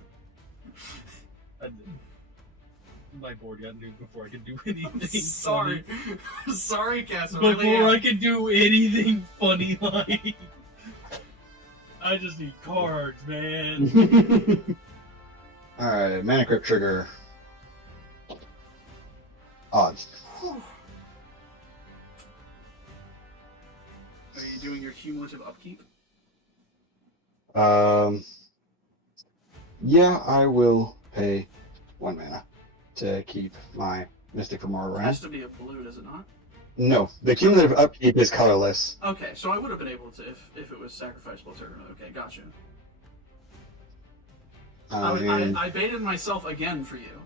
My board got duped before I could do anything. Sorry. Sorry, Cass. I Funny. really Before am. I could do anything funny, like I just need cards, man. Alright, Mana Crypt trigger. Odds. Are you doing your cumulative upkeep? Yeah, I will pay 1 mana to keep my Mystic Remora It around. has to be a blue, does it not? No, the cumulative upkeep is colorless. Okay, so I would have been able to if it was sacrificeable turn. Okay, gotcha. I baited myself again for you.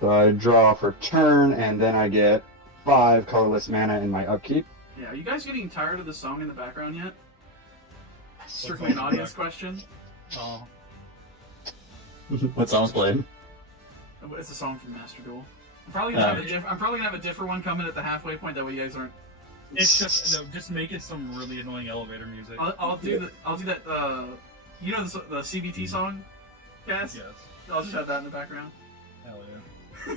So I draw for turn, and then I get 5 colorless mana in my upkeep. Yeah, are you guys getting tired of the song in the background yet? Strictly an audience question. Oh, What song's playing? It's a song from Master Duel. I'm probably gonna have a different one coming at the halfway point. That way you guys aren't. It's just make it some really annoying elevator music. I'll do that. You know the CBT song, Cass? Yes. I'll just have that in the background. Hell yeah.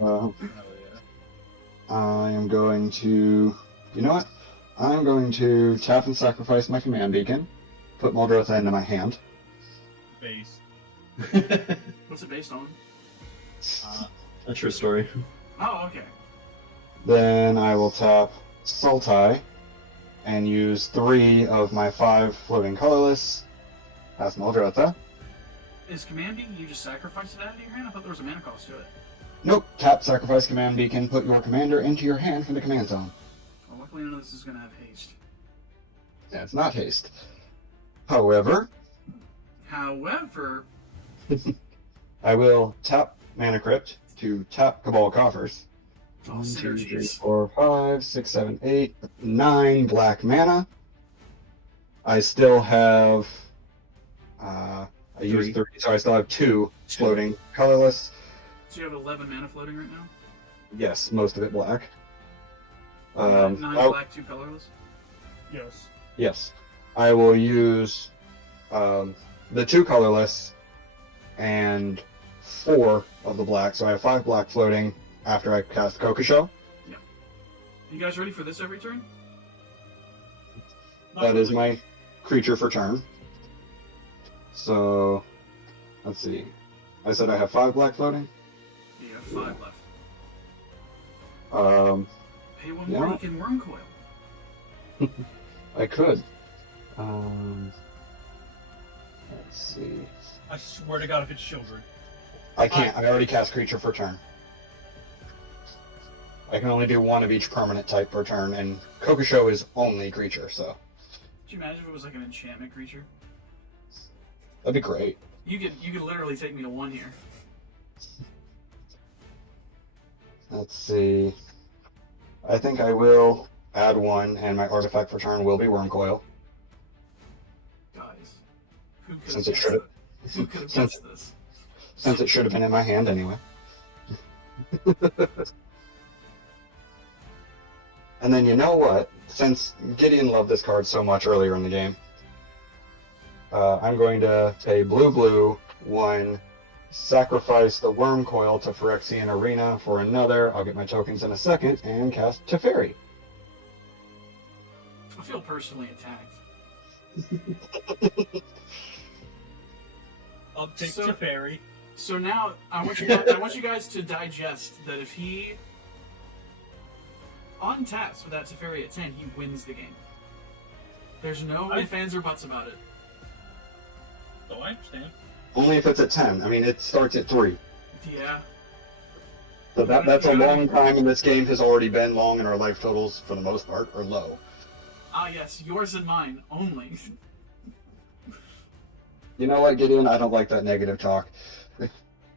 Uh, Hell yeah. I am going to. You know what? I'm going to tap and sacrifice my command beacon, put Muldrotha into my hand. Base. What's it based on? A true story. Oh, okay. Then I will tap Sultai and use 3 of my 5 floating colorless. That's Muldrotha. Is command beacon you just sacrifice it out of your hand? I thought there was a mana cost to it. Nope. Tap, sacrifice command beacon, put your commander into your hand from the command zone. Well, luckily none of this is gonna have haste. Yeah, it's not haste. However, I will tap Mana Crypt to tap Cabal Coffers. Oh, 1, 2, 3, synergies. 4, 5, 6, 7, 8, 9 black mana. I still have. I used 3, so I still have 2 floating colorless. So you have 11 mana floating right now? Yes, most of it black. 9 black, 2 colorless? Yes. Yes. I will use the 2 colorless and 4 of the black, so I have 5 black floating after I cast Kokosho. Yeah. You guys ready for this every turn? That is my creature for turn. So, let's see. I said I have 5 black floating. Yeah, you have 5 left. Pay 1 yeah. more, you can Worm Coil. I could. Let's see. I swear to God, if it's children. I can't. I already cast creature for turn. I can only do 1 of each permanent type per turn, and Kokosho is only creature, so Could you imagine if it was like an enchantment creature? that'd be great. You could literally take me to 1 here. Let's see. I think I will add 1, and my artifact for turn will be Wormcoil. Guys, who could have Since it guessed should have, this? Who could have since- guessed this? since it should have been in my hand anyway. And then you know what? Since Gideon loved this card so much earlier in the game, I'm going to pay blue 1, sacrifice the Wormcoil to Phyrexian Arena for another. I'll get my tokens in a second and cast Teferi. I feel personally attacked. Uptick So- to fairy. So now I want you guys to digest that if he untaps with that Teferi at 10, he wins the game. There's no ifs, ands, or buts about it. Oh, I understand. Only if it's at 10. I mean, it starts at 3. Yeah. So that's a long time, and this game has already been long, and our life totals, for the most part, are low. Ah, yes, yours and mine only. You know what, Gideon? I don't like that negative talk.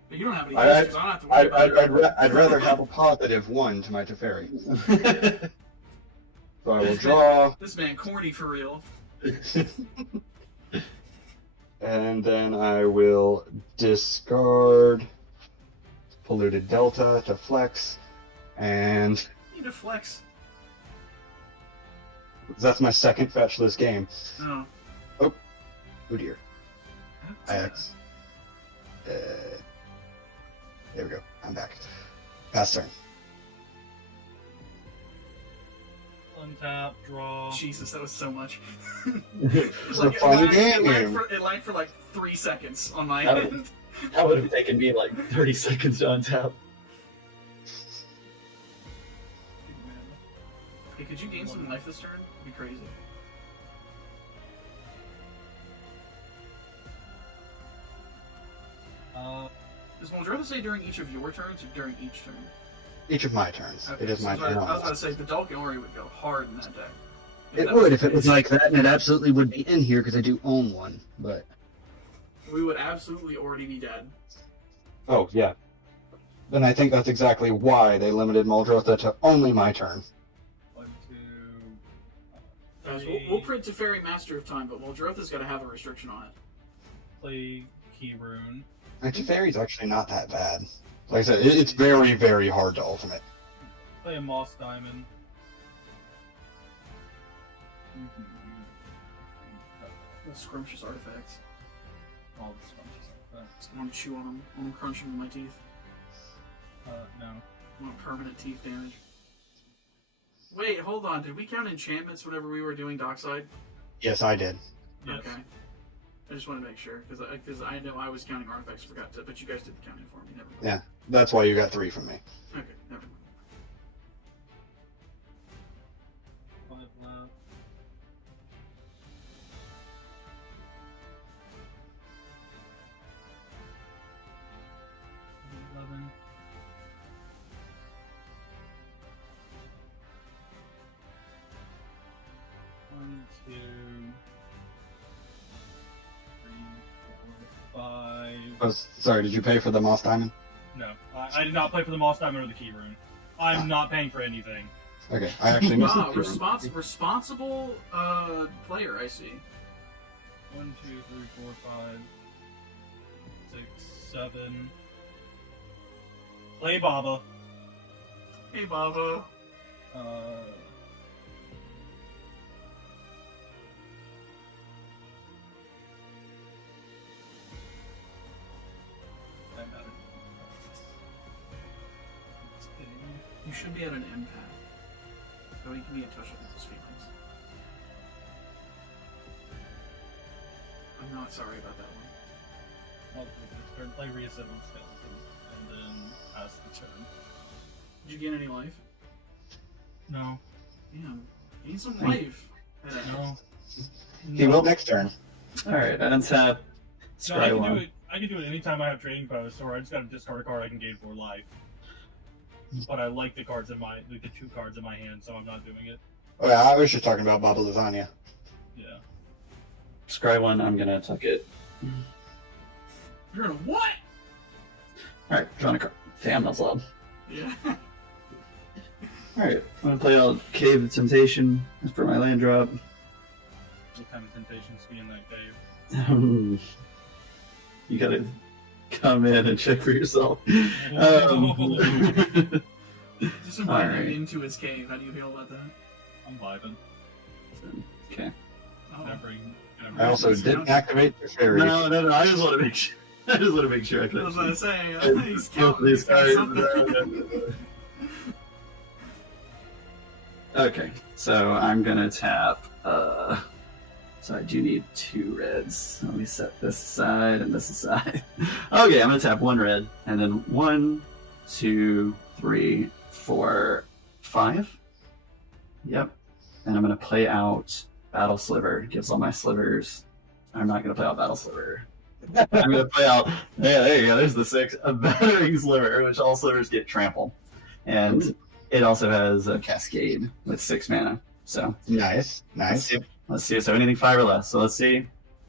But you don't have any I- issues. I don't have to worry about it. I'd rather have a positive 1 to my Teferi. So I will draw, This man corny for real. and then I will discard Polluted Delta to flex, and You need to flex. that's my second fetch this game. Oh. Oh dear. X. There we go. I'm back. Pass turn. Untap, draw. Jesus, that was so much. It's a fun game. It lagged for like 3 seconds on my That end. would- That would have taken me like 30 seconds to untap. Hey, could you gain some life this turn? It'd be crazy. Does Muldrotha say during each of your turns or during each turn? Each of my turns. Okay, It is so my I was turn. about to say the Dalkinori would go hard in that deck. It that would if the it was case. like that, and it absolutely would be in here because I do own one. But We would absolutely already be dead. oh yeah, then I think that's exactly why they limited Muldrotha to only my turn. 1, 2. Guys, we'll print Teferi Master of Time, but Muldrotha's got to have a restriction on it. Play Key Rune. My Teferi's actually not that bad. Like I said, it's very, very hard to ultimate. Play a Moss Diamond. The scrumptious artifacts. All the scrumptious like I want to chew on them. I want to crunch them with my teeth. that. No. I want permanent teeth damage. Wait, hold on. Did we count enchantments whenever we were doing Dockside? Yes, I did. Yes. Okay. I just want to make sure, because I know I was counting artifacts, forgot to, but you guys did the counting for me. Never mind. Yeah, that's why you got 3 from me. Okay, never mind. 5 left. $11. One, two, three, four, five. Oh, sorry, did you pay for the Moss Diamond? No, I did not play for the Moss Diamond or the Key Rune. I'm not paying for anything. Okay, I actually missed Wow, it. responsible player, I see. 1, 2, 3, 4, 5, 6, 7. Play Baba. Hey, Baba. I'm out of You should be at an empath. So you can be in touch with those feelings. I'm not sorry about that one. Well, it's turn, play Reassembled Skeleton, and then pass the turn. Did you gain any life? No. Damn. Gain some life. No. He will next turn. Alright, untap. No, Scry one. I can do it anytime I have trading posts, or I just gotta discard a card I can gain 4 life. But I like the cards in my, like the 2 cards in my hand, so I'm not doing it. Oh yeah, I was just talking about Baba Lasagna. Yeah. Scry one, I'm gonna tuck it. You're gonna what? Alright, drawing a card. Damn, that's loud. Yeah. Alright, I'm gonna play out Cave of Temptation as per my land drop. What kind of temptations be in that cave? You gotta come in and check for yourself. Just invite him Alright. into his cave. How do you feel about that? I'm vibing. Okay. Oh. Can I bring I also didn't activate the fairy. No, I just want to make sure. I just want to make sure I I can. was about to say, he's Kill counting. these He's got guys. something. Okay, so I'm gonna tap. So I do need 2 reds. Let me set this aside and this aside. Okay, I'm gonna tap 1 red and then 1, 2, 3, 4, 5. Yep. And I'm gonna play out Battle Sliver. Gives all my slivers. I'm not gonna play out Battle Sliver. I'm gonna play out. Yeah, there you go. There's the 6. A Battering Sliver, which all slivers get trample, and it also has a Cascade with 6 mana. So Nice, nice. let's see. So anything 5 or less. So let's see.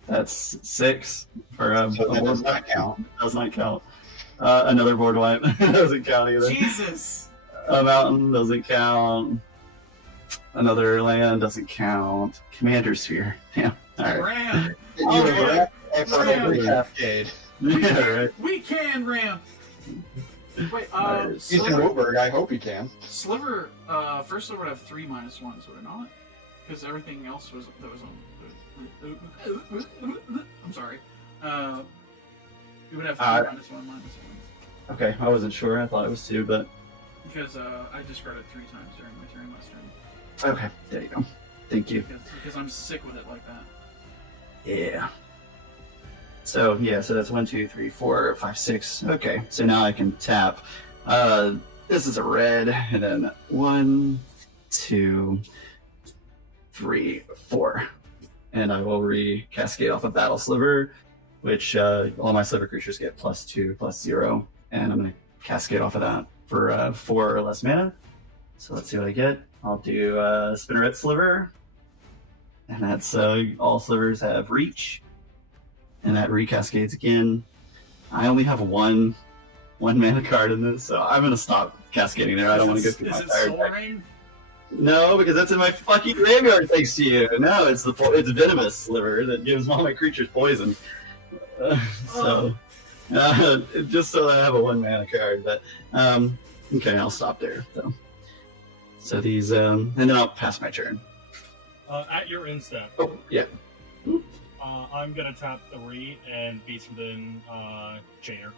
That's 6 for a So that does board not count. Does not count. Another board wipe doesn't count either. Jesus! A mountain doesn't count. Another land doesn't count. Commander Sphere. Yeah. All right. Ramp! You Oh, were yeah. right for Yeah. every cascade. Yeah. Right. We can ramp! Wait, Alright. He's in Sliver, Woburg, I hope he can. Sliver, first Sliver would have 3 -1s, would it not? Because everything else was, that was on... I'm sorry. We would have 3 -1, -1s. Okay. I wasn't sure. I thought it was 2, but Because I discarded 3 times during my turn last turn. okay. There you go. Thank you. Because I'm sick with it like that. Yeah. So yeah, so that's 1, 2, 3, 4, 5, 6. Okay, so now I can tap. This is a red, and then 1, 2, 3, 4, and I will re-cascade off a Battle Sliver, which all my Sliver creatures get +2, +0, and I'm gonna cascade off of that for 4 or less mana. So let's see what I get. I'll do Spinneret Sliver, and that's all slivers have reach. And that recascades again. I only have one mana card in this, so I'm gonna stop cascading there. I don't want to go through my Is it entire Soul deck. Rain? No, because that's in my fucking graveyard thanks to you. No, it's Venomous Sliver that gives all my creatures poison. So Just so that I have a 1 mana card, but okay, I'll stop there. So these, and then I'll pass my turn. At your end step, Oh, yeah. I'm gonna tap 3 and Beast Within Chainer.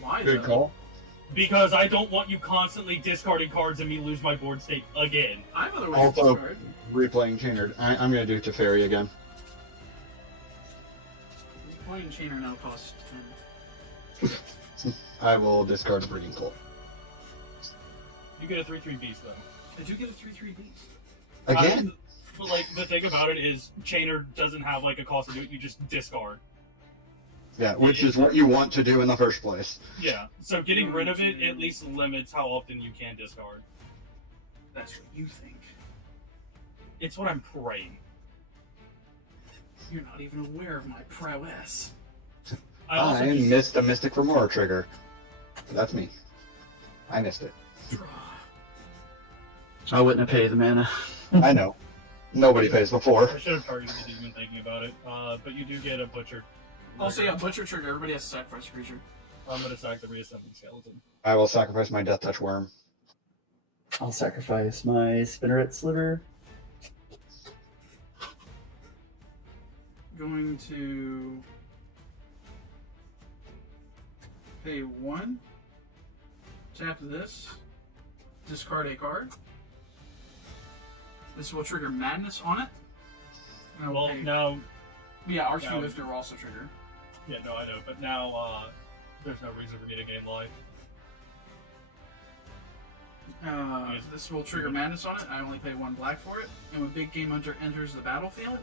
Why Good though? call. Because I don't want you constantly discarding cards and me lose my board state again. I have other ways to Also, discard. replaying Chainer. I'm going to do Teferi again. Playing Chainer now costs 10. I will discard Breeding Colt. You get a 3/3 Beast though. Did you get a 3/3 beast? Again? But like the thing about it is, Chainer doesn't have like a cost to do it. You just discard. Yeah, which is what you want to do in the first place. Yeah. So getting rid of it at least limits how often you can discard. That's what you think. It's what I'm praying. You're not even aware of my prowess. I I missed a Mystic Remora trigger. That's me. I missed it. Draw. I wouldn't have paid the mana. I know. Nobody pays before. I should have targeted the demon thinking about it. But you do get a butcher. Also, yeah, Butcher Trigger, everybody has to sacrifice a creature. I'm gonna sack the reassembling skeleton. I will sacrifice my Death Touch Worm. I'll sacrifice my Spinneret Sliver. Going to pay 1. Tap this. Discard a card. This will trigger Madness on it. And I will Well, pay- now, yeah, Archfiend now- Lifter will also trigger. yeah, no, I know, but now there's no reason for me to gain life. This will trigger Madness on it. I only pay 1 black for it. And when Big Game Hunter enters the battlefield,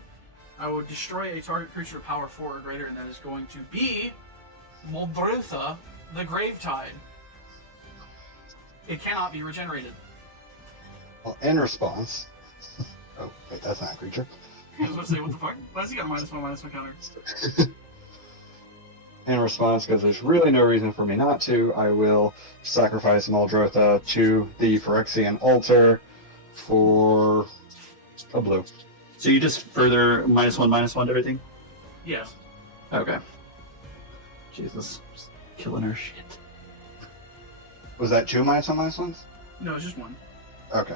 I will destroy a target creature of power 4 or greater, and that is going to be Muldrotha, the Gravetide. It cannot be regenerated. Well, in response... Oh, wait, that's not a creature. I was about to say, what the fuck? Why has he got a -1/-1 counter? In response, because there's really no reason for me not to, I will sacrifice Muldrotha to the Phyrexian altar for a blue. So you just further -1/-1 to everything? Yes. Okay. Jesus. Just killing our shit. Was that 2 -1/-1s? No, it's just 1. Okay.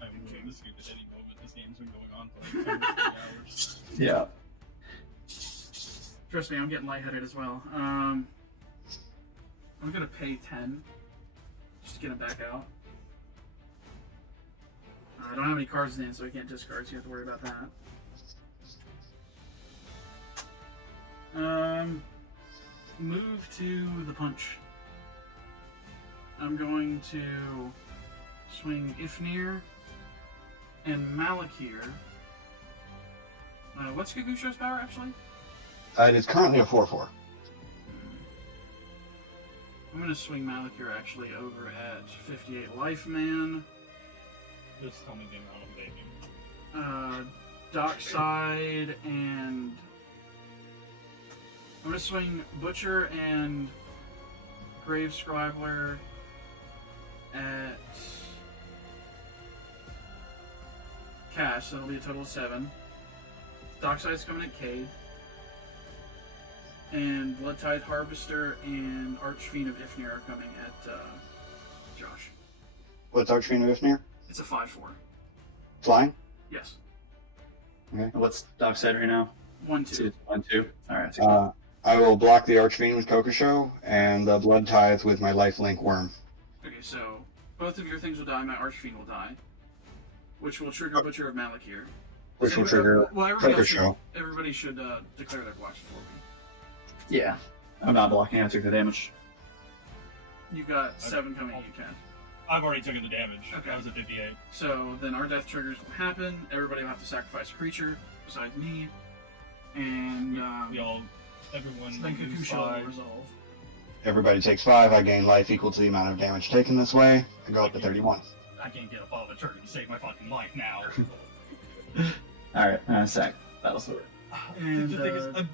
I'm going to scoop at any moment. This game's been going on for like 2 hours. Yeah. Trust me, I'm getting lightheaded as well. I'm gonna pay 10 just to get him back out. I don't have any cards in, so I can't discard, so you have to worry about that. Move to the punch. I'm going to swing Ifnir and Malakir. What's Kagusho's power, actually? It is currently a 4/4. I'm going to swing Malakir, actually, over at 58 life, man. Just tell me the amount I'm taking. Dockside, and I'm gonna swing Butcher and Grave Scribler at Cash, so that'll be a total of 7. Dockside's coming at Cade. And Bloodtithe Harvester and Archfiend of Ifnir are coming at Josh. What's Archfiend of Ifnir? It's a 5/4. Flying? Yes. And what's Dockside right now? 1/2. 1/2. Alright. I will block the Archfiend with Kokosho and the Blood Tithe with my Lifelink Worm. Okay, so both of your things will die, my Archfiend will die. Which will trigger Butcher of Malakir. Which will trigger Well, Kokosho. everybody should declare their blocks before me. Yeah. I'm not blocking, I took the damage. You've got 7 coming at you, Ken. I've already taken the damage. Okay. That was a 58. So then our death triggers will happen. Everybody will have to sacrifice a creature besides me. And Everyone. then lose Kakusha will 5. resolve. Everybody takes 5. I gain life equal to the amount of damage taken this way. I go up to 31. I can't get above a turn to save my fucking life now. Alright, sack. Battle Sword. And, the thing is,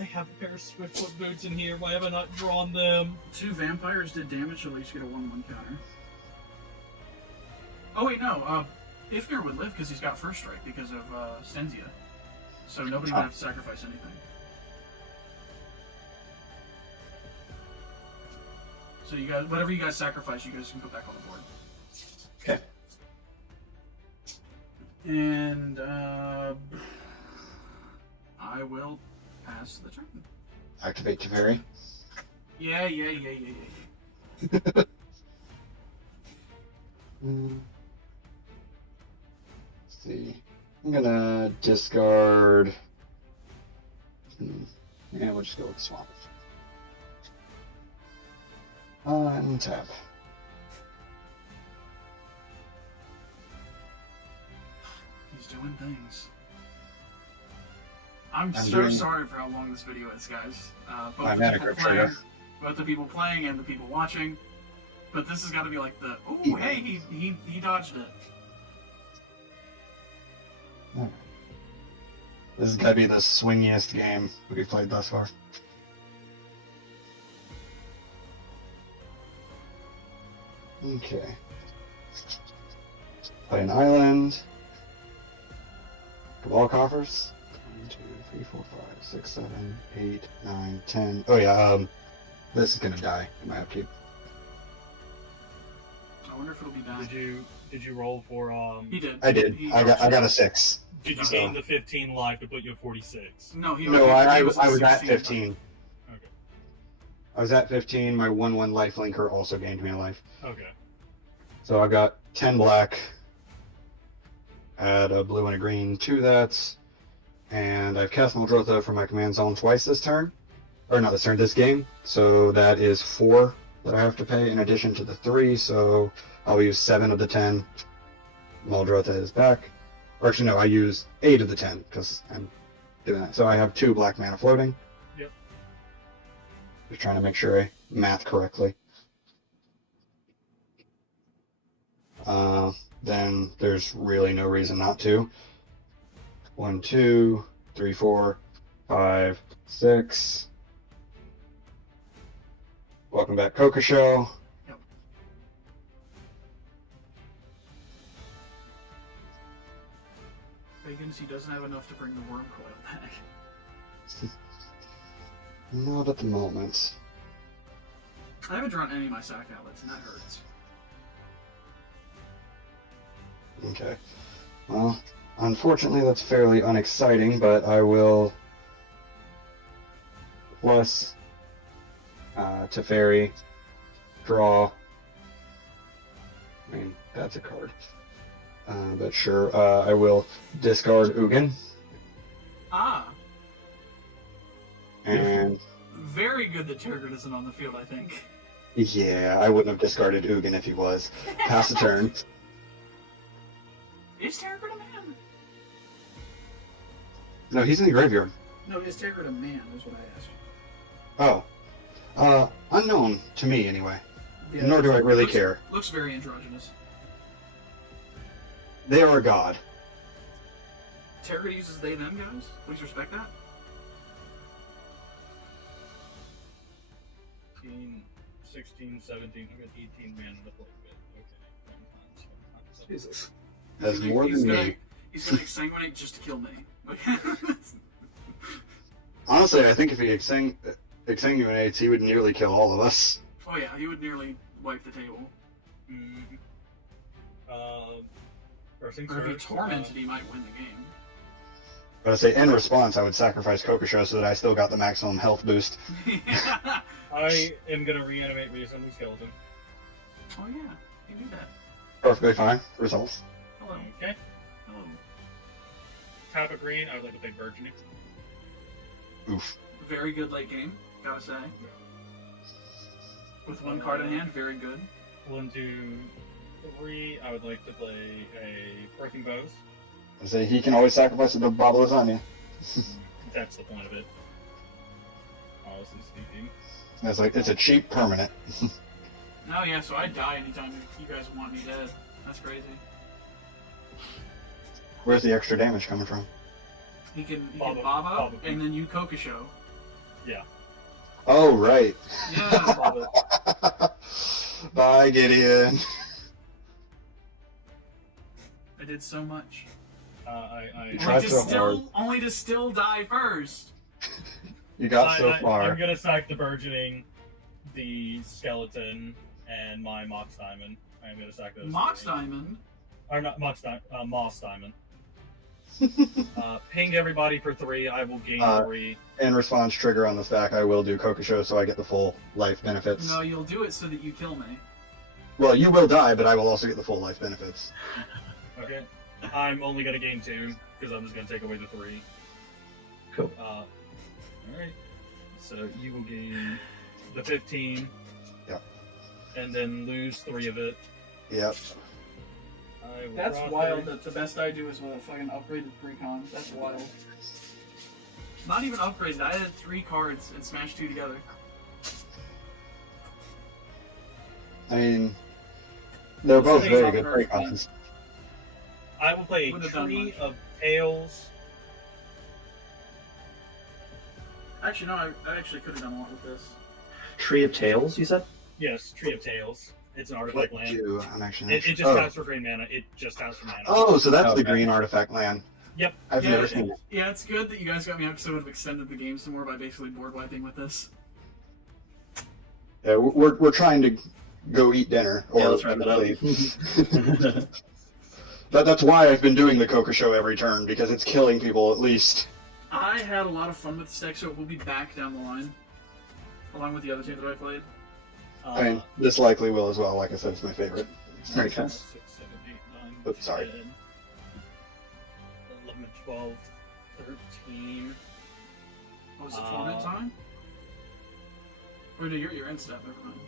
I have a pair of Swiftfoot boots in here. Why have I not drawn them? 2 vampires did damage, so at least get a 1/1 counter. Oh wait, no. Ifnir would live because he's got first strike because of Stenzia. So nobody would have to sacrifice anything. So you guys, whatever you guys sacrifice, you guys can put back on the board. Okay. And I will pass the turn. Activate Teferi. Yeah. Let's see. I'm gonna discard. Yeah, we'll just go with Swamp. And tap. He's doing things. I'm so doing- sorry for how long this video is, guys. Both I'm the at a people grip trigger. playing, both the people playing and the people watching. But this has got to be like the hey, he dodged it. This is gonna be the swingiest game we've played thus far. Okay. Play an island. Cabal coffers. 1, 2, 3, 4, 5, 6, 7, 8, 9, 10. Oh yeah, this is gonna die in my upkeep. I wonder if it'll be bad. Did you roll for He did. I did. He I dodged it. got a 6. Did you So- gain the 15 life to put you at 46? No, he No, he I was was at 16. 15. Okay. I was at 15. My 1/1 life linker also gained me a life. Okay. So I got 10 black. Add a blue and a green to that. And I've cast Muldrotha for my command zone twice this turn. Or not this turn, this game. So that is 4 that I have to pay in addition to the 3. So I'll use 7 of the 10. Muldrotha is back. Or actually, no, I use 8 of the 10 because I'm doing that. So I have 2 black mana floating. Yep. Just trying to make sure I math correctly. Then there's really no reason not to. 1, 2, 3, 4, 5, 6. Welcome back, Kokosho. Yep. Bagans, he doesn't have enough to bring the worm coil back. Not at the moment. I haven't drawn any of my sack outlets, and that hurts. Okay. Well, unfortunately, that's fairly unexciting, but I will plus Teferi, draw. I mean, that's a card. But sure, I will discard Ugin, Ah, and very good that Tergrid isn't on the field, I think. yeah, I wouldn't have discarded Ugin if he was. Pass the turn. Is Tergrid a man? No, he's in the graveyard. No, is Tergrid a man, is what I asked. Oh. Unknown to me, anyway. Yeah, Nor do I really looks, care. Looks very androgynous. They are a god. Tergrid uses they them, guys? Please respect that. 15, 16, 17, I've got 18 mana to play with. Okay. 10 times. Jesus. That's more than me. He's gonna exsanguinate just to kill me. Honestly, I think if he exsanguinates, he would nearly kill all of us. Oh yeah, he would nearly wipe the table. Mm-hmm. First things Or if he first, tormented, he might win the game. But I say, in response, I would sacrifice Kokosho so that I still got the maximum health boost. I am going to reanimate Reassembly Skeleton. Oh yeah, you do that. Perfectly fine. Results. Hello. Okay. Hello. Tap a green, I would like to play Burgeoning. Oof. Very good late game, gotta say. With one card in hand, very good. 1, 2, 3, I would like to play a Birthing Bows. I say, he can always sacrifice the Baba Lasagna. That's the point of it. Oh, this is sneaky. It's like, it's a cheap permanent. Oh yeah, so I die anytime you guys want me dead. That's crazy. Where's the extra damage coming from? He can Baba, Baba, Baba. and then you Kokosho. Yeah. Oh, right. Yeah. Love it. Bye, Gideon. I did so much. I tried so hard. Only to still die first. You got so I'm far. gonna sack the burgeoning, the skeleton, and my Mox Diamond. I'm gonna sack those. Mox three. Diamond. Or not Mox Diamond, Moss Diamond. Ping everybody for 3. I will gain 3. In response trigger on the stack, I will do Kokosho so I get the full life benefits. No, you'll do it so that you kill me. Well, you will die, but I will also get the full life benefits. Okay. I'm only gonna gain 2 because I'm just gonna take away the 3. Cool. All right. So you will gain the 15. Yep. And then lose 3 of it. Yep. I will That's draw wild 3. that the best I do is with a fucking upgraded precon. That's wild. Not even upgrades, I added 3 cards and smashed 2 together. I mean, they're both So very these good are- precons. I will play a Wouldn't have done Tree much. of Tails. Actually, no, I actually could have done a lot with this. Tree of Tails, you said? Yes, Tree of Tails. It's an What artifact land. do I'm actually It just oh. has for green mana. It just has for mana. Oh, so that's the Okay. green artifact land. Yep. I've Yeah, never seen it. Yeah, it's good that you guys got me up because I would have extended the game some more by basically board wiping with this. Yeah, we're trying to go eat dinner. Or Yeah, let's wrap it up. That's why I've been doing the Kokosho every turn, because it's killing people at least. I had a lot of fun with this deck, so it will be back down the line, along with the other two that I played. I mean, this likely will as well. Like I said, it's my favorite. Very cool. 6, 7, 8, 9, Oops, sorry. 10, 11, 12, 13. What was it, Torment time? Or no, you're end step, never mind.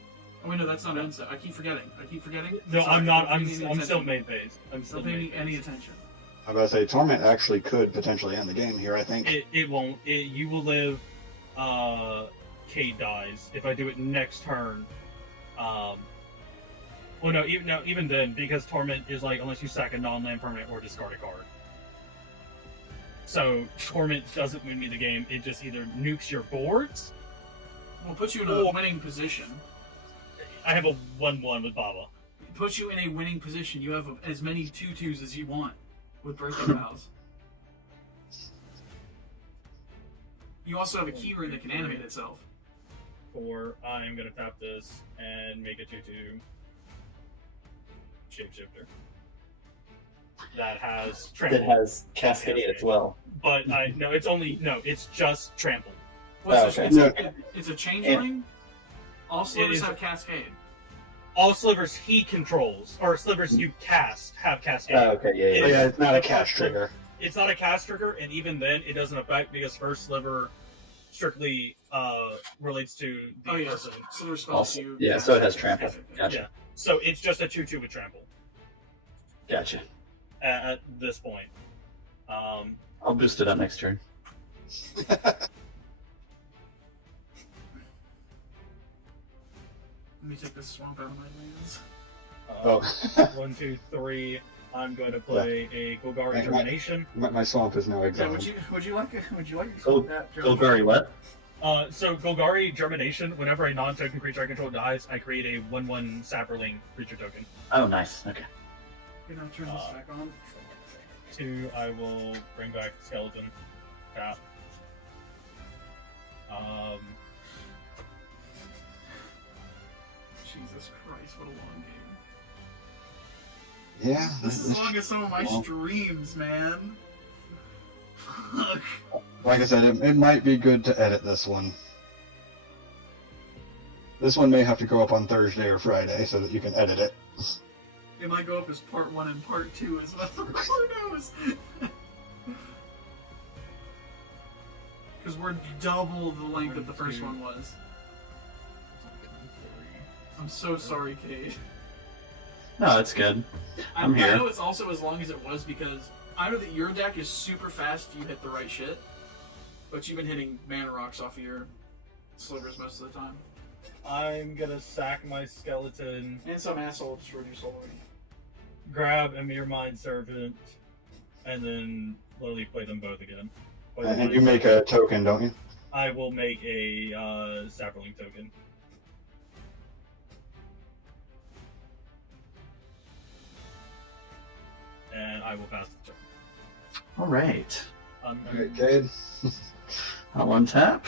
Oh wait, no, that's not end step. I keep forgetting. No, Sorry, I'm not. don't I'm pay me any still attention. main phase. I'm still Don't pay main me any phase. attention. I'm about to say, Torment actually could potentially end the game here, I think. It won't. You will live. Cade dies if I do it next turn. Well, no, even then, because Torment is like unless you sack a non-land permanent or discard a card. So Torment doesn't win me the game. It just either nukes your boards. We'll put you in a winning position. I have a 1/1 with Baba. It puts you in a winning position. You have as many 2/2s as you want with birthday vows. You also have a key rune that can animate itself. 4. I'm gonna tap this and make a 2/2 shapeshifter. That has trample. It has Cascade as well. But it's just trample. What's Oh, this? okay. It's a changeling. All slivers is- have Cascade. All slivers he controls, or slivers you cast, have cascade. Oh, okay, yeah, It yeah. Oh, is- yeah, it's not a cast trigger. It's not a cast trigger, and even then, it doesn't affect because first sliver strictly relates to the Oh yes, person. so there's spells Also, you. yeah, so it has trample. Gotcha. Yeah. So it's just a 2/2 with trample Gotcha. at this point. I'll boost it up next turn. Let me take this swamp out of my lands. Oh. 1, 2, 3. I'm going to play a Golgari Hang on. Germination. My swamp is now Yeah, exiled. would you like Oh, that? Joe? Golgari what? So Golgari Germination, whenever a non-token creature I control dies, I create a 1/1 Sapperling creature token. Oh, nice. Okay. Can I turn this back on? 2, I will bring back Skeleton. Tap. Jesus Christ, what a long game. Yeah. This is as long as some of my streams, man. Fuck. Like I said, it might be good to edit this one. This one may have to go up on Thursday or Friday so that you can edit it. It might go up as part 1 and part 2 as well. Who knows? Because we're double the length that the first one was. I'm so sorry, Cade. No, it's good. I'm I here. know it's also as long as it was because I know that your deck is super fast if you hit the right shit, but you've been hitting mana rocks off of your slivers most of the time. I'm gonna sack my Skeleton, And some asshole destroyed your soul already. grab a Mere Mind Servant, and then literally play them both again. Play the And Mind you make Servant. a token, don't you? I will make a Sapperling token. And I will pass the turn. All right. Alright, Cade. I'll untap.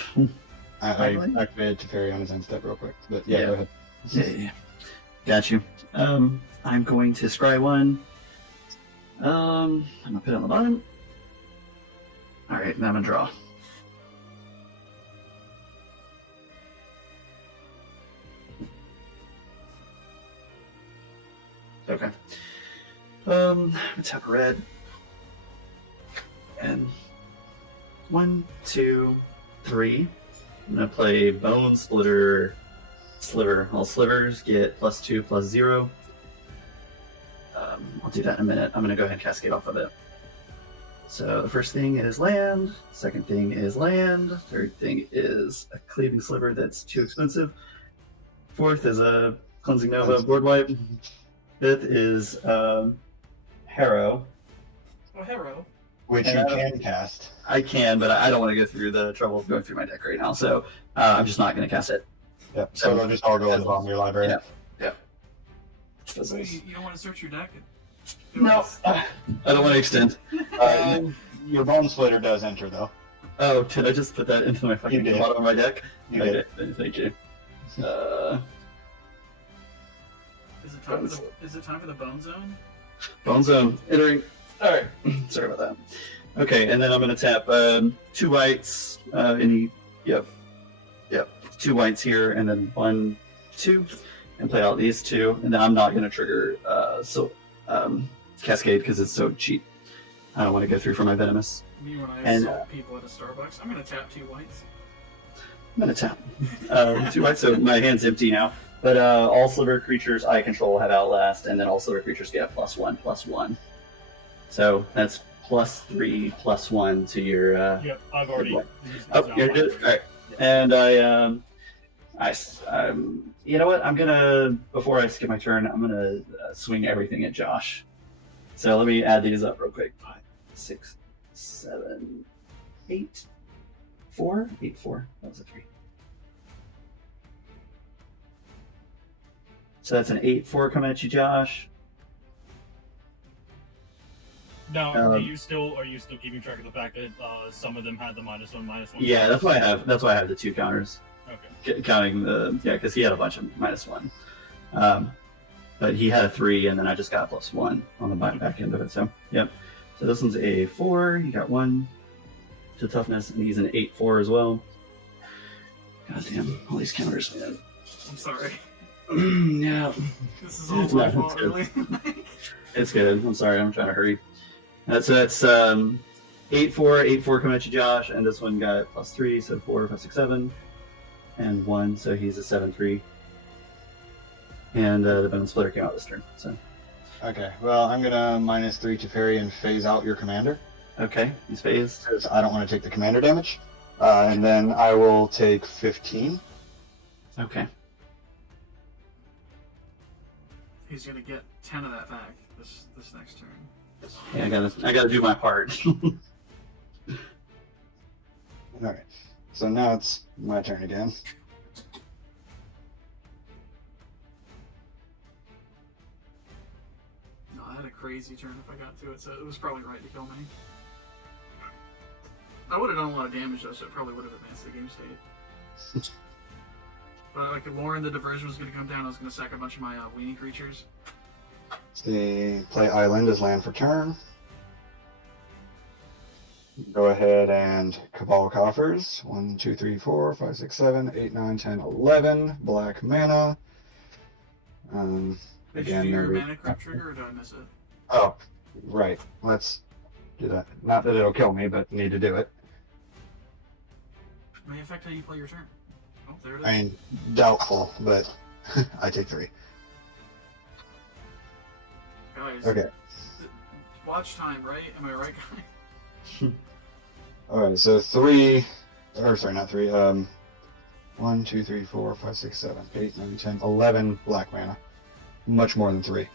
I activated Teferi on his end step real quick, but yeah, Yeah. go ahead. Yeah. Got you. I'm going to scry one. I'm gonna put it on the bottom. All right, now I'm gonna draw. Okay. Let's have a red. And 1, 2, 3. I'm gonna play Bone Splitter Sliver. All slivers get +2, +0. I'll do that in a minute. I'm gonna go ahead and cascade off of it. So the first thing is land, second thing is land, third thing is a cleaving sliver that's too expensive. Fourth is a cleansing nova board wipe. Fifth is Harrow. Oh, Hero. Which you can cast. I can, but I don't want to go through the trouble of going through my deck right now, so I'm just not going to cast it. Yep. So they'll just all go to the bottom of your library. Yeah. So you don't want to search your deck? No, I don't want to extend. Your Bone Splitter does enter, though. Oh, did I just put that into my fucking You did. bottom of my deck? You I did. Thank you. Is it time for the Bone Zone? Bone Zone, entering. Alright, sorry about that. Okay, and then I'm going to tap 2 whites, yep, 2 whites here, and then 1, 2, and play out these 2, and then I'm not going to trigger Cascade because it's so cheap. I don't want to go through for my Venomous. Me when I And, assault people at a Starbucks, I'm going to tap 2 whites. I'm going to tap 2 whites, so my hand's empty now. But all Sliver creatures I control have Outlast, and then all Sliver creatures get +1/+1. So that's +3, +1 to your. Yep, I've already. used Oh, these you're out. good. All right, and you know what? I'm gonna before I skip my turn, I'm gonna swing everything at Josh. So let me add these up real quick. 5, 6, 7, 8, 4, 8, 4. That was a 3. So that's an 8-4 coming at you, Josh. Now, are Um, you still keeping track of the fact that some of them had the -1/-1? Yeah, that's why I have the 2 counters. Okay. Counting the because he had a bunch of -1, but he had a 3, and then I just got +1 on the back end of it. So yep. So this one's a 4. You got 1 to toughness, and he's an 8-4 as well. God damn, all these counters, man. I'm sorry. Yeah, This is all my No, fault, it's good. really. it's good. I'm sorry. I'm trying to hurry. That's 8-4, 8-4 coming at you, Josh, and this one got +3, so 4, 5, 6, 7, and 1, so he's a 7-3. And the Venom Splitter came out this turn. So Okay, well, I'm gonna -3 Teferi and phase out your commander, okay, he's phased. because I don't want to take the commander damage. And then I will take 15. Okay. He's gonna get 10 of that back this next turn. Yeah, I gotta do my part. Alright, so now it's my turn again. No, I had a crazy turn if I got to it, so it was probably right to kill me. I would have done a lot of damage though, so it probably would have advanced the game state. But like Lauren, the diversion was going to come down, I was going to sack a bunch of my weenie creatures. See, play Island as land for turn. Go ahead and Cabal Coffers. 1, 2, 3, 4, 5, 6, 7, 8, 9, 10, 11. Black mana. Did Again, you do your no mana crypt trigger, or did I miss it? Oh, right. Let's do that. Not that it'll kill me, but need to do it. May affect how you play your turn. Oh, there it is. I mean, doubtful, but I take 3. Guys, Okay. watch time, right? Am I right, guys? Alright, so 3. Or, sorry, not 3. 1, 2, 3, 4, 5, 6, 7, 8, 9, 10, 11 black mana. Much more than 3.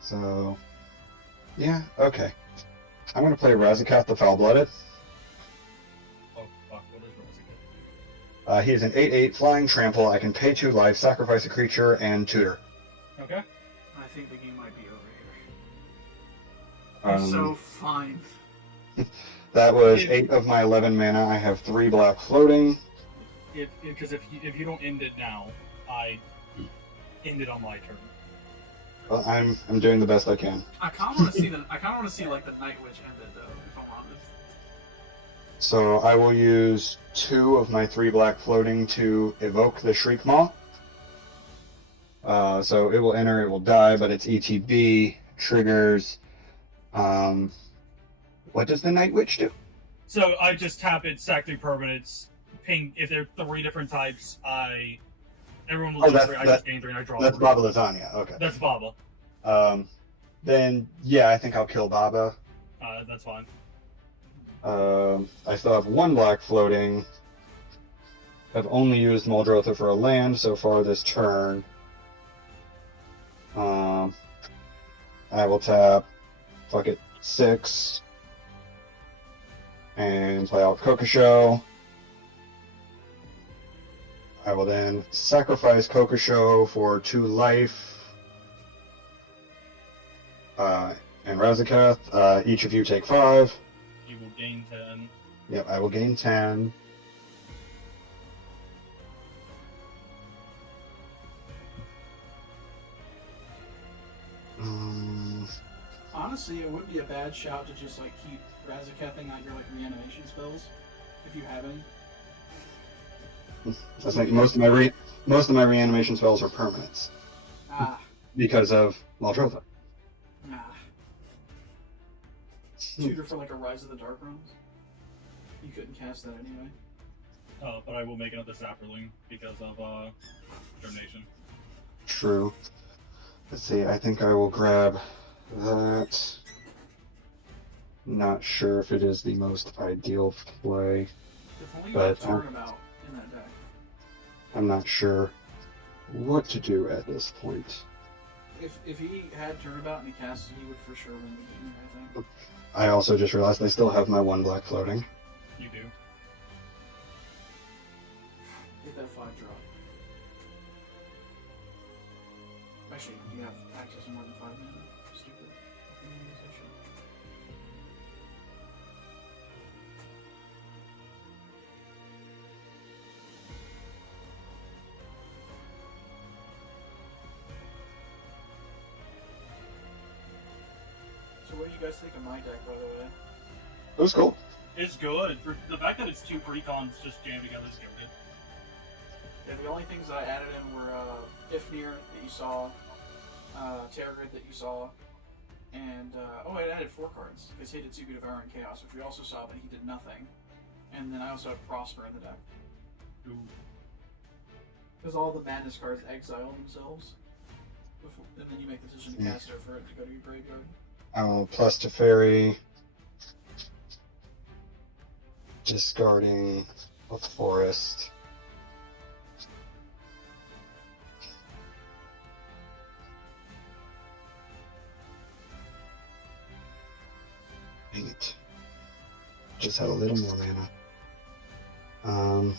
So, Yeah, okay. I'm going to play Razakath the Foul-Blooded. Oh, fuck, what is Razakath? He is an 8/8 flying trample. I can pay 2 life, sacrifice a creature, and tutor. Okay. I think the game might be over here. I'm so fine. That was 8 of my 11 mana. I have 3 black floating. Because if you don't end it now, I end it on my turn. Well, I'm doing the best I can. I kind of want to see like the Night Witch ended though, if I'm honest. So I will use 2 of my 3 black floating to evoke the Shriek Maw. So it will enter, it will die, but it's ETB, triggers. What does the Night Witch do? So I just tap it, sack 3 permanents, ping. If there are 3 different types, everyone will lose 3. I just gain 3 and I draw. That's 3. Baba Lasagna. Okay. That's Baba. Then yeah, I think I'll kill Baba. That's fine. I still have 1 black floating. I've only used Muldrotha for a land so far this turn. I will tap, 6, and play out Kokosho. I will then sacrifice Kokosho for 2 life. And Razakath, each of you take 5. You will gain 10. Yep, I will gain 10. Honestly, it would be a bad shout to just like keep Razakathing out your like reanimation spells, if you have any. I think most of my reanimation spells are permanents Ah, because of Muldrotha. ah. Tutor for like a Rise of the Dark Realms. You couldn't cast that anyway. But I will make another Sapperling because of Determination. True. Let's see, I think I will grab that. Not sure if it is the most ideal play. If only you But, had Turnabout in that deck. I'm not sure what to do at this point. If he had Turnabout and he cast it, he would for sure win the game, I think. I also just realized I still have my 1 black floating. You do. Get that 5 drop. Actually, do you have access to more than 5 mana? Stupid. So what did you guys think of my deck, by the way? It was cool. It's good. For the fact that it's 2 precons just jammed together is good. Yeah, the only things that I added in were Ifnir that you saw, Terragrid that you saw, and I added 4 cards because he did Sugu Devour and Chaos, which we also saw, but he did nothing. And then I also have Prosper in the deck. Ooh. Because all the madness cards exile themselves, before, and then you make the decision to cast it for it to go to your graveyard. I'll plus Teferi. Discarding a forest. Dang it. Just had a little more mana.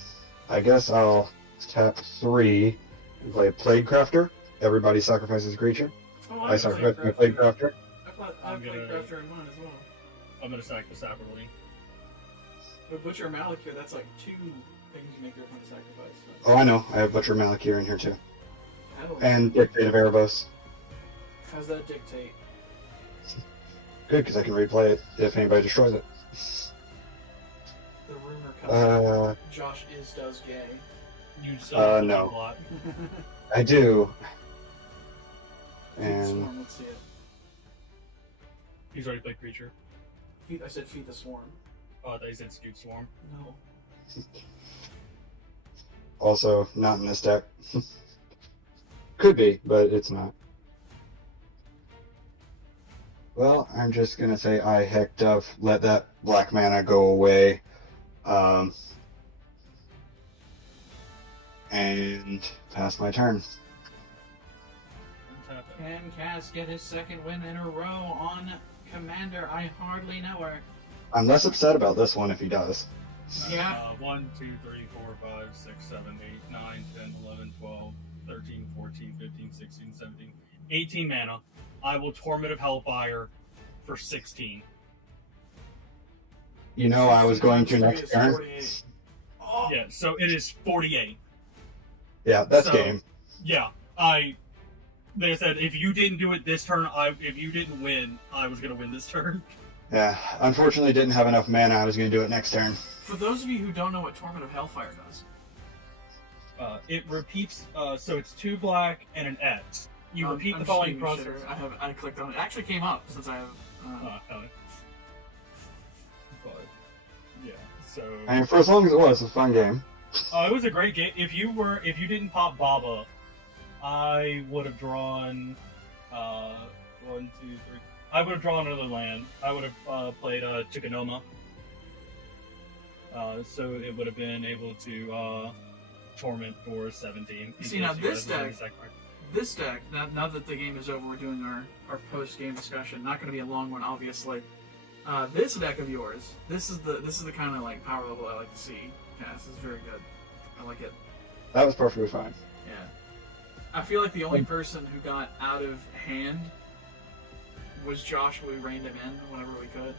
I guess I'll tap 3 and play Plague Crafter. Everybody sacrifices a creature. Oh, I sacrifice my Plague Crafter. I have Plague Crafter in mine as well. I'm gonna sack the Sapperling. But Butcher Malakir, that's like 2 things you make everyone sacrifice. Oh, I know. I have Butcher Malakir in here too. Hell, And Dictate of Erebos. how's that dictate? Good, because I can replay it if anybody destroys it. The rumor coming. Uh, Josh does gay. You still no. a lot. I do. Feed the And Swarm, let's see it. He's already played creature. I said feed the Swarm. Oh, they said Scoot Swarm. No. also not in this deck. Could be, but it's not. Well, I'm just gonna say I hecked up, let that black mana go away. And pass my turn. Untap it. Can Cass get his 2nd win in a row on Commander, I hardly know her. I'm less upset about this one if he does. Yeah. 1, 2, 3, 4, 5, 6, 7, 8, 9, 10, 11, 12, 13, 14, 15, 16, 17, 18 mana. I will Torment of Hellfire for 16. You know, I was going to next turn. 48. Oh, Yeah, so it is 48. Yeah, that's So- game. Yeah, they said if you didn't do it this turn, if you didn't win, I was gonna win this turn. Yeah, unfortunately didn't have enough mana. I was going to do it next turn. for those of you who don't know what Torment of Hellfire does, It repeats, so it's 2 black and an X. You repeat I'm the just following making process. sure. I clicked on it. It actually came up since I have. Hell yeah. But yeah, so I mean, for as long as it was a fun game. it was a great game. If you didn't pop Baba, I would have drawn 1, 2, 3. I would have drawn another land. I would have played Chikanoma. So it would have been able to torment for 17. See, now because you this had a deck- second card. This deck, now that the game is over, we're doing our post-game discussion. Not going to be a long one, obviously. This deck of yours, this is the kind of like power level I like to see. Yeah, this is very good. I like it. That was perfectly fine. Yeah. I feel like the only person who got out of hand was Josh. We reined him in whenever we could.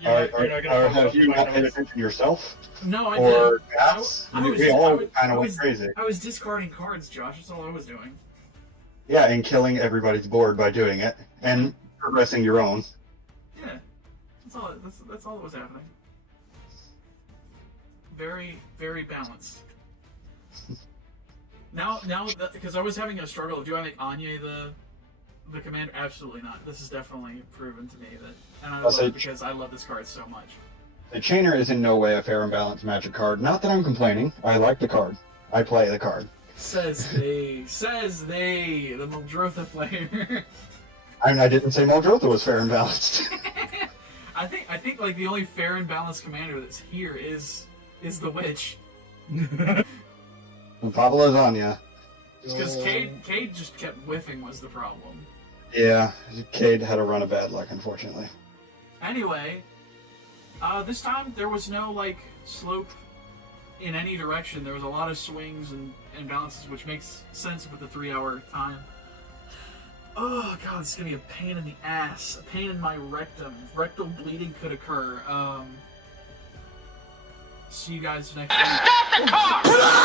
You're not gonna Or focus have on you the not paid finals. attention yourself? No, I Or did. Bats? I was- We I all was- kind I of went was- crazy. I was discarding cards, Josh. That's all I was doing. Yeah, and killing everybody's board by doing it. And progressing your own. Yeah. That's all that was happening. Very, very balanced. Now, because I was having a struggle. Do I make Anya the commander? Absolutely not. This is definitely proven to me that, and I I'll love say- it because I love this card so much. The Chainer is in no way a fair and balanced Magic card. Not that I'm complaining. I like the card. I play the card. Says they, the Muldrotha player. I didn't say Muldrotha was fair and balanced. I think like the only fair and balanced commander that's here is the Witch. And Papa Lasagna. Because Cade just kept whiffing was the problem. Yeah, Cade had a run of bad luck, unfortunately. Anyway, this time there was no like slope in any direction. There was a lot of swings and bounces, which makes sense with the 3-hour time. Oh god, this is gonna be a pain in the ass. A pain in my rectum. Rectal bleeding could occur. See you guys next week.